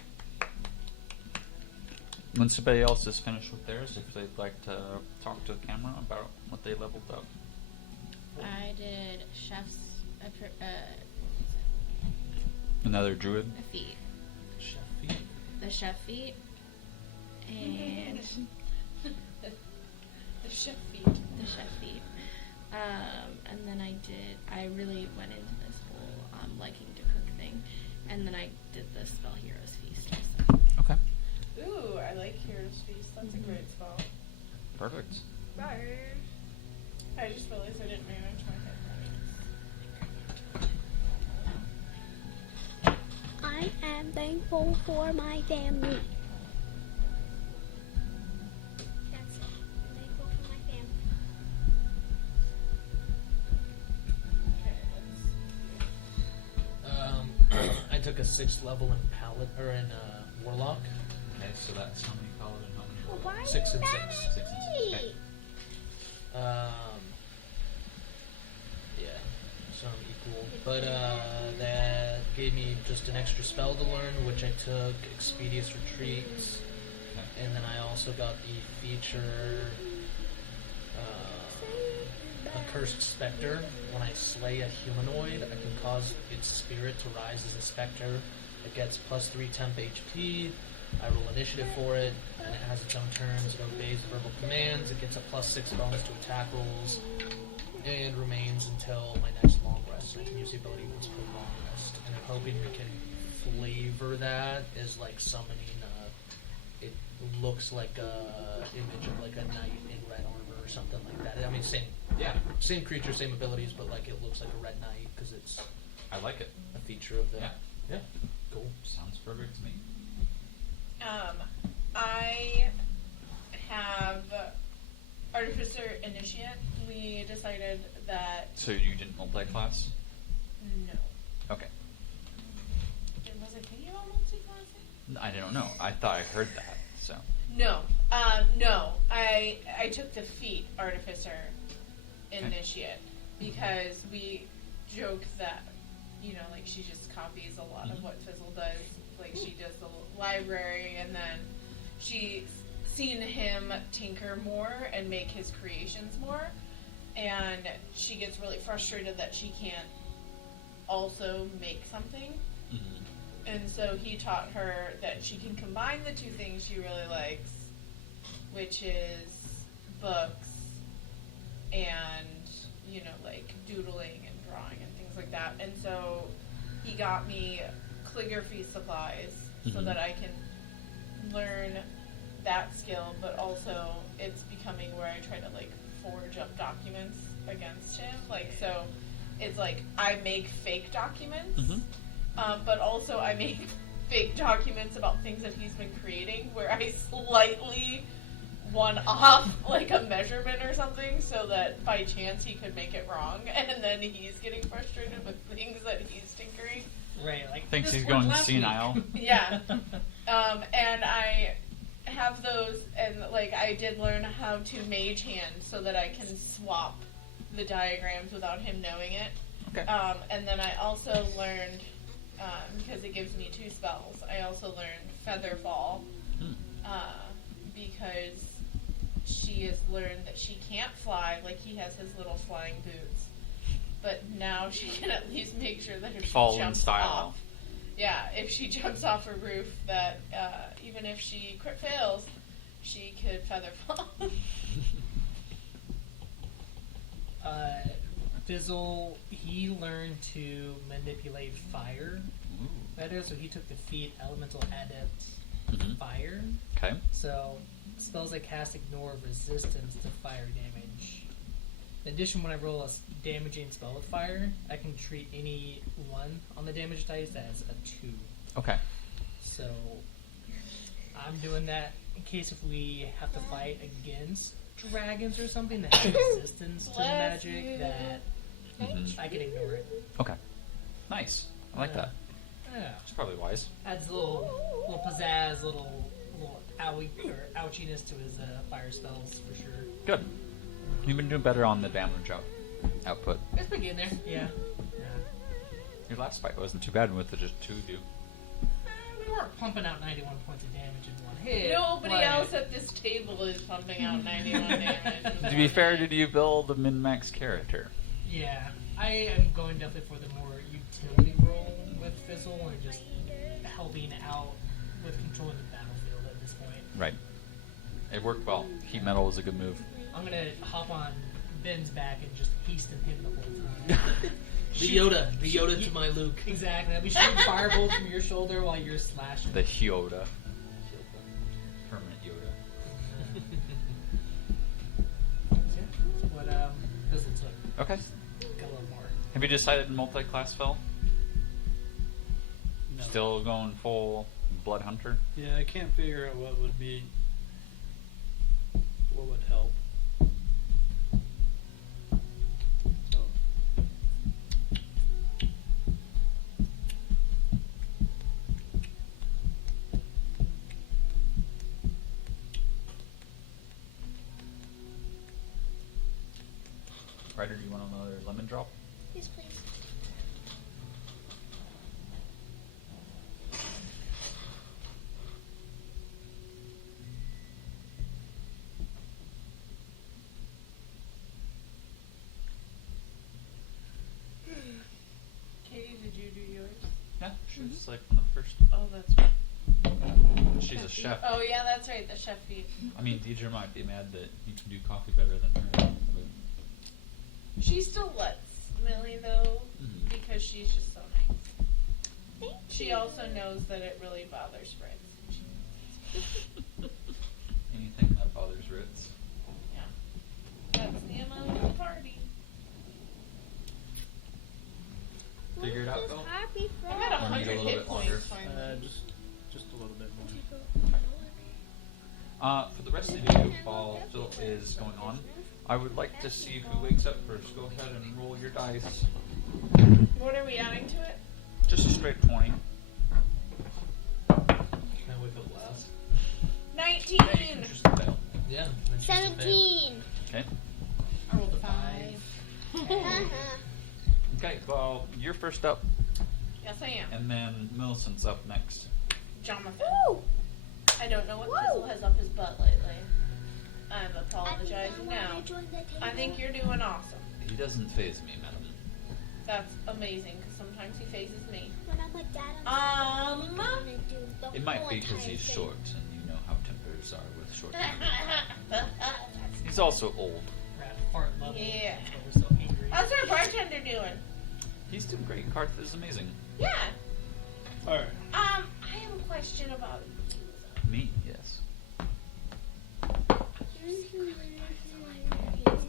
When somebody else is finished with theirs, if they'd like to talk to the camera about what they leveled up. I did chef's Another druid. a feat. Chef feet. The chef feat. And The chef feet. the chef feat. And then I really went into this whole liking to cook thing. And then I did the Spell Heroes Feast also. Okay. Ooh, I like Heroes Feast. That's a great spell. Perfect. Bye. I just realized I didn't manage my headphones. I am thankful for my family. That's it. I'm thankful for my family. Okay, let's I took a 6th level in Warlock. Okay, so that's how many paladin, how many Well, why 6 are and you 6. mad at 6 and 6. me? Okay. Yeah, so I'm equal. But that gave me just an extra spell to learn, which I took Expeditious Retreats. And then I also got the feature Accursed Spectre. When I slay a humanoid, I can cause its spirit to rise as a spectre. It gets plus 3 temp HP. I roll initiative for it, and it has its own turns. It obeys verbal commands. It gets a plus 6 bonus to attack rolls, and remains until my next long rest. I can use the ability once per long rest. And I'm hoping we can flavor that as like summoning. It looks like a image of like a knight in red armor or something like that. I mean, same creature, same abilities, but like it looks like a red knight because it's I like it. a feature of the. Yeah. Cool. Sounds perfect to me. I have Artificer Initiate. We decided that So you didn't multi-class? no. Okay. Was I thinking about multi-classing? I don't know. I thought I heard that. So. No. No. I took the feat Artificer Initiate because we joke that, like she just copies a lot of what Fizzle does. Like she does the library and then she's seen him tinker more and make his creations more. And she gets really frustrated that she can't also make something. Mm-hmm. And so he taught her that she can combine the two things she really likes, which is books and, like doodling and drawing and things like that. And so he got me calligraphy supplies so that I can learn that skill, but also it's becoming where I try to like forge up documents against him. Like, so it's like I make fake documents, but also I make fake documents about things that he's been creating where I slightly one off like a measurement or something so that by chance he could make it wrong, and then he's getting frustrated with things that he's tinkering. Right, like Thinks this he's worked going last senile. week. Yeah. And I have those, and like I did learn how to mage hand so that I can swap the diagrams without him knowing it. Okay. And then I also learned, because it gives me 2 spells, I also learned Featherfall, because she has learned that she can't fly, like he has his little flying boots. But now she can at least make sure that if Fall she in jumps style. off, if she jumps off a roof, that even if she crit fails, she could feather fall. Fizzle, he learned to manipulate fire Ooh. better, so he took the feat Elemental Adept Fire. Okay. So spells I cast ignore resistance to fire damage. In addition, when I roll a damaging spell with fire, I can treat any one on the damage dice as a 2. Okay. So I'm doing that in case if we have to fight against dragons or something that have resistance to the Bless magic, you. that I can ignore it. Okay. Nice. I like that. Yeah. It's probably wise. Adds a little pizzazz, little owie or ouchiness to his fire spells for sure. Good. You've been doing better on the damage output. It's been getting there. Yeah. Your last fight wasn't too bad with the just two of you. We weren't pumping out 91 points of damage in one hit. Nobody but- else at this table is pumping out 91 damage. To be fair, did you build a min-max character? Yeah, I am going definitely for the more utility role with Fizzle and just helping out with controlling the battlefield at this point. Right. It worked well. Heat metal was a good move. I'm gonna hop on Ben's back and just hasten him the whole time. The Yoda to my Luke. Exactly. I'll be shooting firebolts from your shoulder while you're slashing. The Yoda. Permanent Yoda. What Fizzle took. Okay. Got a little more. Have you decided multi-class spell? No. Still going full Blood Hunter? Yeah, I can't figure out what would help. So. Ryder, do you want another lemon drop? Yes, please. Katie, did you do yours? Yeah, she's like one of the first. Oh, that's right. She's a chef. Oh, yeah, that's right. The chef feed. I mean, Deidre might be mad that you can do coffee better than her. But She still lets Millie, though, Mhm. because she's just so nice. Thank She you. also knows that it really bothers Fritz. anything that bothers Ritz. Yeah. That's the amount of the party. Figure it out, though. Happy I'm at Or need a 100 little hit bit longer. points finally. Just a little bit more. For the rest of you, while Phil is going on, I would like to see who wakes up first. Go ahead and roll your dice. What are we adding to it? Just a straight 20. Can I wake up last? 19! Interesting fail. Yeah. then she's a fail. 17. Okay. I rolled a 5. Okay, well, you're first up, Yes, I am. and then Millicent's up next. Jonathan. Woo! I don't know what Woo! Fizzle has up his butt lately. I'm apologizing now. I think you're doing awesome. He doesn't phase me, madam. That's amazing, because sometimes he phases me. When I'm with Dad, I'm gonna do the It might whole be because entire he's thing. short, and you know how tempers are with short people. He's also old. We're at fart level. Yeah. But we're so angry. How's our bartender doing? He's doing great. Karth is amazing. Yeah. Alright. I have a question about Me, yes.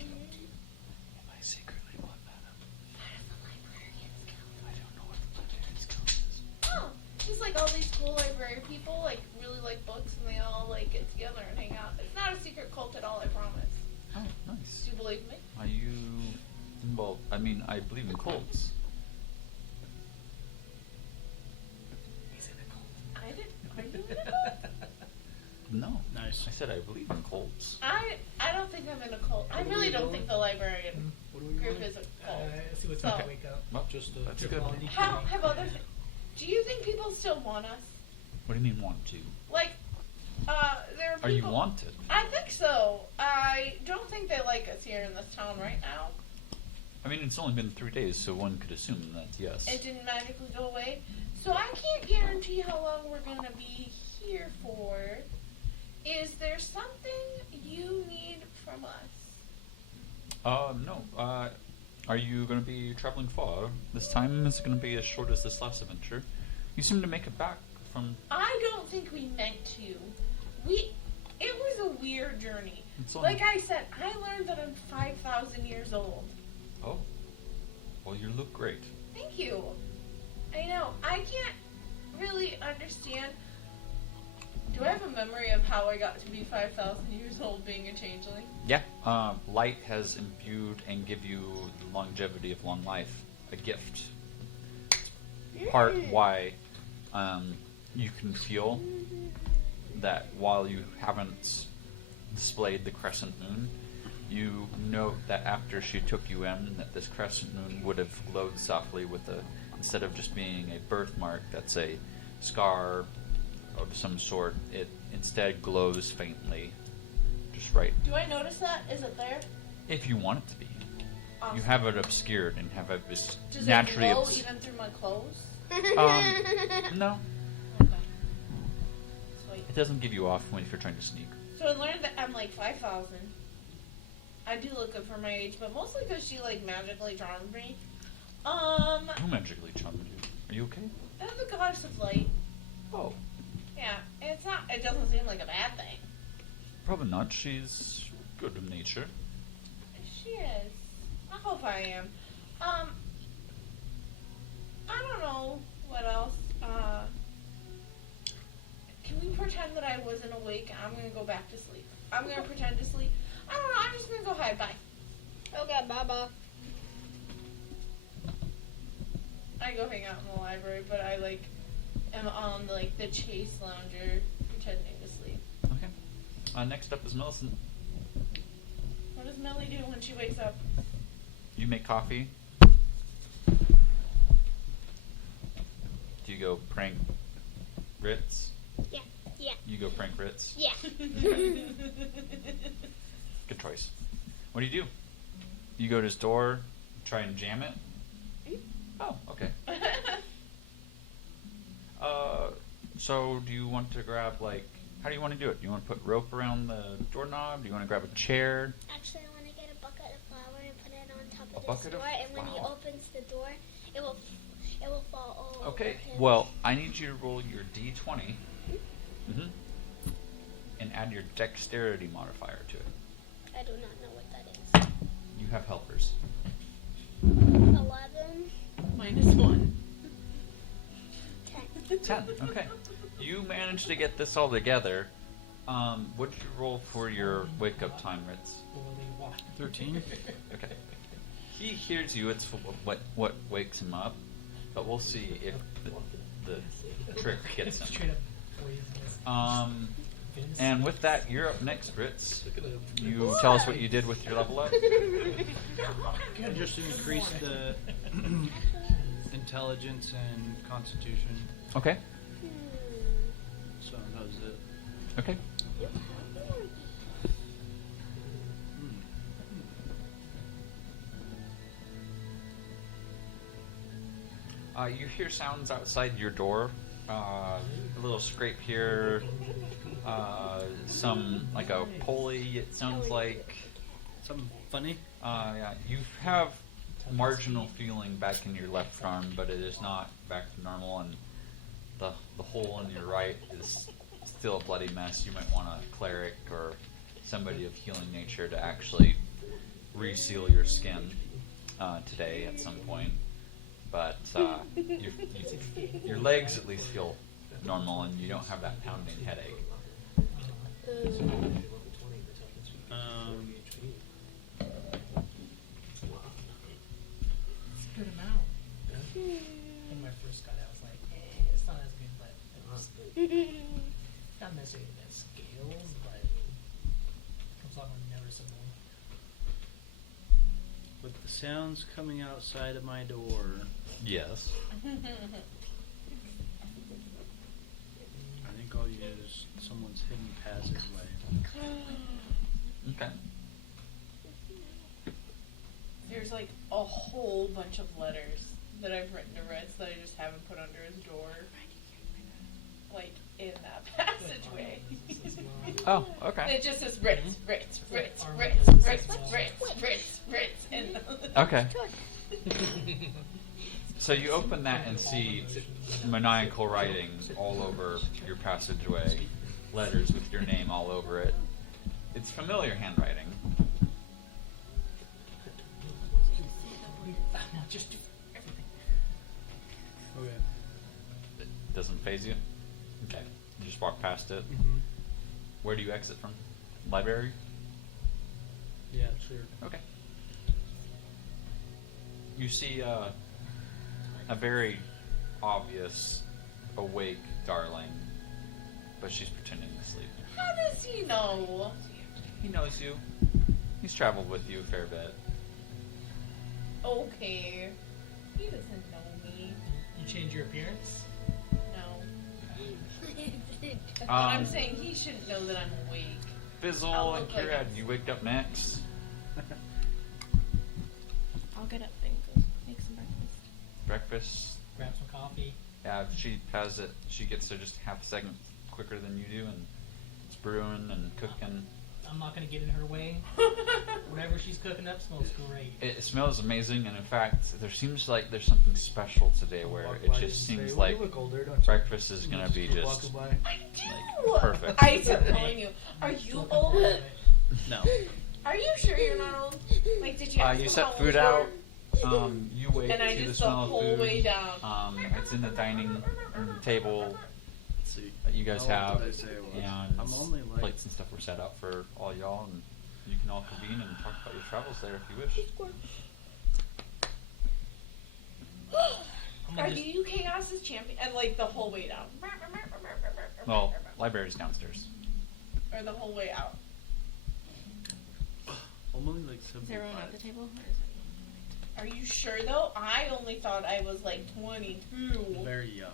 I secretly want madam. I don't know what the librarian's guild is. Oh, just like all these cool library people, like really like books, and they all like get together and hang out. It's not a secret cult at all, I promise. Oh, nice. Do you believe me? Are you... Well, I mean, I believe in cults. I did. Are you in a cult? No. Nice. I said I believe in cults. I don't think I'm in a cult. I What are really we don't doing? think the librarian What do we group want? is a cult. See what's So- up. Wake up. Well, Just a that's trip good. on. How have other? Do you think people still want us? What do you mean want to? Like, there are people. Are you wanted? I think so. I don't think they like us here in this town right now. I mean, it's only been 3 days, so one could assume that yes. It didn't magically go away. So I can't guarantee how long we're gonna be here for. Is there something you need from us? No. Are you going to be traveling far? This time is going to be as short as this last adventure. You seem to make it back from... I don't think we meant to. It was a weird journey. It's only- Like I said, I learned that I'm 5,000 years old. Oh. Well, you look great. Thank you. I know. I can't really understand. Do I have a memory of how I got to be 5,000 years old being a changeling? Yeah. Light has imbued and give you the longevity of long life. A gift. Part why you can feel that while you haven't displayed the crescent moon, you note that after she took you in, that this crescent moon would have glowed softly with a instead of just being a birthmark that's a scar of some sort, it instead glows faintly. Just right. Do I notice that? Is it there? If you want it to be. Awesome. You have it obscured and have it just Does naturally it glow even through my clothes? No. Okay. Sweet. It doesn't give you off when if you're trying to sneak. So I learned that I'm like 5,000. I do look good for my age, but mostly because she like magically charmed me. Who magically charmed you? Are you okay? As the goddess of light. Oh. Yeah, it's not. It doesn't seem like a bad thing. Probably not. She's good of nature. She is. I hope I am. I don't know what else. Can we pretend that I wasn't awake? I'm gonna go back to sleep. I'm gonna pretend to sleep. I don't know. I'm just gonna go hide. Bye. Okay, Baba. I go hang out in the library, but I like am on like the chase lounger pretending to sleep. Okay. Next up is Millicent. What does Millie do when she wakes up? You make coffee. Do you go prank Ritz? Yeah, yeah, You go prank Ritz? yeah. Good choice. What do? You go to his door, try and jam it? Oh, okay. So do you want to grab, like, how do you want to do it? Do you want to put rope around the doorknob? Do you want to grab a chair? Actually, I want to get a bucket of flour and put it on top A of bucket this of door, and when he flour. opens the door, it will fall all over Okay, him. well, I need you to roll your d20. Mm-hmm. And add your dexterity modifier to it. I do not know what that is. You have helpers. 11, -1. 10. 10, okay. You managed to get this all together. What did you roll for your wake-up time, Ritz? 13. Okay. He hears you, it's what wakes him up, but we'll see if the trick gets him. Straight up poisonous. And with that, you're up next, Ritz. You tell us what you did with your level up. Just to increase the intelligence and constitution. Okay. So that was it. Okay. You hear sounds outside your door. A little scrape here. Some, like a pulley, it sounds like. Something funny? Yeah, you have marginal feeling back in your left arm, but it is not back to normal, and the hole in your right is still a bloody mess. You might want a cleric or somebody of healing nature to actually reseal your skin today at some point. But your legs at least feel normal, and you don't have that pounding headache. Good amount. When I first got it, I was like, it's not as good, but it's not necessarily the best scales, but it's a lot more noticeable. With the sounds coming outside of my door, Yes. I think I'll use someone's hidden passageway. Okay. There's like a whole bunch of letters that I've written to Ritz that I just haven't put under his door. Like in that passageway. Oh, And okay. it just says Ritz, Ritz, Ritz, Ritz, Ritz, Ritz, Ritz, Ritz, and Okay. So you open that and see maniacal writing all over your passageway, letters with your name all over it. It's familiar handwriting. Just do everything. Okay. It doesn't faze you? Okay. You just walk past it. Mm-hmm. Where do you exit from? Library? Yeah, sure. Okay. You see a very obvious awake darling, but she's pretending to sleep. how does he know? He knows you. He's traveled with you a fair bit. Okay. He doesn't know me. change your appearance? No. But I'm saying he shouldn't know that I'm awake. Fizzle I'll and look like Kira, it. you wake up next. I'll get up and go make some breakfast. Breakfast. Grab some coffee. Yeah, she has it. She gets there just half a second quicker than you do, and it's brewing and cooking. I'm not gonna get in her way. Whatever she's cooking up smells great. It smells amazing, and in fact, there seems like there's something special today where it just seems like breakfast is gonna be just I do. like perfect. I kept calling you. Are you old? No. Are you sure you're not old? Like, did you? Ask You him set how food old you out. were? You wait And I to the just the smell of whole food. way down. It's in the dining table Let's see. that you guys How old have, did I say I was? and I'm only like plates and stuff were set up for all y'all, and you can all convene and talk about your travels there if you wish. I'm gonna Are just, you Chaos's champion? And like the whole way down. Well, library's downstairs. Or the whole way out. I'm only like Is 75. everyone at the table? Or is it... Are you sure though? I only thought I was like 22. Very young.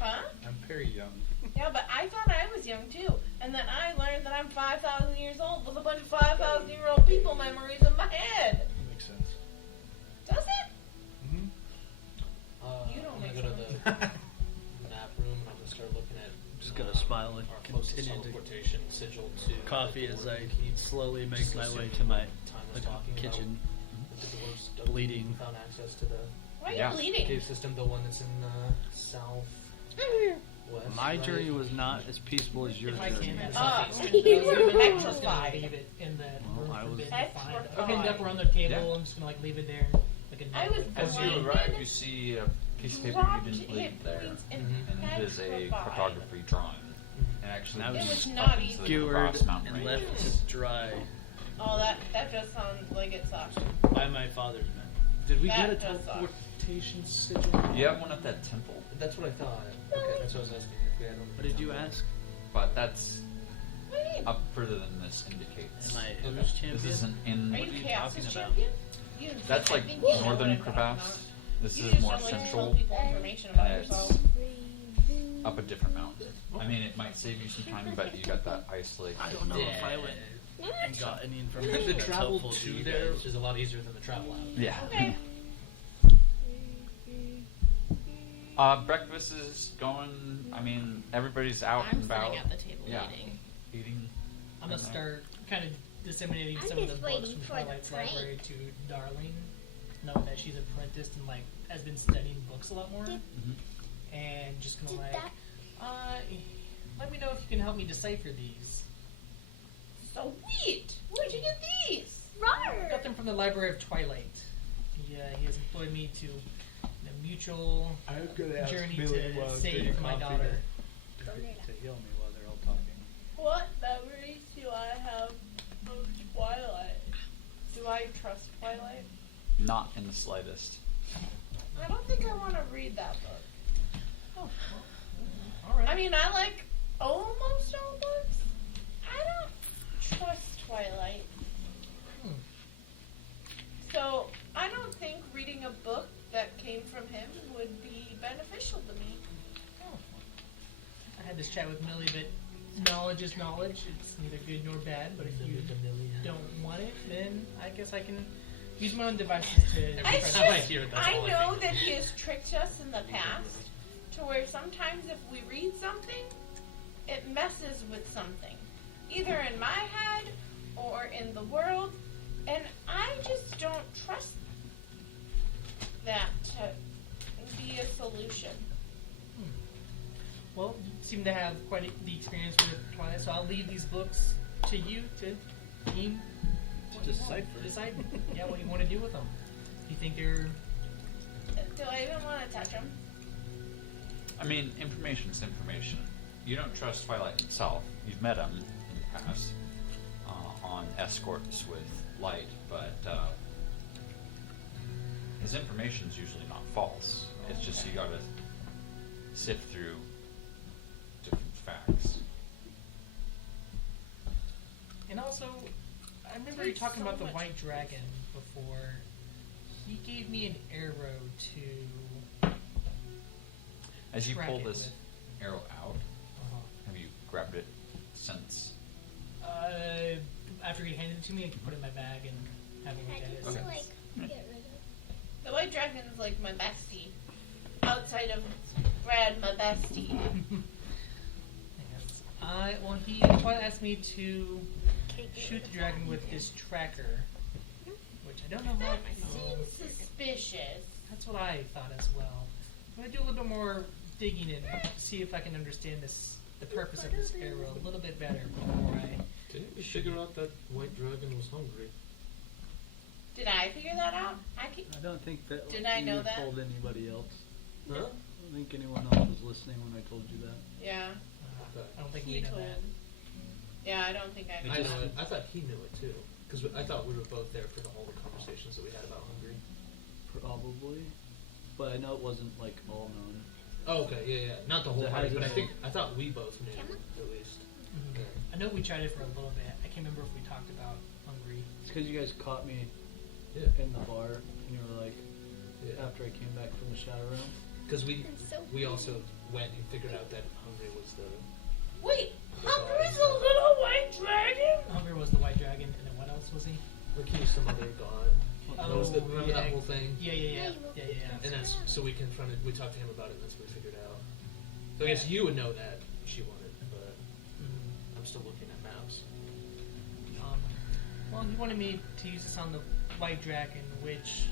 Huh? I'm very young. Yeah, but I thought I was young too. And then I learned that I'm 5,000 years old with a bunch of 5,000-year-old people memories in my head. Makes sense. Does it? Mm-hmm. You don't I'm make gonna go to the map room and I'm gonna start looking at. Just gonna smile and our closest continue to teleportation sigil to coffee the as dwarf. I He's slowly make just my way assuming to my time was like, talking kitchen. about the dwarves don't bleeding. found access to the Why are you Yeah. bleeding? cave system, the one that's in south west. My right? journey was not as peaceful as your if I journey. can, that's Ah. something. You were I'm just gonna petrified. leave it in the Well, room I was- forbidden to find. Petrified. I'll end up around the table. Yeah. I'm just gonna like leave it there. Like a I was note. As you Blinded. arrive, you see a piece of paper Dropped you didn't leave hit there, points and and it is a petrified. cartography drawing. And actually, And I was leads It was up not into easy. the Skewered Cross Mountain and range. left to dry Oh, that just sounds like it sucks. by my father's men. Did we That get a does suck. teleportation sigil? You have one at that temple, That's what I thought. Okay, that's what I was asking. If we had one. What did you ask? but that's What do you mean? up further than this indicates. Am I Okay. Ooze champion? This isn't in. Are What you are you Chaos's talking about? champion? You didn't That's say- like I think you know what northern I'm talking crevasse. about. This You is just more don't like to central, tell people information about and it's yourself. up a different mountain. I mean, it might save you some time, but you got that isolated. I don't know if I went and got any information The that's travel helpful to to you there guys. is a lot easier than the travel out. Yeah. Okay. Breakfast is going. I mean, everybody's out I'm and about. sitting at the table Yeah. eating. I'm gonna start kind of disseminating I'm some of the just books waiting from for the Twilight's break. library to Darling, knowing that she's apprenticed and like has been studying books a lot more, and just gonna Did like, that- let me know if you can help me decipher these. Sweet. Where'd you get these? Rawr. Got them from the Library of Twilight. He has employed me to in a mutual I was gonna ask journey Billy while I to was save drinking my coffee daughter. to heal me while they're all talking. What memories do I have of Twilight? Do I trust Twilight? Not in the slightest. I don't think I want to read that book. Oh, all right. I mean, I like almost all books. I don't trust Twilight. Hmm. So, I don't think reading a book that came from him would be beneficial to me. Oh. I had this chat with Millie, but knowledge is knowledge. It's neither good nor bad. But if you don't want it, then I guess I can use my own devices to. Every It's time I just, hear it, that's I all I know think. that he has tricked us in the past to where sometimes if we read something, it messes with something. Either in my head or in the world. And I just don't trust that to be a solution. Well, you seem to have quite the experience with Twilight, so I'll leave these books to you to deem what you want. Decipher. Decide, yeah, what you want to do with them. If you think they're Do I even want to touch them? I mean, information's information. You don't trust Twilight himself. You've met him in the past on escorts with Light, but his information's usually not false. It's just you gotta sift through different facts. And also, I remember you Takes talking so about the much. white dragon before. He gave me an arrow to As you track pull it this with. arrow out, Uh-huh. have you grabbed it since? After he handed it to me, I could put it in my bag and have a look I at it. can Okay. like get rid of. The white dragon's like my bestie. Outside of Brad, my bestie. Yes. Well, he probably asked me to shoot the dragon with his tracker, which I don't know how. That seems suspicious. That's what I thought as well. I'm gonna do a little bit more digging and see if I can understand the purpose of this arrow a little bit better before I. Didn't we figure out that white dragon was hungry? Did I figure that out? I don't think that Did I know that? told anybody else. Huh? I don't think anyone else was listening when I told you that. Yeah. Okay. I don't think He we know told. that. Yeah, I don't think I I know. know it. I thought he knew it too. Because I thought we were both there for all the conversations that we had about hungry. Probably. But I know it wasn't like all known. Oh, okay, yeah. Not the whole So how party, does but it I thought we both knew, at least. Mhm. Yeah. I know we tried it for a little bit. I can't remember if we talked about hungry. It's because you guys caught me Yeah. in the bar and you were like, Yeah. after I came back from the shadow realm. Because we It's so we also went and figured out that hungry was the Wait, the Hungry's a god. little white dragon? Hungry was the white dragon, and then what else was he? Like he was some other god. That was the, remember that whole thing? Yeah. And that's so we confronted. We talked to him about it, and that's what we figured out. So I guess you would know that she wanted, but Mhm. I'm still looking at maps. Well, he wanted me to use this on the white dragon, which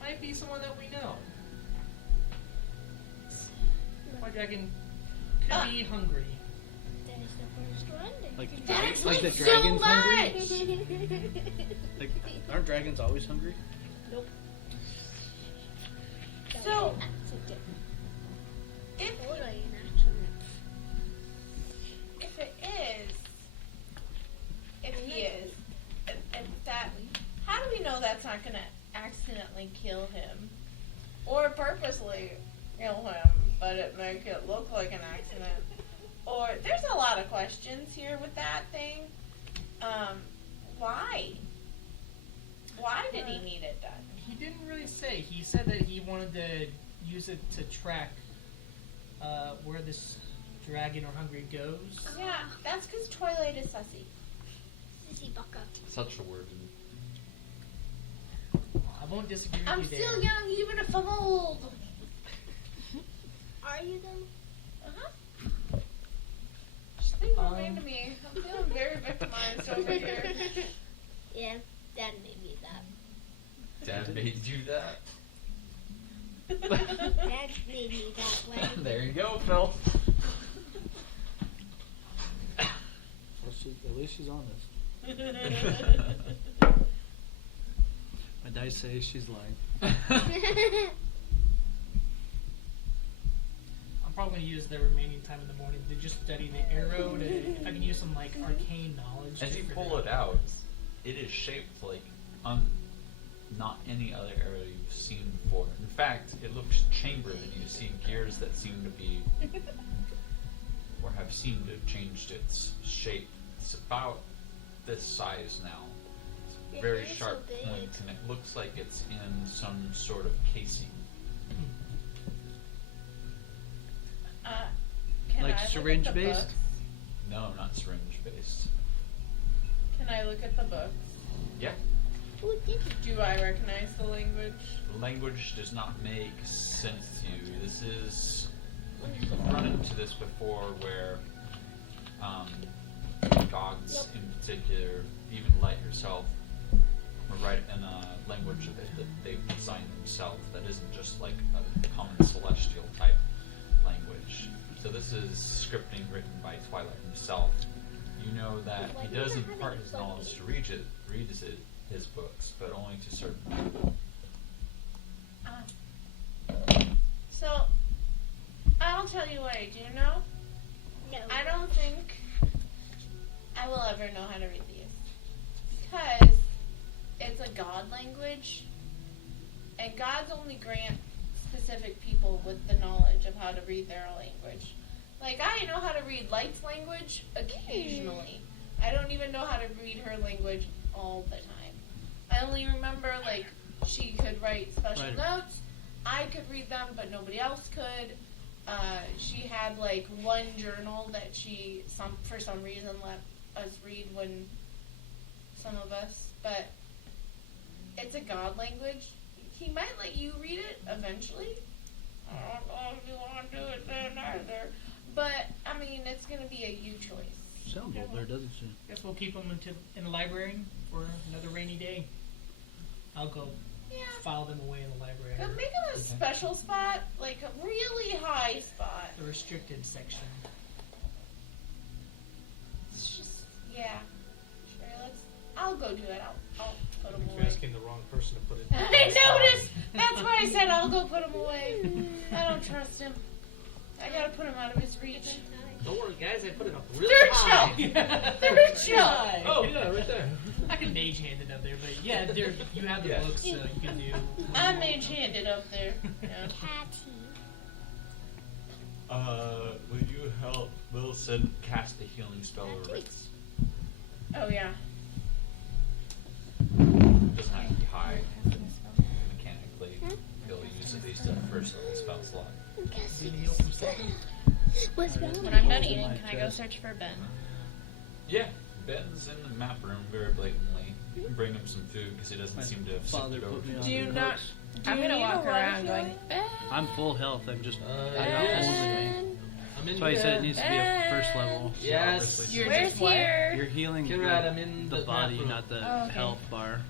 might be someone that we know. White dragon could be hungry. That is the first one. Like, That like the explains so dragon's much! hungry? Like, aren't dragons always hungry? Nope. So, if Totally an accident. if it is, if he is, if that, how do we know that's not gonna accidentally kill him, or purposely kill him, but it make it look like an accident? Or there's a lot of questions here with that thing. Why? Why did he need it done? He didn't really say. He said that he wanted to use it to track where this dragon or hungry goes. Yeah, that's because Twilight is sussy. Sissy Bucka. Such a word. I won't disagree with I'm you still there. young, even if I'm old. Are you though? Uh-huh. Just leave it mean to me. I'm feeling very victimized over here. Yeah, Dad made me that. Dad made you that? Dad made me that way. There you go, Phil. Well, at least she's honest. My dice say she's lying. I'm probably going to use the remaining time in the morning to just study the arrow. If I can use some like arcane knowledge. As to you figure pull out- it out, it is shaped like not any other arrow you've seen before. In fact, it looks chambered, and you see gears that seem to be, or have seemed to have changed its shape. It's about this size now. It's Your very hair's so sharp big. point, and it looks like it's in some sort of casing. Can Like I look at syringe the based? books? No, not syringe based. Can I look at the books? Yeah. Who did it? Do I recognize the language? Language does not make sense to you. This is, you've run into this before where gods Yep. in particular, even Light herself, will write in a language of it that they've designed themselves that isn't just like a common celestial type language. So this is scripting written by Twilight himself. You know that he does impart his knowledge to read his books, but only to certain people. So, I'll tell you what I do know. No. I don't think I will ever know how to read these. Because it's a god language, and gods only grant specific people with the knowledge of how to read their language. Like, I know how to read Light's language occasionally. I don't even know how to read her language all the time. I only remember, like, she could write special Right. notes, I could read them, but nobody else could. She had like one journal that she for some reason let us read when some of us, but it's a god language. He might let you read it eventually. I don't know if you want to do it then either. But I mean, it's gonna be a you choice. Sounds old there, doesn't she? Guess we'll keep them in the library for another rainy day. I'll go file them away in the library. But make it a special spot, like a really high spot. The restricted section. It's just, yeah. Sure, I'll go do it. I'll put them You're away. asking the wrong person to put it. I noticed! That's why I said I'll go put him away. I don't trust him. I gotta put him out of his reach. Don't worry, guys. I put it up really Third high. shelf! Third shelf! Oh yeah, right there. I can mage hand it up there, but yeah, you have the Yeah. books, so you can do. I'm mage-handed up there. Yeah. Catty. Will you help Wilson cast a healing spell over Ritz? Oh, yeah. Doesn't have to be high mechanically. He'll use at least a first level spell slot. See you heal some stuff. What's wrong? When I'm done eating, can I go search for Ben? Yeah, Ben's in the map room very blatantly. You can bring him some food because he doesn't seem to have Father sifted over. put me on Do you the not- hooks. Do I'm you gonna need walk a around life going, healing? Ben. I'm full health. I'm just. Yes. I'm in That's why he said it needs to be a first Ben. level. Yes. You're Where's just what? here? You're healing Conrad, I'm in the the body, bathroom. not the Oh, okay. health bar.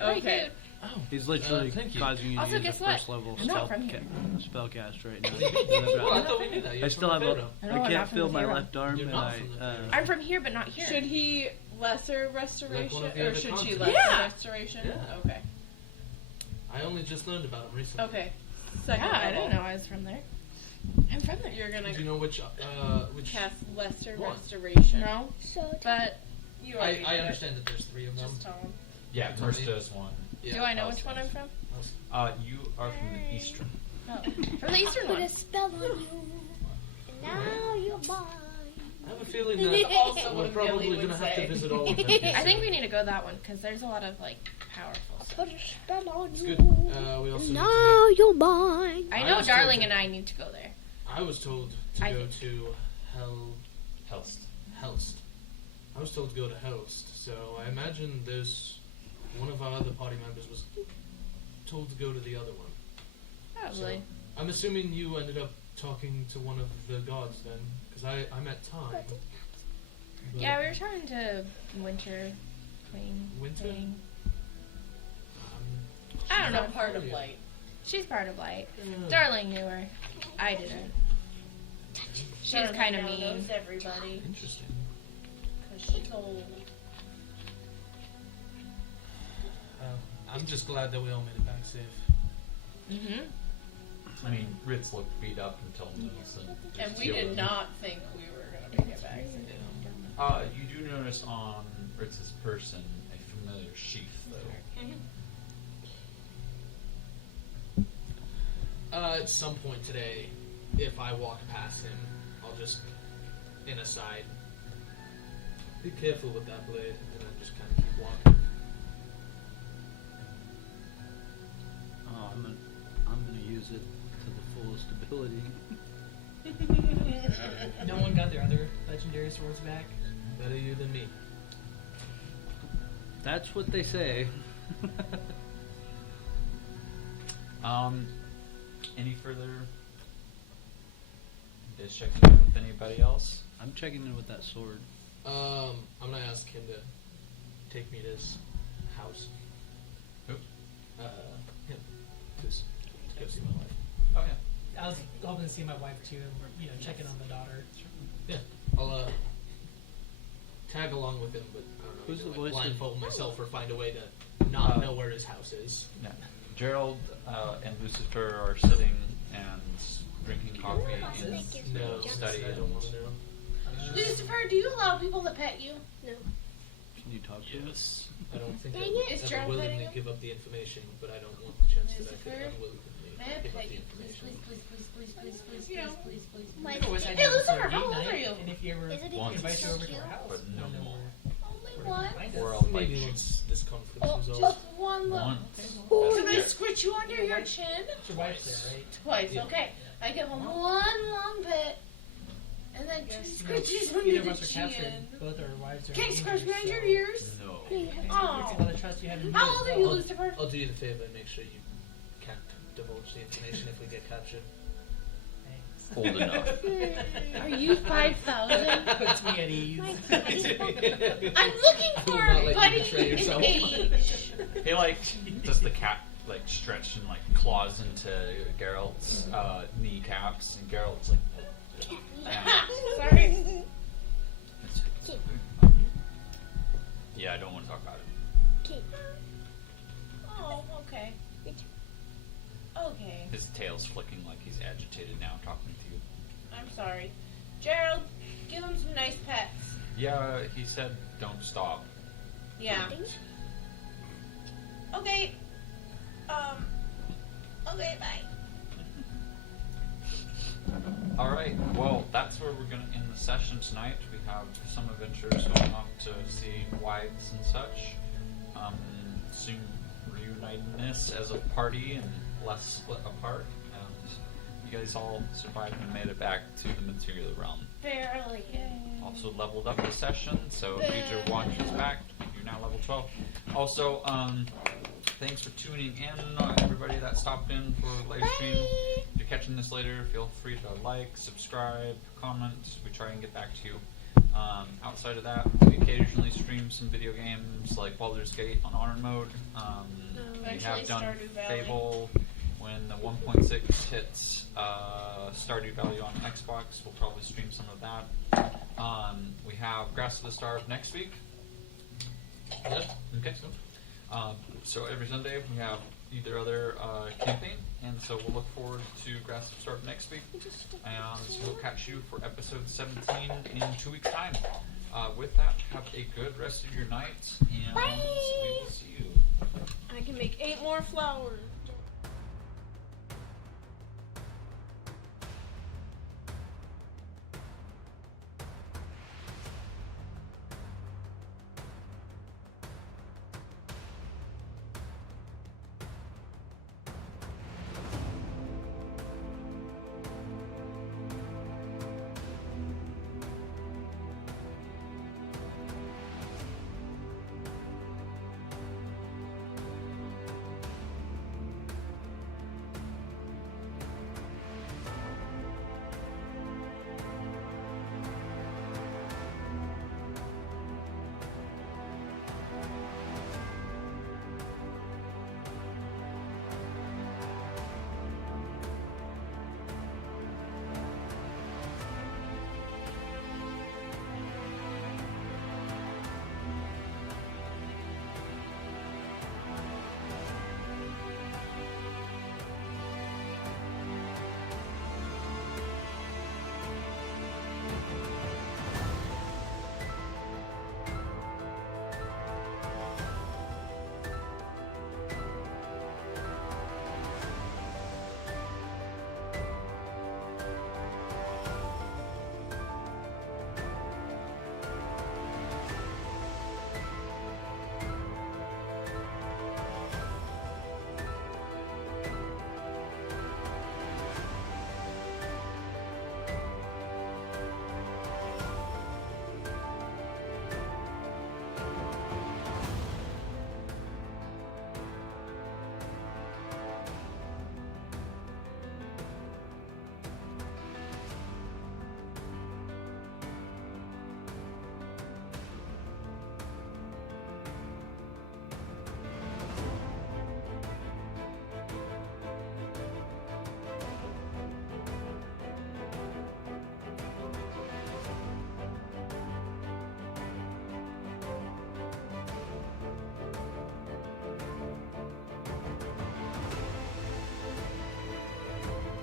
Okay. Oh. He's literally thank you. causing you to Also, use a guess what? first level I'm not from here. spell cast right now. Well, I thought we knew that. I You're still from have Pharaoh. I know, I I'm can't not from feel the my Pharaoh. left arm, You're and not from the Pharaoh. I'm from here, but not here. Should he lesser restoration? Like one of the or other should she continents. lesser Yeah. restoration? Yeah. Okay. I only just learned about him recently. Okay. Second Yeah, I level. didn't know I was from there. I'm from there. You're gonna Do you know which? cast lesser one? restoration. No, So but You already I did it. understand that there's 3 of them. Just tell him. Yeah, Tell Mercer me. does one. Yeah. do I know which one I'm from? You are from the eastern. Oh, from the eastern put one. a spell on you. And now you're mine. I have a feeling That's that also we're what probably Billy would gonna have to say. visit all of them. I think we need to go that one because there's a lot of like powerful stuff. Put a spell on It's you. good. We also. And need to now you're mine. I I know was Darling told and I need to go there. I was told to I go think- to Helst. Helst. I was told to go to Helst, so I imagine there's one of our other party members was told to go to the other one. Probably. So, I'm assuming you ended up talking to one of the gods then, because I met Time. But Yeah, we were talking to Winter Queen. Winter? thing. um, I don't know. not Part of yet. light. She's part of Light. Yeah. Darling knew her. I didn't. She's Darling kind of now mean. knows everybody Interesting. because she's old. I'm just glad that we all made it back safe. Mm-hmm. I mean, Ritz looked beat up until noon, And we did not think we were gonna make it back. You do notice on Ritz's person a familiar sheath, though. At some point today, if I walk past him, I'll just, in a side, be careful with that blade, and then just kind of keep walking. Oh, I'm gonna use it to the fullest ability. No one got their other legendary swords back. Better you than me. That's what they say. Any further? Just checking in with anybody else? I'm checking in with that sword. I'm gonna ask him to take me to his house. Who? Him. Just to go see my wife. Oh yeah. I was hoping to see my wife too, and we're, checking on the daughter. Yeah. I'll tag along with him, but I don't know. Who's either the way, voice of- blindfold myself or find a way to not know where his house is. Yeah. Gerald and Lucifer are sitting and drinking coffee in No, study. I don't want to know. Lucifer, do you allow people to pet you? Can you talk to us? Yes. I don't think Dang I it. would Is ever Gerald willingly petting him? give up the information, but I don't want the chance that I could Lucifer? unwillingly May I give up pet the you, please, information. please, please, please, please, please, please, You know. please, please, please. My- You know, Hey, Lucifer, how old date are night, you? And if you ever Isn't it Once. invite you over to cute? our house, But no we'll know more. Only where to one? find Or us. I'll fight Maybe you. once this conflict Oh, is over. just one little. One. Oh, Can I I scritch you under your chin? Your wife's there, right? Twice, Yeah. okay. I give him one long bit, and then two scritches Neither under of the us are captured. chin. Both our wives are. Can't you scratch injured, behind your so ears? No. It's Oh. a lot of trust you have in me. How as old are well. you, Lucifer? I'll do you the favor and make sure you can't divulge the information if we get captured. Thanks. Old enough. Are you 5,000? Puts me at ease. I'm looking I for will not let you Buddy betray in yourself. age. He like does the cat like stretch and like claws into Geralt's kneecaps, and Geralt's like, Sorry. it's, yeah, I don't want to talk about it. Oh, okay. Okay. His tail's flicking like he's agitated now talking to you. I'm sorry. Gerald, give him some nice pets. Yeah, he said don't stop. Yeah. Okay. Okay, bye. Alright, well, that's where we're going to end the session tonight. We have some adventures going off to see wives and such. Soon reunitingness as a party and less split apart. And you guys all survived and made it back to the material realm. Barely. Also leveled up this session, so if Future watches back, you're now level 12. Also, thanks for tuning in, everybody that stopped in for live stream. If you're catching this later, feel free to like, subscribe, comment. We try and get back to you. Outside of that, we occasionally stream some video games like Baldur's Gate on Honor Mode. We Eventually have done Stardew Valley. Fable. When the 1.6 hits Stardew Valley on Xbox, we'll probably stream some of that. We have Grass of the Starved next week. Yeah. Okay. So every Sunday we have either other campaign, and so we'll look forward to Grass of the Starved next week, and we'll catch you for episode 17 in 2 weeks' time. With that, have a good rest of your night, and we will see you. I can make 8 more flowers.